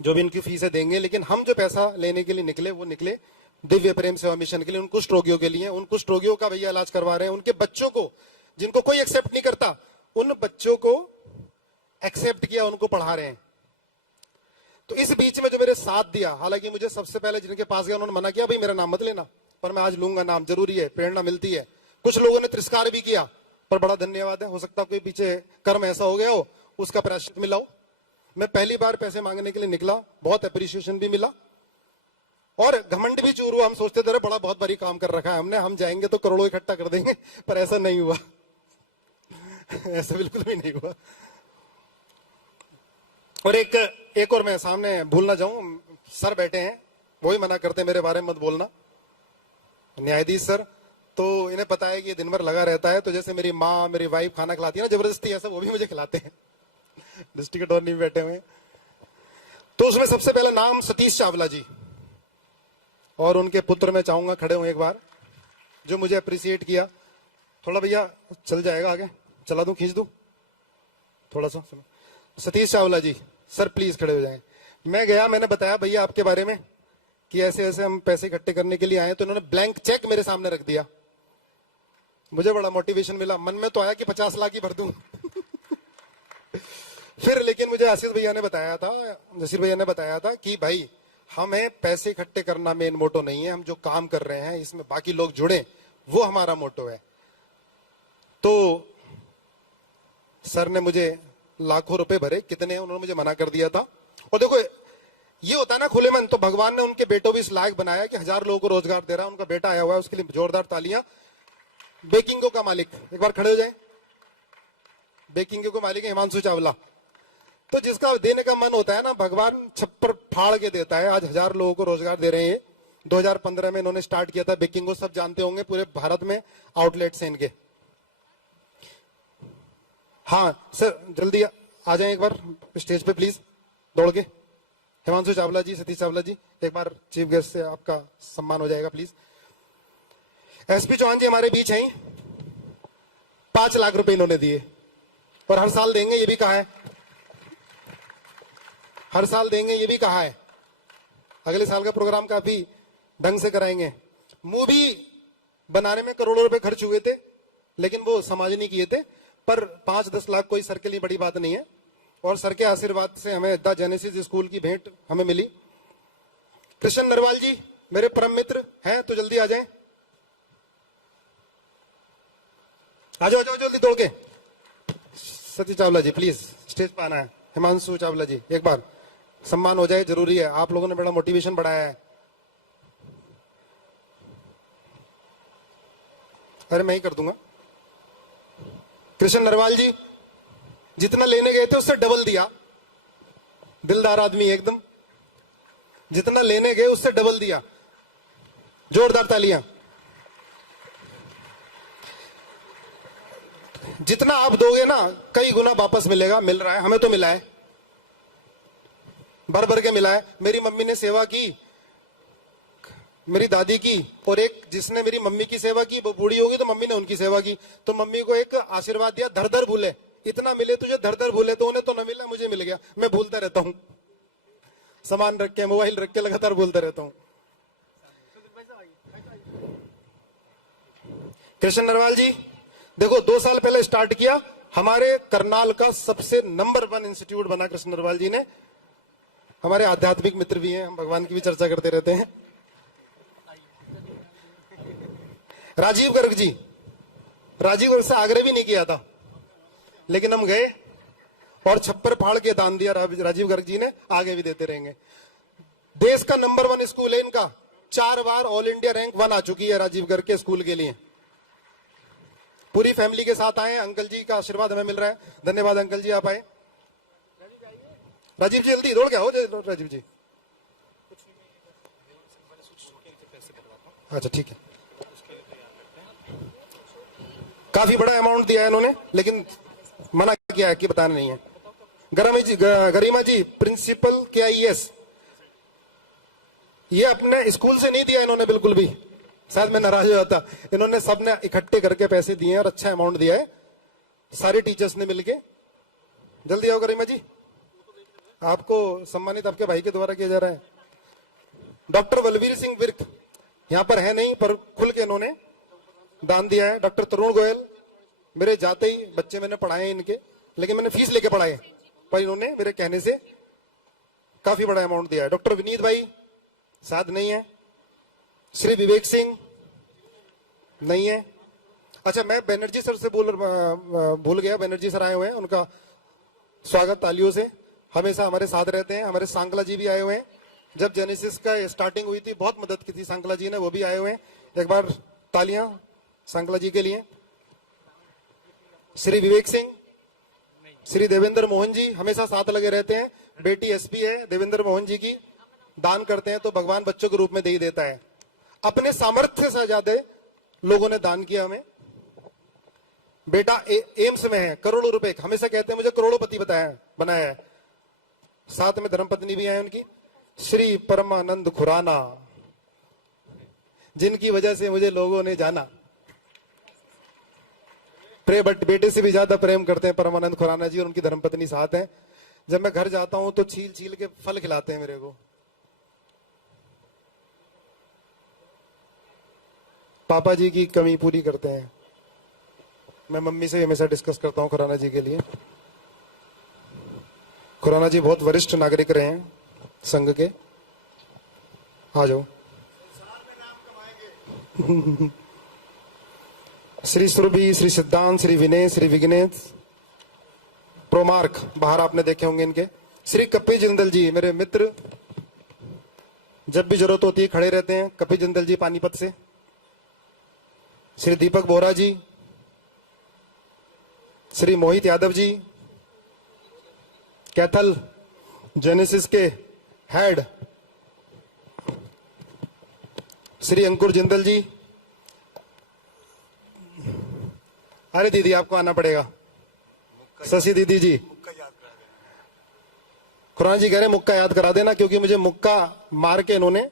जो भी इनकी फीसें देंगे। लेकिन हम जो पैसा लेने के लिए निकले, वो निकले दिव्य प्रेम सेवा मिशन के लिए, उन कुष्ठ रोगियों के लिए। उन कुष्ठ रोगियों का भैया इलाज करवा रहे हैं, उनके बच्चों को, जिनको कोई एक्सेप्ट नहीं करता, उन बच्चों को एक्सेप्ट किया, उनको पढ़ा रहे हैं। तो इस बीच में जो मेरे साथ दिया, हालांकि मुझे सबसे पहले जिनके पास गया उन्होंने मना किया, भाई मेरा नाम मत लेना, पर मैं आज लूंगा नाम, जरूरी है, प्रेरणा मिलती है। कुछ लोगों ने तिरस्कार भी किया, पर बड़ा धन्यवाद है। हो सकता है कोई पीछे कर्म ऐसा हो गया हो, उसका प्रायश्चित मिला हो। मैं पहली बार पैसे मांगने के लिए निकला, बहुत अप्रिसिएशन भी मिला और घमंड भी चूर हुआ। हम सोचते थे बड़ा बहुत बड़ी काम कर रखा है हमने, हम जाएंगे तो करोड़ों इकट्ठा कर देंगे, पर ऐसा नहीं हुआ ऐसा बिल्कुल भी नहीं हुआ। और एक और मैं सामने भूल ना जाऊं, सर बैठे हैं, वो ही मना करते हैं मेरे बारे में मत बोलना, न्यायाधीश सर। तो इन्हें पता है कि ये दिन भर लगा रहता है, तो जैसे मेरी माँ, मेरी वाइफ खाना खिलाती है ना जबरदस्ती, ऐसा वो भी मुझे खिलाते हैं। डिस्ट्रिक्ट अटॉर्नी भी बैठे हुए हैं। तो उसमें सबसे पहला नाम सतीश चावला जी, और उनके पुत्र मैं चाहूंगा खड़े हों एक बार, जो मुझे अप्रिशिएट किया। थोड़ा भैया चल जाएगा आगे, चला दूं, खींच दूं थोड़ा सा। सतीश चावला जी, सर प्लीज खड़े हो जाएं। मैं गया, मैंने बताया भैया आपके बारे में कि ऐसे ऐसे हम पैसे इकट्ठे करने के लिए आए, तो इन्होंने ब्लैंक चेक मेरे सामने रख दिया। मुझे बड़ा मोटिवेशन मिला, मन में तो आया कि 50 लाख ही भर दूं फिर लेकिन मुझे आशीष भैया ने बताया था, जसीर भैया ने बताया था कि भाई हमें पैसे इकट्ठे करना मेन मोटो नहीं है, हम जो काम कर रहे हैं इसमें बाकी लोग जुड़े, वो हमारा मोटो है। तो सर ने मुझे लाखों रुपए भरे, कितने उन्होंने मुझे मना कर दिया था। और देखो ये होता है ना खुले मन, तो भगवान ने उनके बेटों भी इस लायक बनाया कि 1000 लोगों को रोजगार दे रहा है। उनका बेटा आया हुआ है, उसके लिए जोरदार तालियां। बेकिंगो का मालिक, एक बार खड़े हो जाए। बेकिंगो का मालिक है हिमांशु चावला। तो जिसका देने का मन होता है ना, भगवान छप्पर फाड़ के देता है। आज 1000 लोगों को रोजगार दे रहे हैं। 2015 में इन्होंने स्टार्ट किया था बेकिंगो, सब जानते होंगे, पूरे भारत में आउटलेट्स हैं इनके। हाँ सर जल्दी आ जाए एक बार स्टेज पे प्लीज, दौड़ के। हिमांशु चावला जी, सतीश चावला जी, एक बार चीफ गेस्ट से आपका सम्मान हो जाएगा प्लीज। एसपी चौहान जी हमारे बीच हैं, 5 लाख रुपए इन्होंने दिए और हर साल देंगे, ये भी कहा है, हर साल देंगे, ये भी कहा है। अगले साल का प्रोग्राम काफी ढंग से कराएंगे। मूवी बनाने में करोड़ों रुपए खर्च हुए थे, लेकिन वो समाज नहीं किए थे। पर 5-10 लाख कोई सर के लिए बड़ी बात नहीं है, और सर के आशीर्वाद से हमें द जेनेसिस स्कूल की भेंट हमें मिली। कृष्ण नरवाल जी मेरे परम मित्र हैं, तो जल्दी आ जाएं। आ जाओ जल्दी दौड़ के। सतीश चावला जी प्लीज स्टेज पर आना है। हिमांशु चावला जी, एक बार सम्मान हो जाए, जरूरी है, आप लोगों ने बड़ा मोटिवेशन बढ़ाया है। अरे मैं ही कर दूंगा। कृष्ण नरवाल जी जितना लेने गए थे उससे डबल दिया, दिलदार आदमी एकदम, जितना लेने गए उससे डबल दिया। जोरदार तालियां। जितना आप दोगे ना कई गुना वापस मिलेगा, मिल रहा है, हमें तो मिला है, भर भर के मिला है। मेरी मम्मी ने सेवा की, मेरी दादी की, और एक जिसने मेरी मम्मी की सेवा की वो बूढ़ी होगी तो मम्मी ने उनकी सेवा की, तो मम्मी को एक आशीर्वाद दिया, धर धर भूले, इतना मिले तुझे धर धर भूले। तो उन्हें तो न मिला, मुझे मिल गया। मैं भूलता रहता हूं, सामान रख के, मोबाइल रख के लगातार भूलता रहता हूं। कृष्ण नरवाल जी देखो 2 साल पहले स्टार्ट किया, हमारे करनाल का सबसे नंबर 1 इंस्टीट्यूट बना कृष्ण नरवाल जी ने। हमारे आध्यात्मिक मित्र भी हैं, हम भगवान की भी चर्चा करते रहते हैं। राजीव गर्ग जी, राजीव गर्ग से आग्रह भी नहीं किया था, लेकिन हम गए और छप्पर फाड़ के दान दिया राजीव गर्ग जी ने, आगे भी देते रहेंगे। देश का नंबर 1 स्कूल है इनका, 4 बार ऑल इंडिया रैंक 1 आ चुकी है राजीव गर्ग के स्कूल के लिए। पूरी फैमिली के साथ आए, अंकल जी का आशीर्वाद हमें मिल रहा है। धन्यवाद अंकल जी, आप आए। राजीव जी जल्दी दौड़ गया हो राजीव जी। अच्छा ठीक है, काफी बड़ा अमाउंट दिया है इन्होंने, लेकिन मना किया है कि बताना नहीं है। गरिमा जी प्रिंसिपल KIS, ये अपने स्कूल से नहीं दिया इन्होंने बिल्कुल भी, शायद मैं नाराज हो जाता। इन्होंने सबने इकट्ठे करके पैसे दिए हैं और अच्छा अमाउंट दिया है, सारे टीचर्स ने मिलके। जल्दी आओ गरिमा जी, आपको सम्मानित आपके भाई के द्वारा किया जा रहा है। डॉक्टर बलवीर सिंह विर्क यहाँ पर है नहीं, पर खुल के इन्होंने दान दिया है। डॉक्टर तरुण गोयल, मेरे जाते ही बच्चे मैंने पढ़ाए इनके, लेकिन मैंने फीस लेके पढ़ाए, पर इन्होंने मेरे कहने से काफी बड़ा अमाउंट दिया है। डॉक्टर विनीत भाई साथ नहीं है। श्री विवेक सिंह नहीं है। अच्छा मैं बनर्जी सर से भूल गया, बनर्जी सर आए हुए हैं, उनका स्वागत तालियों से, हमेशा हमारे साथ रहते हैं। हमारे सांकला जी भी आए हुए हैं, जब जेनेसिस का स्टार्टिंग हुई थी बहुत मदद की थी सांकला जी ने, वो भी आए हुए हैं। एक बार तालियां सांकला जी के लिए। श्री विवेक सिंह, श्री देवेंद्र मोहन जी हमेशा साथ लगे रहते हैं। बेटी SP है देवेंद्र मोहन जी की, दान करते हैं तो भगवान बच्चों के रूप में दे ही देता है। अपने सामर्थ्य से ज्यादा लोगों ने दान किया हमें। बेटा एम्स में है, करोड़ों रुपए, हमेशा कहते हैं मुझे करोड़ोंपति बनाया है। साथ में धर्मपत्नी भी है उनकी, श्री परमानंद खुराना, जिनकी वजह से मुझे लोगों ने जाना। बेटे से भी ज्यादा प्रेम करते हैं परमानंद खुराना जी, और उनकी धर्मपत्नी साथ है। जब मैं घर जाता हूं तो छील छील के फल खिलाते हैं मेरे को। पापा जी की कमी पूरी करते हैं। मैं मम्मी से हमेशा डिस्कस करता हूं खुराना जी के लिए। खुराना जी बहुत वरिष्ठ नागरिक रहे हैं संघ के। आ जाओ। श्री सुरभि, श्री सिद्धांत, श्री विनय, श्री विघ्नेश, प्रोमार्क बाहर आपने देखे होंगे इनके। श्री कपि जिंदल जी मेरे मित्र, जब भी जरूरत होती है खड़े रहते हैं। कपि जिंदल जी पानीपत से। श्री दीपक बोरा जी, श्री मोहित यादव जी कैथल जेनेसिस के हेड, श्री अंकुर जिंदल जी। अरे दीदी आपको आना पड़ेगा। शशि दीदी जी, खुराना जी कह रहे मुक्का याद करा देना, क्योंकि मुझे मुक्का मार के इन्होंने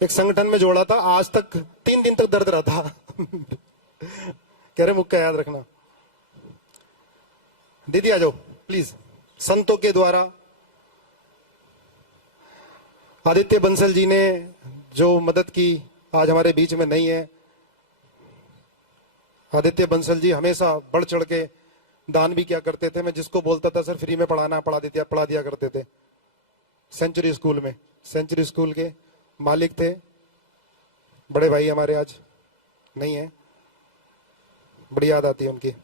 एक संगठन में जोड़ा था। आज तक 3 दिन तक दर्द रहा था। कह रहे मुक्का याद रखना। दीदी आ जाओ प्लीज। संतों के द्वारा आदित्य बंसल जी ने जो मदद की, आज हमारे बीच में नहीं है, आदित्य बंसल जी हमेशा बढ़ चढ़ के दान भी क्या करते थे। मैं जिसको बोलता था सर फ्री में पढ़ाना, पढ़ा दिया करते थे। सेंचुरी स्कूल में, सेंचुरी स्कूल के मालिक थे। बड़े भाई हमारे आज नहीं है, बड़ी याद आती है उनकी।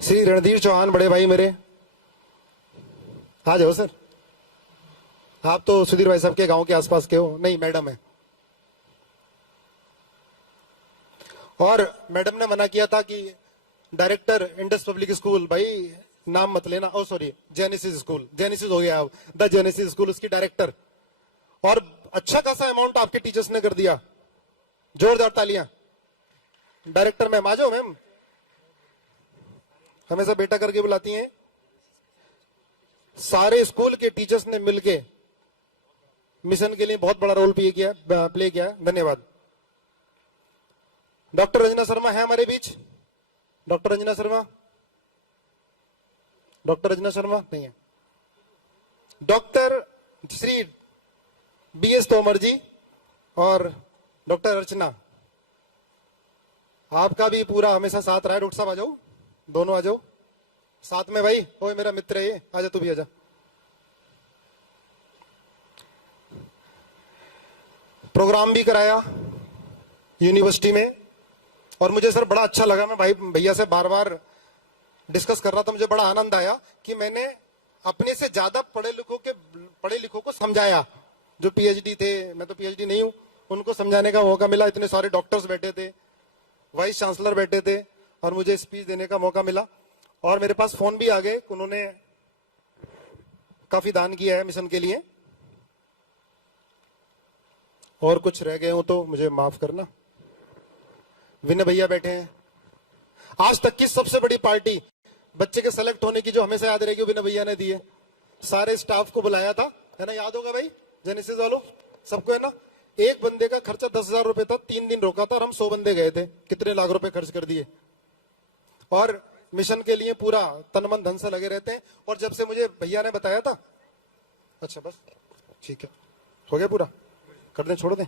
श्री रणधीर चौहान बड़े भाई मेरे, आ जाओ सर। आप तो सुधीर भाई साहब के गांव के आसपास के हो। नहीं, मैडम है। और मैडम ने मना किया था कि डायरेक्टर इंडस पब्लिक स्कूल, भाई नाम मत लेना। ओ सॉरी, जेनेसिस स्कूल, जेनेसिस हो गया अब, द जेनेसिस स्कूल, उसकी डायरेक्टर। और अच्छा खासा अमाउंट आपके टीचर्स ने कर दिया। जोरदार तालियां। डायरेक्टर मैम आ जाओ मैम, हमेशा बेटा करके बुलाती हैं। सारे स्कूल के टीचर्स ने मिलके मिशन के लिए बहुत बड़ा रोल प्ले किया। धन्यवाद। डॉक्टर रंजना शर्मा है हमारे बीच? डॉक्टर रंजना शर्मा, डॉक्टर रंजना शर्मा नहीं है। डॉक्टर श्री BS तोमर जी और डॉक्टर अर्चना, आपका भी पूरा हमेशा साथ रहा है। डॉक्टर साहब आ जाओ, दोनों आ जाओ साथ में। भाई ओए मेरा मित्र है ये, आजा तू भी आजा। प्रोग्राम भी कराया यूनिवर्सिटी में और मुझे सर बड़ा अच्छा लगा। मैं भाई भैया से बार बार डिस्कस कर रहा था, मुझे बड़ा आनंद आया कि मैंने अपने से ज्यादा पढ़े लिखों को समझाया। जो PhD थे, मैं तो PhD नहीं हूं, उनको समझाने का मौका मिला। इतने सारे डॉक्टर्स बैठे थे, वाइस चांसलर बैठे थे और मुझे स्पीच देने का मौका मिला। और मेरे पास फोन भी आ गए, उन्होंने काफी दान किया है मिशन के लिए। और कुछ रह गए हो तो मुझे माफ करना। विनय भैया बैठे हैं। आज तक की सबसे बड़ी पार्टी बच्चे के सेलेक्ट होने की जो हमेशा याद रहेगी, विनय भैया ने दी है। सारे स्टाफ को बुलाया था, है ना, याद होगा भाई, जेनेसिस वालों सबको, है ना। एक बंदे का खर्चा 10,000 रुपए था, 3 दिन रोका था और हम 100 बंदे गए थे। कितने लाख रुपए खर्च कर दिए। और मिशन के लिए पूरा तन मन धन से लगे रहते हैं। और जब से मुझे भैया ने बताया था, अच्छा बस ठीक है, हो गया पूरा, कर दें, छोड़ दें।